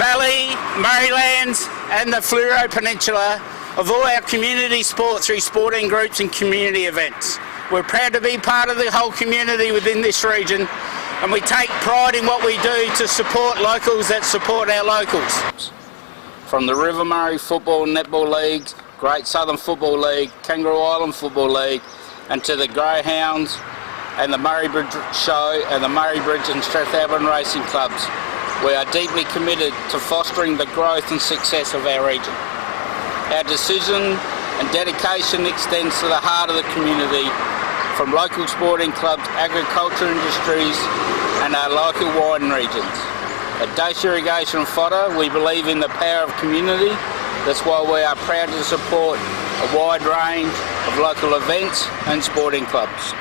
Mallee, Murraylands and the Fleurieu Peninsula of all our community sport through sporting groups and community events. We're proud to be part of the whole community within this region, and we take pride in what we do to support locals that support our locals. From the River Murray Football and Netball Leagues, Great Southern Football League, Kangaroo Island Football League, and to the Greyhounds and the Murray Bridge Show and the Murray Bridge and Strathalbyn Racing Clubs. We are deeply committed to fostering the growth and success of our region. Our decision and dedication extends to the heart of the community, from local sporting clubs, agriculture industries and our local wine regions. At Dace Irrigation and Fodder, we believe in the power of community. That's why we are proud to support a wide range of local events and sporting clubs.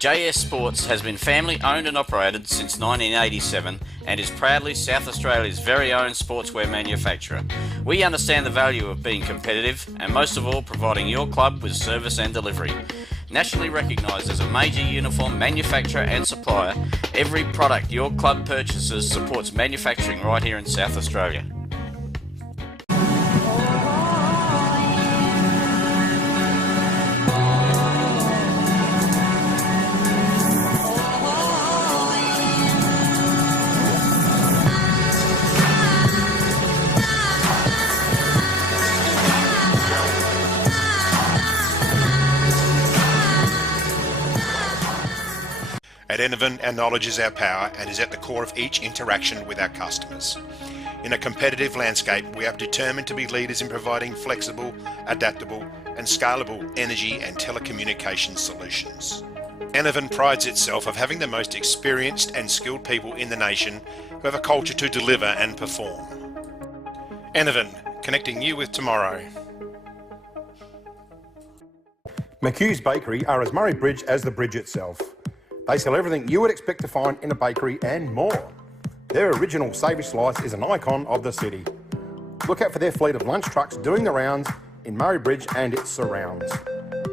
JS Sports has been family owned and operated since 1987 and is proudly South Australia's very own sportswear manufacturer. We understand the value of being competitive and most of all providing your club with service and delivery. Nationally recognised as a major uniform manufacturer and supplier, every product your club purchases supports manufacturing right here in South Australia. At Enervin, our knowledge is our power and is at the core of each interaction with our customers. In a competitive landscape, we are determined to be leaders in providing flexible, adaptable and scalable energy and telecommunications solutions. Enervin prides itself of having the most experienced and skilled people in the nation who have a culture to deliver and perform. Enervin, connecting you with tomorrow. McHugh's Bakery are as Murray Bridge as the bridge itself. They sell everything you would expect to find in a bakery and more. Their original savoury slice is an icon of the city. Look out for their fleet of lunch trucks doing the rounds in Murray Bridge and its surrounds.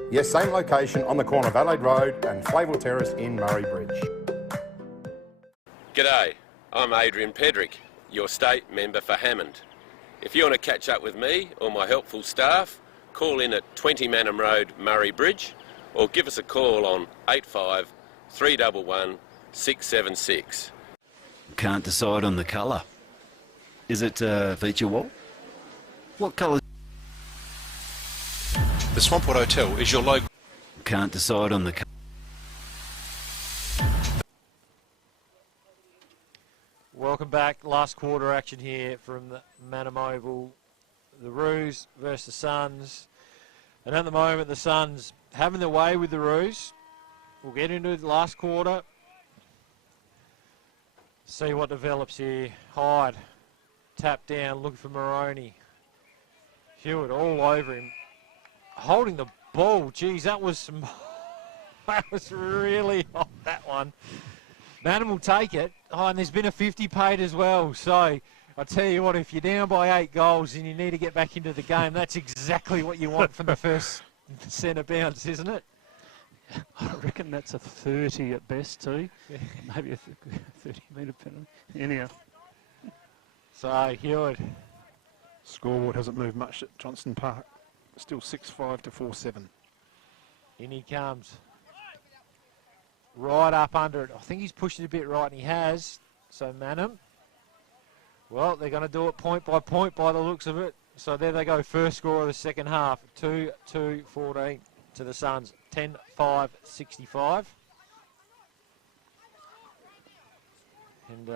Yes, same location on the corner of Adelaide Road and Flayville Terrace in Murray Bridge. G'day, I'm Adrian Pedrick, your state member for Hammond. If you want to catch up with me or my helpful staff, call in at 20 Mannum Road, Murray Bridge, or give us a call on 85 311 676. Can't decide on the colour. Is it feature wall? What colour? The Swampwood Hotel is your local. Can't decide on the colour. Welcome back. Last quarter action here from the Mannum Oval. The Roos versus the Suns. And at the moment, the Suns having their way with the Roos. We'll get into the last quarter. See what develops here. Hyde, tap down, looking for Moroney. Hewitt all over him. Holding the ball. Geez, that was really hot, that one. Mannum will take it. Oh, and there's been a 50 paid as well. So I tell you what, if you're down by 8 goals and you need to get back into the game, that's exactly what you want from the first centre bounce, isn't it? I reckon that's a 30 at best too. Yeah. Maybe a 30-metre penalty. Anyhow. So, Hewitt. Scoreboard hasn't moved much at Johnston Park. Still 6-5 to 4-7. In he comes. Right up under it. I think he's pushed it a bit right, and he has. So, Mannum. Well, they're going to do it point by the looks of it. So, there they go. First score of the second half. 2-2-14 to the Suns. 10-5-65. And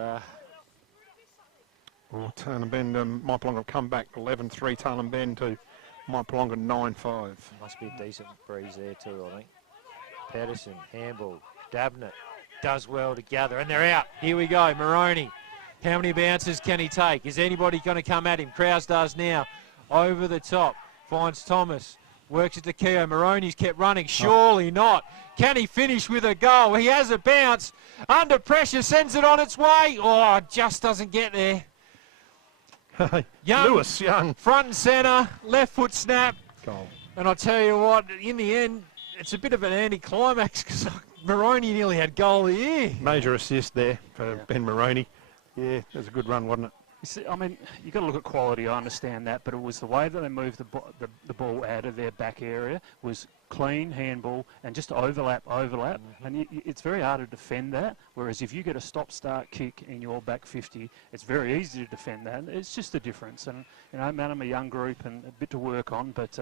Tarn Bend, Mypolonga come back 11-3 Tarn Bend to Mypolonga 9-5. Must be a decent breeze there too, I think. Pedersen, handball, Dabnett does well to gather, and they're out. Here we go, Moroney. How many bounces can he take? Is anybody going to come at him? Krause does now. Over the top, finds Thomas. Works it to Keogh. Moroney's kept running. Surely not. Can he finish with a goal? He has a bounce. Under pressure, sends it on its way. Oh, just doesn't get there. Lewis Young. Front and centre, left foot snap. Goal. And I'll tell you what, in the end, it's a bit of an anticlimax because Moroney nearly had goal of the year. Major assist there for Ben Moroney. Yeah, it was a good run, wasn't it? You see, I mean, you've got to look at quality, I understand that, but it was the way that they moved the ball out of their back area was clean handball and just overlap, and it's very hard to defend that, whereas if you get a stop-start kick in your back 50, it's very easy to defend that. It's just a difference, and, you know, Mannum, a young group and a bit to work on, but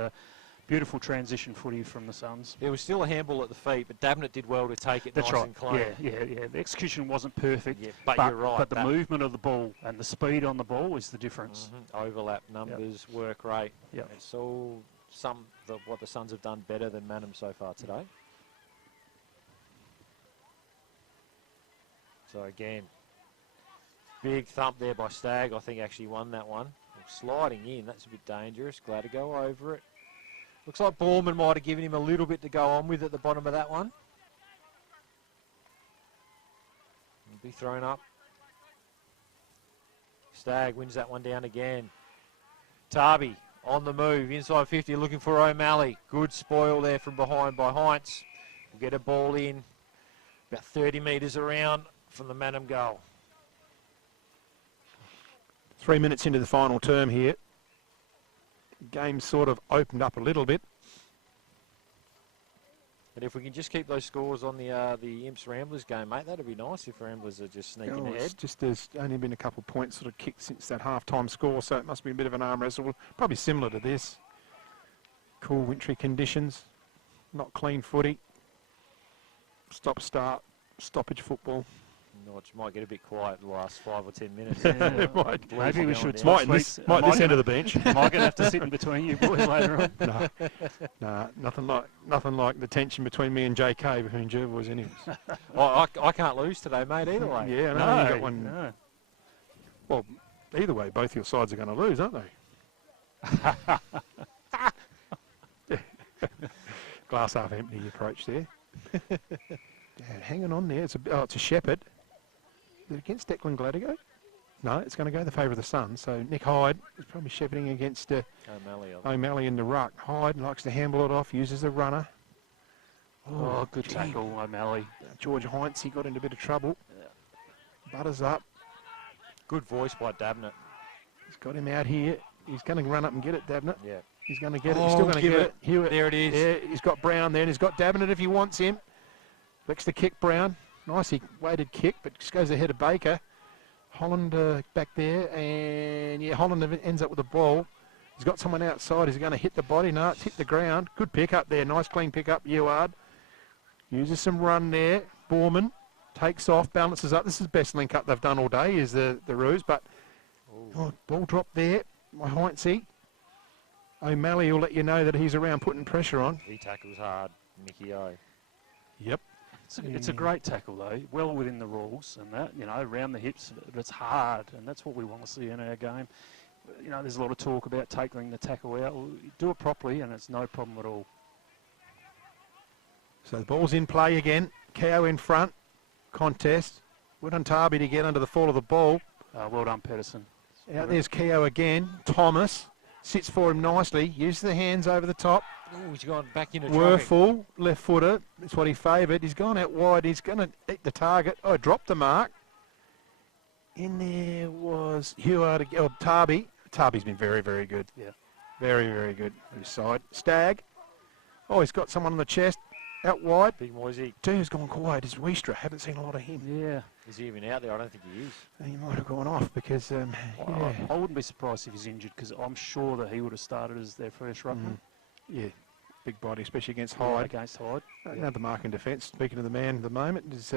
beautiful transition footy from the Suns. There was still a handball at the feet, but Dabnett did well to take it nice and clean. Yeah. The execution wasn't perfect, but you're right. But the movement of the ball and the speed on the ball is the difference. Overlap numbers work great. Yep. It's all what the Suns have done better than Mannum so far today. So again, big thump there by Stagg. I think actually won that one. Sliding in, that's a bit dangerous. Glad to go over it. Looks like Borman might have given him a little bit to go on with at the bottom of that one. It'll be thrown up. Stagg wins that one down again. Tarby on the move, inside 50, looking for O'Malley. Good spoil there from behind by Heinz. We'll get a ball in about 30 metres around from the Mannum goal. 3 minutes into the final term here. Game sort of opened up a little bit. And if we can just keep those scores on the Imps Ramblers game, mate, that'd be nice if Ramblers are just sneaking ahead. It's just there's only been a couple of points sort of kicked since that half-time score, so it must be a bit of an arm wrestle. Probably similar to this. Cool wintry conditions, not clean footy. Stop-start, stoppage football. Norwich might get a bit quiet the last 5 or 10 minutes. Maybe we should might this end of the bench. Might going to have to sit in between you boys later on. No, nothing like the tension between me and JK between Gerboys anyways. I can't lose today, mate, either way. Yeah, I know. You got one. No. Well, either way, both your sides are going to lose, aren't they? Glass half empty approach there. Hanging on there. It's a Shepherd. Is it against Declan Gladigo? No, it's going to go in the favour of the Suns. So Nick Hyde is probably shepherding against O'Malley in the ruck. Hyde likes to handle it off, uses the runner. Oh, good tackle, O'Malley. George Heinz, he got into a bit of trouble. Butters up. Good voice by Dabnett. He's got him out here. He's going to run up and get it, Dabnett. Yeah. He's going to get it. He's still going to get it. Hewitt. There it is. Yeah, he's got Brown there, and he's got Dabnett if he wants him. Looks to kick Brown. Nicely weighted kick, but just goes ahead of Baker. Holland back there, and yeah, Holland ends up with the ball. He's got someone outside. Is he going to hit the body? No, it's hit the ground. Good pick up there. Nice clean pick up, Eward. Uses some run there. Borman takes off, balances up. This is the best link up they've done all day, is the Roos, but ball drop there. My Heinzie. O'Malley will let you know that he's around putting pressure on. He tackles hard, Mickey O. Yep. It's a great tackle though, well within the rules and that, you know, around the hips, but it's hard and that's what we want to see in our game. You know, there's a lot of talk about taking the tackle out. Well, do it properly and it's no problem at all. So the ball's in play again. Kao in front. Contest. Well done Tarby to get under the fall of the ball. Well done Pedersen. Out there's Kao again. Thomas sits for him nicely. Uses the hands over the top. Oh, he's gone back into Werfel, left footer. That's what he favoured. He's gone out wide. He's going to hit the target. Oh, dropped the mark. In there was Heward, Tarby. Tarby's been very, very good. Yeah. Very, very good. His side. Stagg. Oh, he's got someone on the chest. Out wide. Big Moisey. Who's gone quiet is Wiestra. Haven't seen a lot of him. Yeah. Is he even out there? I don't think he is. He might have gone off because, yeah. I wouldn't be surprised if he's injured because I'm sure that he would have started as their first ruckman. Yeah, big body, especially against Hyde. Against Hyde. Another mark in defence. Speaking of the man at the moment, is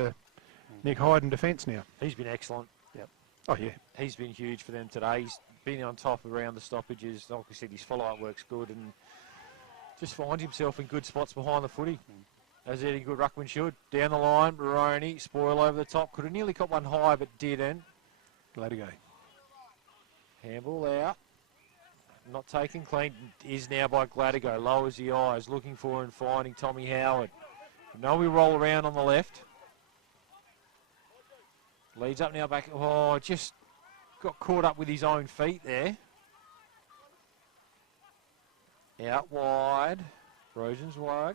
Nick Hyde in defence now. He's been excellent. Yep. Oh, yeah. He's been huge for them today. He's been on top around the stoppages. Like I said, his follow-up work's good and just finds himself in good spots behind the footy. As any good ruckman should. Down the line, Baroni, spoil over the top. Could have nearly got one high, but didn't. Glad to go. Handball out. Not taken clean. Is now by Gladigo. Lowers the eyes. Looking for and finding Tommy Howard. No, we roll around on the left. Leads up now back. Oh, just got caught up with his own feet there. Out wide. Rosen's wide.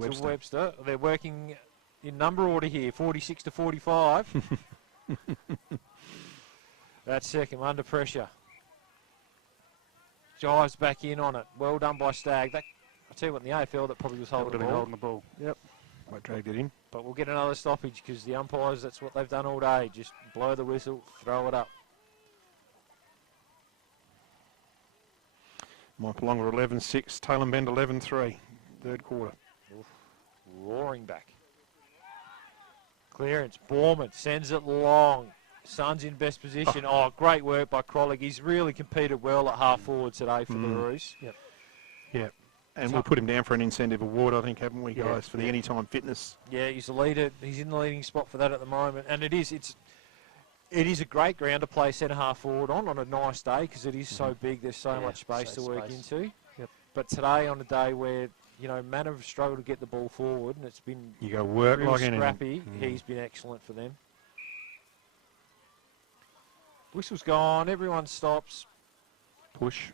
To Webster. They're working in number order here. 46 to 45. That second, under pressure. Jives back in on it. Well done by Stagg. That, I'll tell you what, in the AFL, that probably was holding the ball. Holding the ball. Yep. I dragged it in. But we'll get another stoppage because the umpires, that's what they've done all day. Just blow the whistle, throw it up. Moipolonga 11-6, Tailem Bend 11-3, third quarter. Oof. Roaring back. Clearance, Borman sends it long. Suns in best position. Oh, great work by Krolik. He's really competed well at half forward today for the Roos. Yep. Yep. And we'll put him down for an incentive award, I think, haven't we, guys, for the Anytime Fitness. Yeah, he's the leader. He's in the leading spot for that at the moment. And it is a great ground to play centre half forward on a nice day because it is so big. There's so much space to work into. Yep. But today, on a day where, you know, Mannum have struggled to get the ball forward and it's been you go work real like scrappy, he's been excellent for them. Whistle's gone. Everyone stops. Push.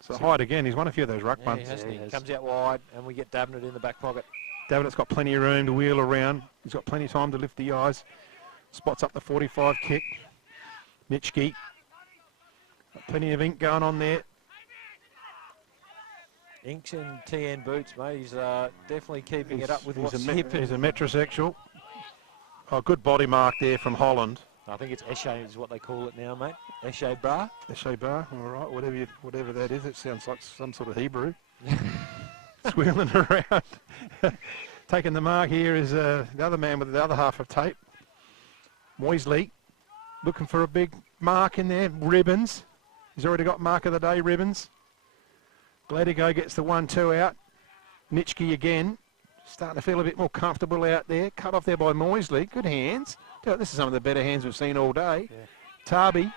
So Hyde again. He's won a few of those ruck Yeah, bunts. he comes out wide and we get Dabnett in the back pocket. David's got plenty of room to wheel around. He's got plenty of time to lift the eyes. Spots up the 45 kick. Mitchke. Got plenty of ink going on there. Inks and TN boots, mate. He's definitely keeping it up with what's hip. He's a metrosexual. Oh, good body mark there from Holland. I think it's Esche is what they call it now, mate. Esche bar. Esche bar, all right, whatever that is. It sounds like some sort of Hebrew. Squealing around. Taking the mark here is the other man with the other half of tape. Moisley looking for a big mark in there. Ribbons. He's already got mark of the day, Ribbons. Gladigo gets the 1-2 out. Nitschke again. Starting to feel a bit more comfortable out there. Cut off there by Moisley. Good hands. This is some of the better hands we've seen all day. Yeah. Tarby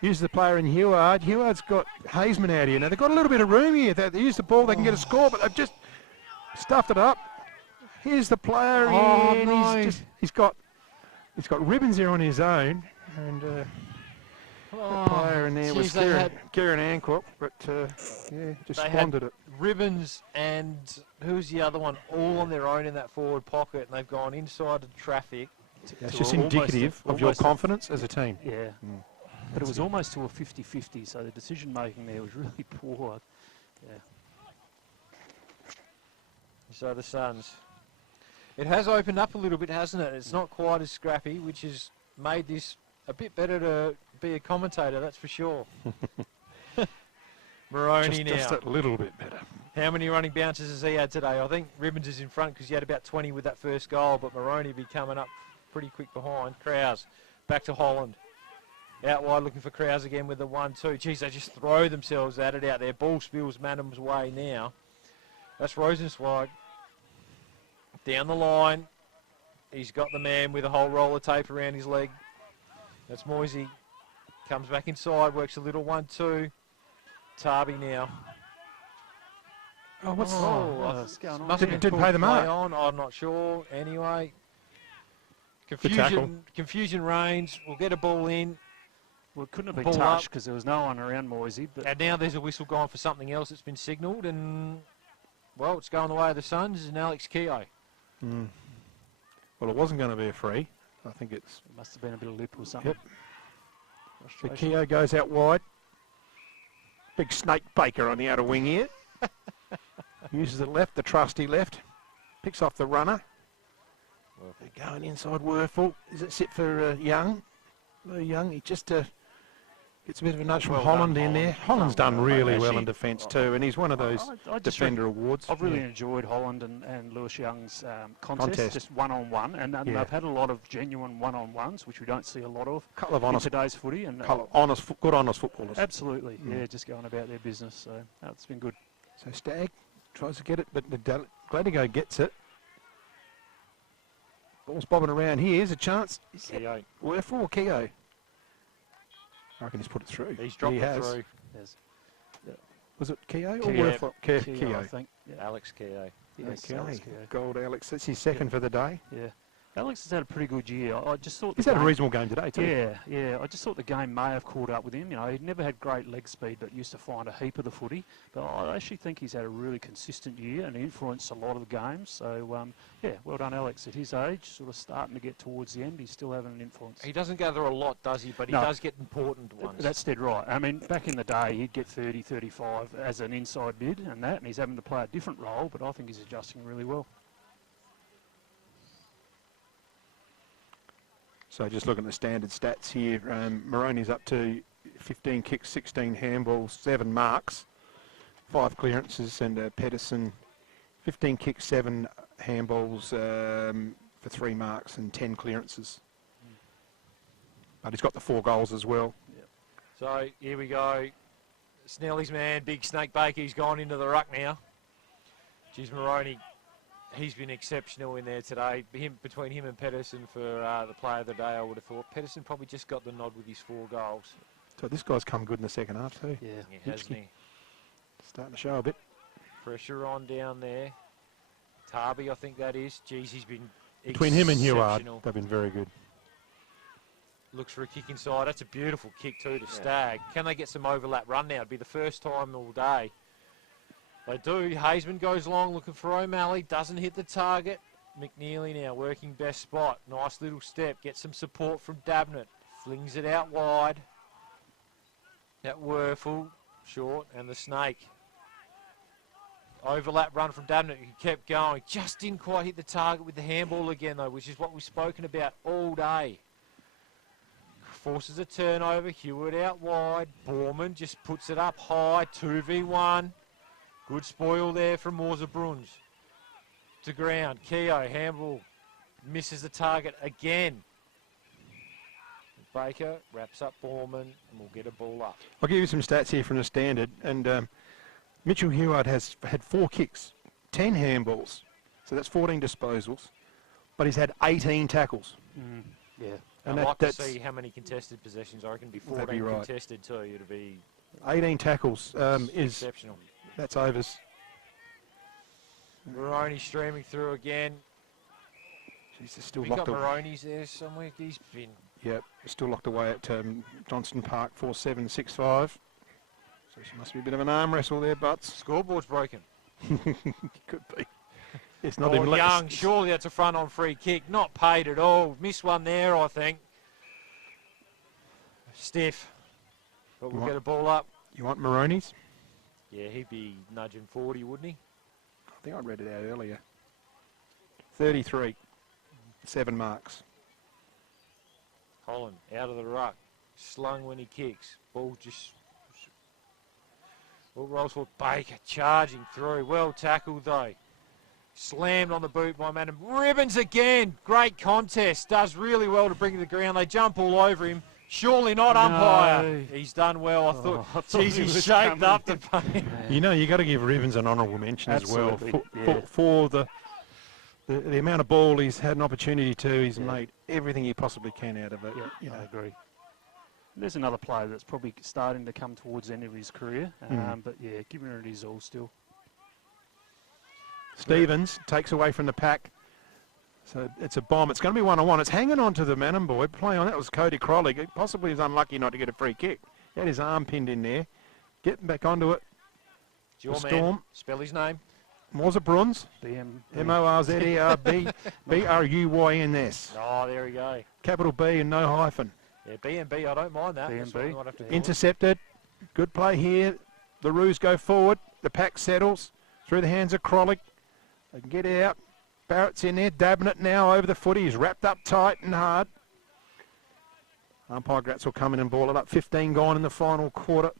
uses the player in Heward. Heward's got Hazeman out here. Now, they've got a little bit of room here. They use the ball, they can get a score, but they've just stuffed it up. Here's the player in. No. He's got Ribbons here on his own. And that player in there was Kieran Ancock, but just squandered it. Ribbons and who's the other one? All on their own in that forward pocket, and they've gone inside the traffic. That's just indicative of your confidence as a team. Yeah. But it was almost to a 50-50, so the decision-making there was really poor. Yeah. So the Suns. It has opened up a little bit, hasn't it? It's not quite as scrappy, which has made this a bit better to be a commentator, that's for sure. Maroney now. Just a little bit better. How many running bounces has he had today? I think Ribbons is in front because he had about 20 with that first goal, but Maroney be coming up pretty quick behind. Krause back to Holland. Out wide looking for Krause again with the 1-2. Geez, they just throw themselves at it out there. Ball spills Mannum's way now. That's Rosenzweig. Down the line. He's got the man with a whole roll of tape around his leg. That's Moisey. Comes back inside, works a little 1-2. Tarby now. Oh, what's going on? Didn't pay the mark. I'm not sure. Anyway. Tackle. Confusion reigns. We'll get a ball in. Well, it couldn't have been touched because there was no one around Moisey. But and now there's a whistle gone for something else that's been signalled, and well, it's going the way of the Suns and Alex Keogh. Well, it wasn't going to be a free. I think it must have been a bit of lip or something. Yep. So Keogh goes out wide. Big snake baker on the outer wing here. Uses the left, the trusty left. Picks off the runner. They're going inside Werfel. Is it sit for Young? Young, he just gets a bit of a nudge from Holland in there. Holland's done really well in defence too, and he's one of those defender awards. I've really enjoyed Holland and Lewis Young's contest, just one-on-one, and they've had a lot of genuine one-on-ones, which we don't see a lot of couple of honest, in today's footy. And good honest footballers. Absolutely, yeah, just going about their business, so it's been good. So Stagg tries to get it, but Gladigo gets it. Ball's bobbing around here. Here's a chance. Keogh. Werfel or Keogh? I reckon he's put it through. He's dropped it through. Yes. Yeah. Was it Keogh or Werfel? Keogh, I think. Yeah. Alex Keogh. Yes, okay. Alex Keogh. Gold Alex. That's his second for the day. Yeah. Alex has had a pretty good year. I just thought He's had a reasonable game today too. Yeah. I just thought the game may have caught up with him. You know, he'd never had great leg speed, but used to find a heap of the footy. But I actually think he's had a really consistent year and influenced a lot of the games. So, yeah, well done, Alex. At his age, sort of starting to get towards the end, he's still having an influence. He doesn't gather a lot, does he? But he does get important ones. That's dead right. I mean, back in the day, he'd get 30, 35 as an inside mid and he's having to play a different role, but I think he's adjusting really well. So just looking at the standard stats here, Moroney's up to 15 kicks, 16 handballs, 7 marks, 5 clearances, and Pedersen 15 kicks, 7 handballs for 3 marks and 10 clearances. But he's got the 4 goals as well. Yep. So here we go. Snelly's man, Big Snake Baker, he's gone into the ruck now. Geez, Moroney, he's been exceptional in there today. Between him and Pedersen for the player of the day, I would have thought. Pedersen probably just got the nod with his 4 goals. So this guy's come good in the second half too. Yeah, hasn't he? Starting to show a bit. Pressure on down there. Tarby, I think that is. Geez, he's been Between him and Heward, exceptional. they've been very good. Looks for a kick inside. That's a beautiful kick too to Stagg. Can they get some overlap run now? It'd be the first time all day. They do. Hazeman goes long looking for O'Malley. Doesn't hit the target. McNeely now working best spot. Nice little step. Gets some support from Dabnett. Flings it out wide. That Werfel short and the Snake. Overlap run from Dabnett. He kept going. Just didn't quite hit the target with the handball again though, which is what we've spoken about all day. Forces a turnover. Heward out wide. Borman just puts it up high. 2v1. Good spoil there from Morza-Bruns. To ground. Keogh, handball. Misses the target again. Baker wraps up Borman and we'll get a ball up. I'll give you some stats here from the standard. And Mitchell Heward has had 4 kicks, 10 handballs. So that's 14 disposals. But he's had 18 tackles. Yeah. And I'd like to that's see how many contested possessions. I reckon it'd be That'd 14 be right. contested too. It'd be 18 tackles is exceptional. That's overs. Moroney streaming through again. Jeez, they're still Have you locked got away. Moroney's there somewhere? He's been... Yep, still locked away at Johnston Park, 4765. So she must be a bit of an arm wrestle there, Butts. Scoreboard's broken. Could be. It's not even Young, surely that's a front on free kick. Not paid at all. Missed one there, I think. Stiff. But we'll get a ball up. You want Moroney's? Yeah, he'd be nudging 40, wouldn't he? I think I read it out earlier. 33. 7 marks. Holland out of the ruck. Slung when he kicks. Ball just... Well, rolls for Baker. Charging through. Well tackled, though. Slammed on the boot by Mannum. Ribbons again. Great contest. Does really well to bring to the ground. They jump all over him. Surely not umpire. He's done well. I thought, geez, he he's was shaped coming. up the pain. You know, you got to give Ribbons an honourable mention Absolutely, as well yeah. for the amount of ball he's had an opportunity to. He's made everything he possibly can out of it. Yeah, You know. I agree. There's another player that's probably starting to come towards the end of his career, but yeah, giving it his all still. Stevens takes away from the pack. So it's a bomb. It's going to be 1-on-1. It's hanging on to the Mannum boy. Playing on that was Cody Crowley. He possibly was unlucky not to get a free kick. He had his arm pinned in there. Getting back onto it. It's your Storm. man. Spell his name. Morzabruns. Morzerberuyns. Oh, there we go. Capital B and no hyphen. Yeah, B&B, I don't mind that. That's what we might have to do. Intercepted. Good play here. The Roos go forward. The pack settles through the hands of Krolick. They can get out. Barrett's in there. Dabnett now over the footy. He's wrapped up tight and hard. Umpire Gratz will come in and ball it up. 15 gone in the final quarter.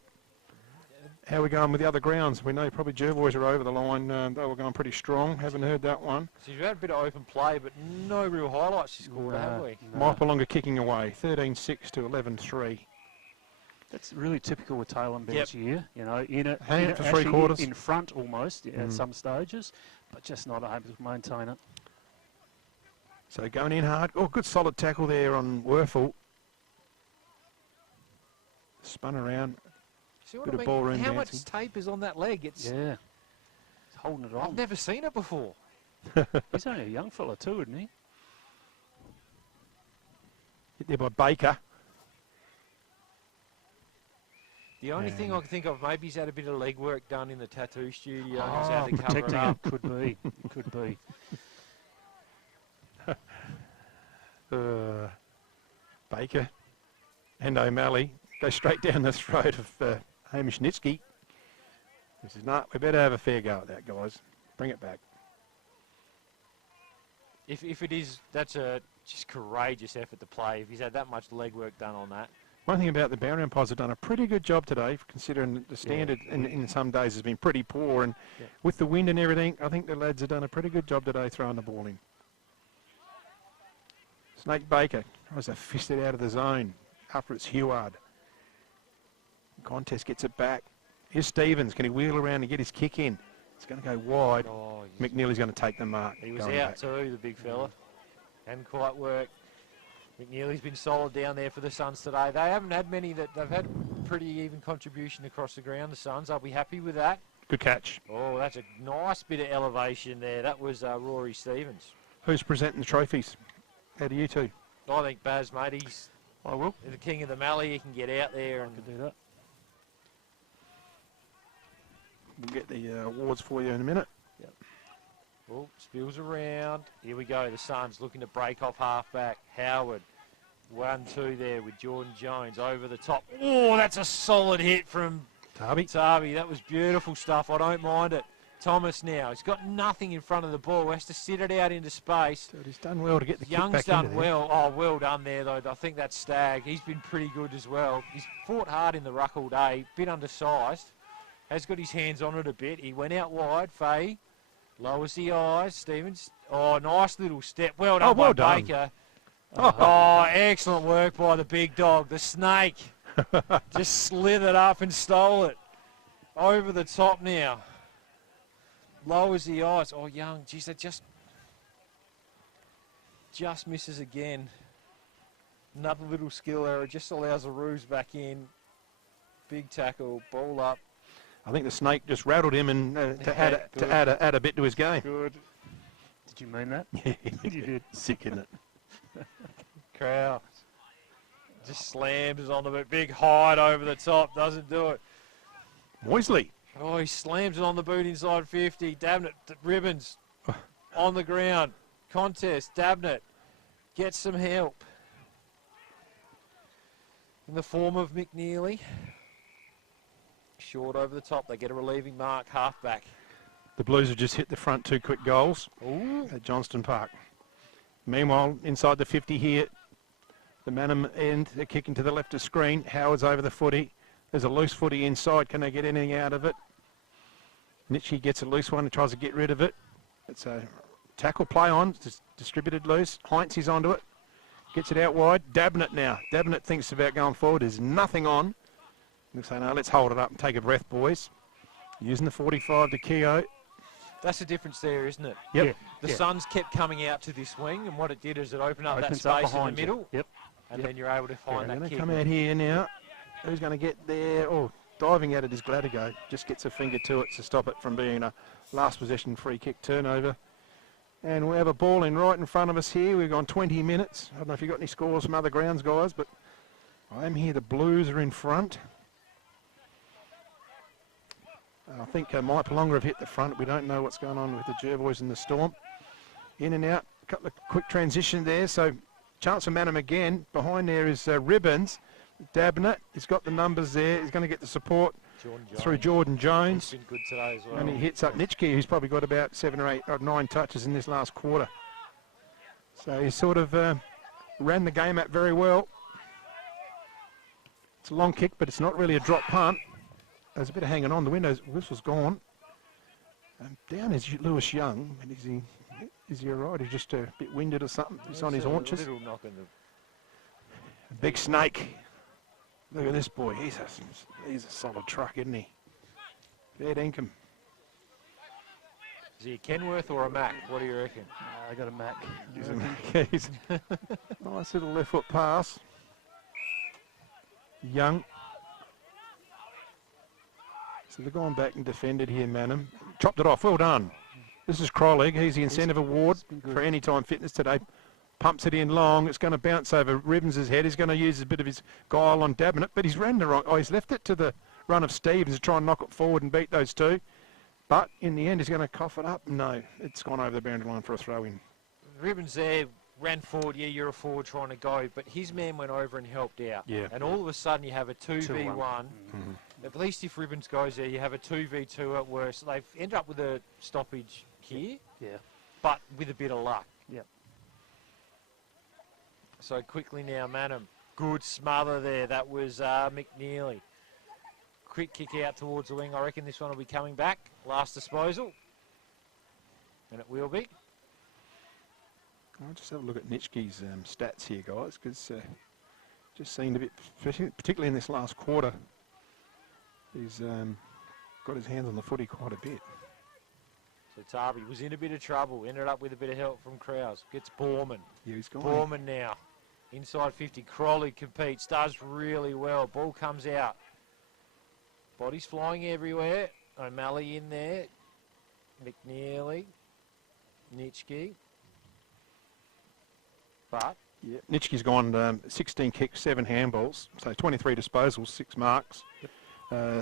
How are we going with the other grounds? We know probably Jervois are over the line. They were going pretty strong. Haven't heard that one. So we've had a bit of open play, but no real highlights this quarter, have we? Maipalonga kicking away. 13-6 to 11-3. That's really typical with Taylor Ben's year. You know, Hang it for 3 quarters. In front almost at some stages, but just not able to maintain it. So going in hard. Oh, good solid tackle there on Werfel. Spun around. See what Bit I of mean? ballroom How dancing. much tape is on that leg? It's Yeah, he's holding it on. I've never seen it before. He's only a young fella too, isn't he? Hit there by Baker. The only thing I can think of, maybe he's had a bit of legwork done in the tattoo studio. Oh, He's had to cover it protecting up. it. Could be. Could be. Baker and O'Malley go straight down the throat of Hamish Nitsky. He says, "No, we better have a fair go at that, guys. Bring it back." If it is, that's a just courageous effort to play. If he's had that much legwork done on that. One thing about the boundary umpires have done a pretty good job today, considering the standard in some days has been pretty poor. And with the wind and everything, I think the lads have done a pretty good job today throwing the ball in. Snake Baker tries to fist it out of the zone after it's Heward. Contest gets it back. Here's Stevens. Can he wheel around and get his kick in? It's going to go wide. Oh, McNeely's going to take the mark. He was out too, the big fella. Hadn't quite worked. McNeely's been solid down there for the Suns today. They haven't had many that they've had pretty even contribution across the ground, the Suns. I'll be happy with that. Good catch. Oh, that's a nice bit of elevation there. That was Rory Stevens. Who's presenting the trophies? How do you two? I think Baz, mate, he's I will. The king of the Mallee. He can get out there and do that. We'll get the awards for you in a minute. Yep. Oh, spills around. Here we go. The Suns looking to break off halfback. Howard. 1-2 there with Jordan Jones over the top. Oh, that's a solid hit from Tarby. That was beautiful stuff. I don't mind it. Thomas now. He's got nothing in front of the ball. He has to sit it out into space. But he's done well to get the kick Young's back done into there. well. Oh, well done there, though. I think that's Stagg. He's been pretty good as well. He's fought hard in the ruck all day. Bit undersized. Has got his hands on it a bit. He went out wide. Fay lowers the eyes. Stevens. Oh, nice little step. Well done by Baker. Oh, excellent work by the big dog. The snake just slithered up and stole it. Over the top now. Lowers the eyes. Oh, Young. Geez, that just misses again. Another little skill error. Just allows the Roos back in. Big tackle. Ball up. I think the snake just rattled him and to add a bit to his game. Good. Did you mean that? Yeah, you did. Sick, isn't it? Crow just slams on the big hide over the top. Doesn't do it. Moisley. Oh, he slams it on the boot inside 50. Dabnett, Ribbons on the ground. Contest. Dabnett gets some help in the form of McNeely. Short over the top. They get a relieving mark. Halfback. The Blues have just hit the front 2 quick goals at Johnston Park. Meanwhile, inside the 50 here, the Mannum end, they're kicking to the left of screen. Howard's over the footy. There's a loose footy inside. Can they get anything out of it? Nitschke gets a loose one and tries to get rid of it. It's a tackle play on, just distributed loose. Heinz is onto it. Gets it out wide. Dabnett now. Dabnett thinks about going forward. There's nothing on. Looks like, no, let's hold it up and take a breath, boys. Using the 45 to Keogh. That's the difference there, isn't it? Yep. Yeah. The Suns kept coming out to this wing, and what it did is it opened up that Opens up space in the behind you. middle. Yep. And then you're able to find They're that going kick. to come out here now. Who's going to get there? Oh, diving at it is Gladigo. Just gets a finger to it to stop it from being a last possession free kick turnover. And we have a ball in right in front of us here. We've gone 20 minutes. I don't know if you've got any scores from other grounds, guys, but I am here. The Blues are in front. I think Mike Palonga have hit the front. We don't know what's going on with the Jervois and the Storm. In and out. A couple of quick transition there. So chance for Mannum again. Behind there is Ribbons. Dabnett, he's got the numbers there. He's going to get the support through Jordan Jones. He's been good today as well. And he hits up Nitschke, who's probably got about 7 or 8 or 9 touches in this last quarter. So he sort of ran the game out very well. It's a long kick, but it's not really a drop punt. There's a bit of hanging on. The whistle's gone. Down is Lewis Young. And is he all right? He's just a bit winded or something. He's on his haunches. A little knock in the... Big snake. Look at this boy. He's a solid truck, isn't he? Fair dinkum. Is he a Kenworth or a Mac? What do you reckon? I got a Mac. He's a Mac. He's nice little left foot pass. Young. So they're going back and defended here, Mannum. Chopped it off. Well done. This is Krolig. He's the incentive award for Anytime Fitness today. pumps it in long. It's going to bounce over Ribbons' head. He's going to use a bit of his guile on dabbing it, but he's ran the wrong. Oh, he's left it to the run of Stevens to try and knock it forward and beat those two. But in the end, he's going to cough it up. No, it's gone over the boundary line for a throw-in. Ribbons there ran forward. Yeah, you're a forward trying to go, but his man went over and helped out. Yeah. And all of a sudden, you have a 2v1. At least if Ribbons goes there, you have a 2v2 at worst. They've ended up with a stoppage here. Yeah. But with a bit of luck. Yep. So quickly now, Mannum. Good smother there. That was McNeely. Quick kick out towards the wing. I reckon this one will be coming back. Last disposal. And it will be. I'll just have a look at Nitschke's stats here, guys, because just seemed a bit, particularly in this last quarter, he's got his hands on the footy quite a bit. So Tarby was in a bit of trouble, ended up with a bit of help from Krause. Gets Borman. Yeah, he's gone. Borman now. Inside 50. Crowley competes, does really well. Ball comes out. Bodies flying everywhere. O'Malley in there. McNeely. Nitschke. But yeah, Nitschke's gone 16 kicks, 7 handballs, so 23 disposals, 6 marks,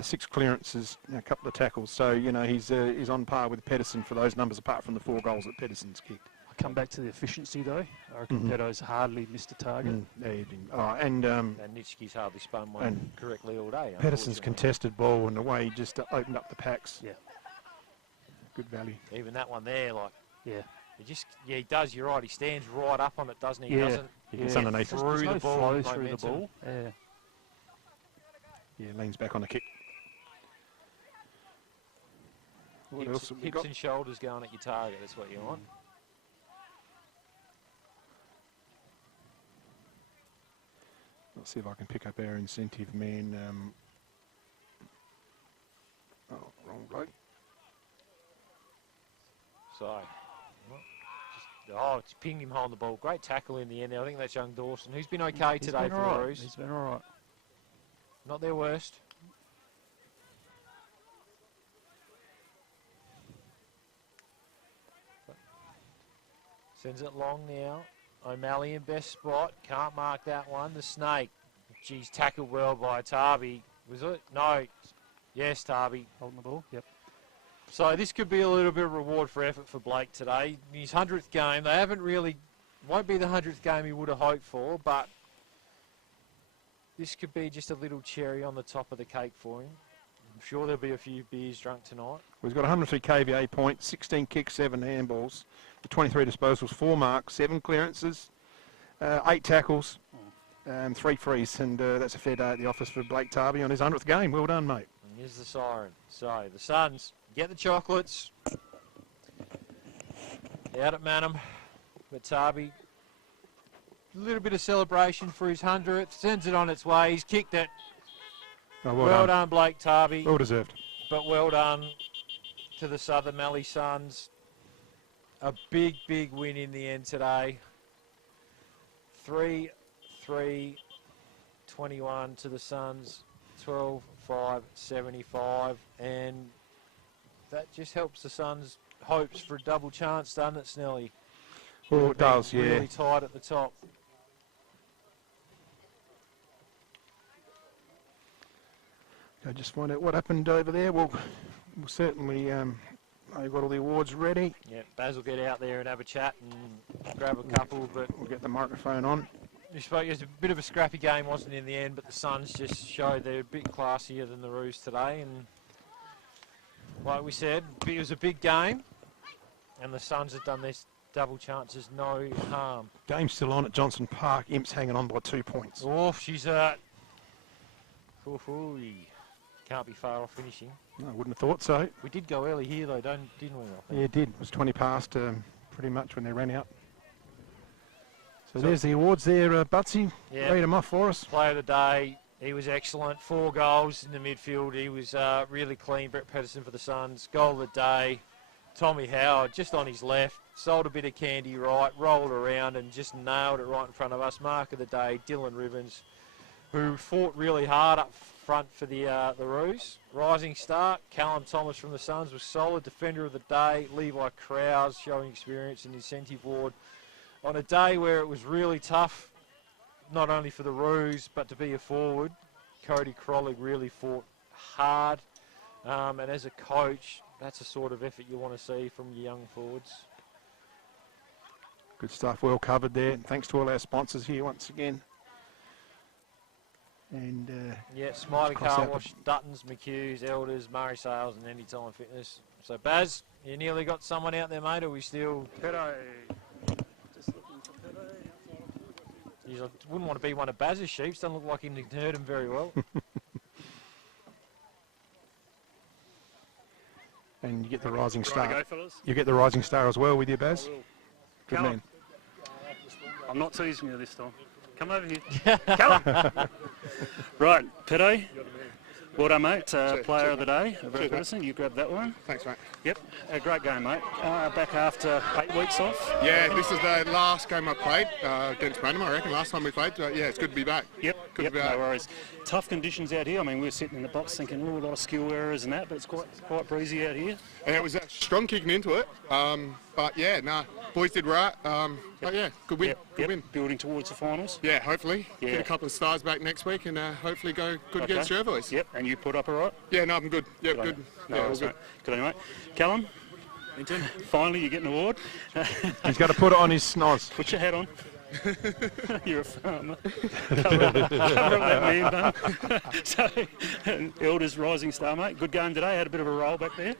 6 clearances, a couple of tackles. So you know he's on par with Pedersen for those numbers, apart from the 4 goals that Pedersen's kicked. I come back to the efficiency though. I reckon Pedo's hardly missed a target. Yeah, he didn't. Oh, and Nitschke's hardly spun one correctly all day. Pedersen's contested ball and the way he just opened up the packs. Yeah, good value. Even that one there, like yeah. He does. You're right. He stands right up on it, doesn't he? Yeah. He doesn't. It's underneath. Through the ball. Flow through the ball. Yeah. Yeah, leans back on the kick. What else have we Hips got? and shoulders going at your target. That's what you want. Let's see if I can pick up our incentive man. Wrong bloke. So, it's pinged him holding the ball. Great tackle in the end there. I think that's young Dawson, who's been okay today for the Roos. He's been all right. Not their worst. Sends it long now. O'Malley in best spot. Can't mark that one. The Snake. Geez, tackled well by Tarby. Was it? No. Yes, Tarby. Holding the ball. Yep. So this could be a little bit of reward for effort for Blake today. His 100th game. They haven't really, won't be the 100th game he would have hoped for, but this could be just a little cherry on the top of the cake for him. I'm sure there'll be a few beers drunk tonight. Well, he's got 103 KVA points, 16 kicks, 7 handballs, 23 disposals, 4 marks, 7 clearances, 8 tackles, 3 frees, and that's a fair day at the office for Blake Tarby on his 100th game. Well done, mate. And here's the siren. So the Suns get the chocolates. Out at Mannum. But Tarby, a little bit of celebration for his 100th. Sends it on its way. He's kicked it. Oh, well done, Blake Tarby. Well deserved. But well done to the Southern Mallee Suns. A big, big win in the end today. 3-3-21 to the Suns. 12-5-75. And that just helps the Suns' hopes for a double chance, doesn't it, Snelly? Oh, it does, yeah. Really tight at the top. Go just find out what happened over there. We'll certainly, I've got all the awards ready. Yeah, Baz will get out there and have a chat and grab a couple, but we'll get the microphone on. It was a bit of a scrappy game, wasn't it, in the end, but the Suns just showed they're a bit classier than the Roos today, and like we said, it was a big game, and the Suns have done this double chances no harm. Game's still on at Johnson Park. Imps hanging on by 2 points. Oh, she's can't be far off finishing. No, I wouldn't have thought so. We did go early here, though, didn't we? Yeah, it did. It was 20 past pretty much when they ran out. So there's the awards there, Butsy. Yeah. Read them off for us. Player of the day, he was excellent. 4 goals in the midfield. He was really clean. Brett Pedersen for the Suns. Goal of the day, Tommy Howard, just on his left. Sold a bit of candy right, rolled around and just nailed it right in front of us. Mark of the day, Dylan Ribbons, who fought really hard up front for the Roos. Rising start, Callum Thomas from the Suns was solid. Defender of the day, Levi Krause showing experience in the incentive ward. on a day where it was really tough, not only for the Roos, but to be a forward, Cody Crollig really fought hard. And as a coach, that's the sort of effort you want to see from your young forwards. Good stuff, well covered there. Thanks to all our sponsors here once again. And yeah, Smiley cross Car out Wash, Duttons, McHugh's, Elders, Murray Sales, and Anytime Fitness. So Baz, you nearly got someone out there, mate. Or we still? Pedo. Just looking for Pedo. You wouldn't want to be one of Baz's sheep. Doesn't look like he can herd him very well. And you get the Rising Star. Right, go, fellas. You get the Rising Star as well with you, Baz. Good Callum. man. I'm not teasing you this time. Come over here. Callum. Right, Pedo. Well done, mate. Player of the day, Brett Peterson. You grabbed that one. Thanks, mate. Yep, a great game, mate. Back after 8 weeks off. Yeah, this is the last game I played against Mannum, I reckon, last time we played. Yeah, it's good to be back. Yep, no worries. Tough conditions out here. I mean, we were sitting in the box thinking, oh, a lot of skill errors and that, but it's quite breezy out here. And it was strong kicking into it. But yeah, boys did right. But yeah, good win. Good win. Building towards the finals. Yeah, hopefully. Yeah. Get a couple of stars back next week and hopefully go good against your boys. Yep, and you put up all right? Yeah, no, I'm good. Yep, Good on good. you. Yeah, No all worries, good. mate. Good on you, mate. Callum? Finally, you get an award. He's got to put it on his snoz. Put your hat on. You're a farmer. Cover up that man bun. So, Elders Rising Star, mate. Good game today. Had a bit of a roll back there.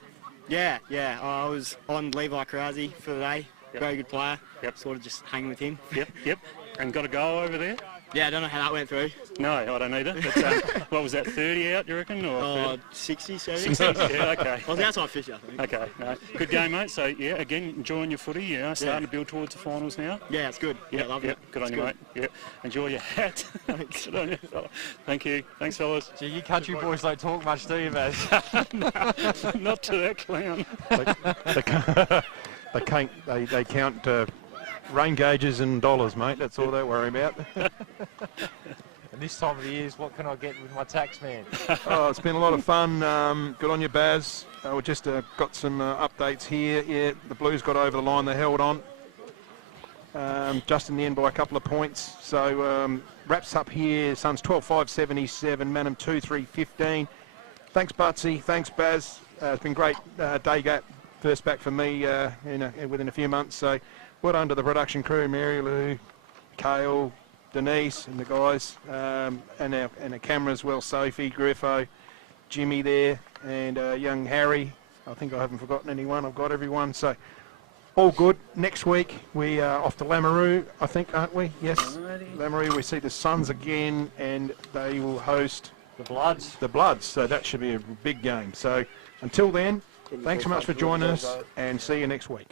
Yeah. I was on Levi Krause for the day. Yep. Very good player. Yep. Sort of just hanging with him. Yep. And got a goal over there? Yeah, I don't know how that went through. No, I don't either. But, what was that, 30 out, you reckon? Or 60, 70. 60, yeah, okay. I was outside 50, I think. Okay, no. Good game, mate. So, yeah, again, enjoying your footy, starting to build towards the finals now. Yeah, it's good. Yep, I love it. Good on It's you, mate. Yep. Enjoy your hat. Good on you, fella. Thank you. Thanks, fellas. Gee, you country boys don't talk much, do you, Baz? No, not to that clown. They count rain gauges and dollars, mate. That's all they worry about. And this time of the year is what can I get with my tax man? Oh, it's been a lot of fun. Good on you, Baz. We just got some updates here. Yeah, the Blues got over the line. They held on. Just in the end by a couple of points. So wraps up here. Suns 12-5-77. Mannum 2-3-15. Thanks, Butsy. Thanks, Baz. It's been great day gap. First back for me within a few months. So well done to the production crew, Mary Lou, Kale, Denise and the guys, and the camera as well, Sophie, Griffo, Jimmy there, and young Harry. I think I haven't forgotten anyone. I've got everyone. So all good. Next week we are off to Lameroo, I think, aren't we? Yes, Lameroo. We see the Suns again, and they will host the Bloods. The Bloods. So that should be a big game. So until then, thanks so much for joining us, and see you next week.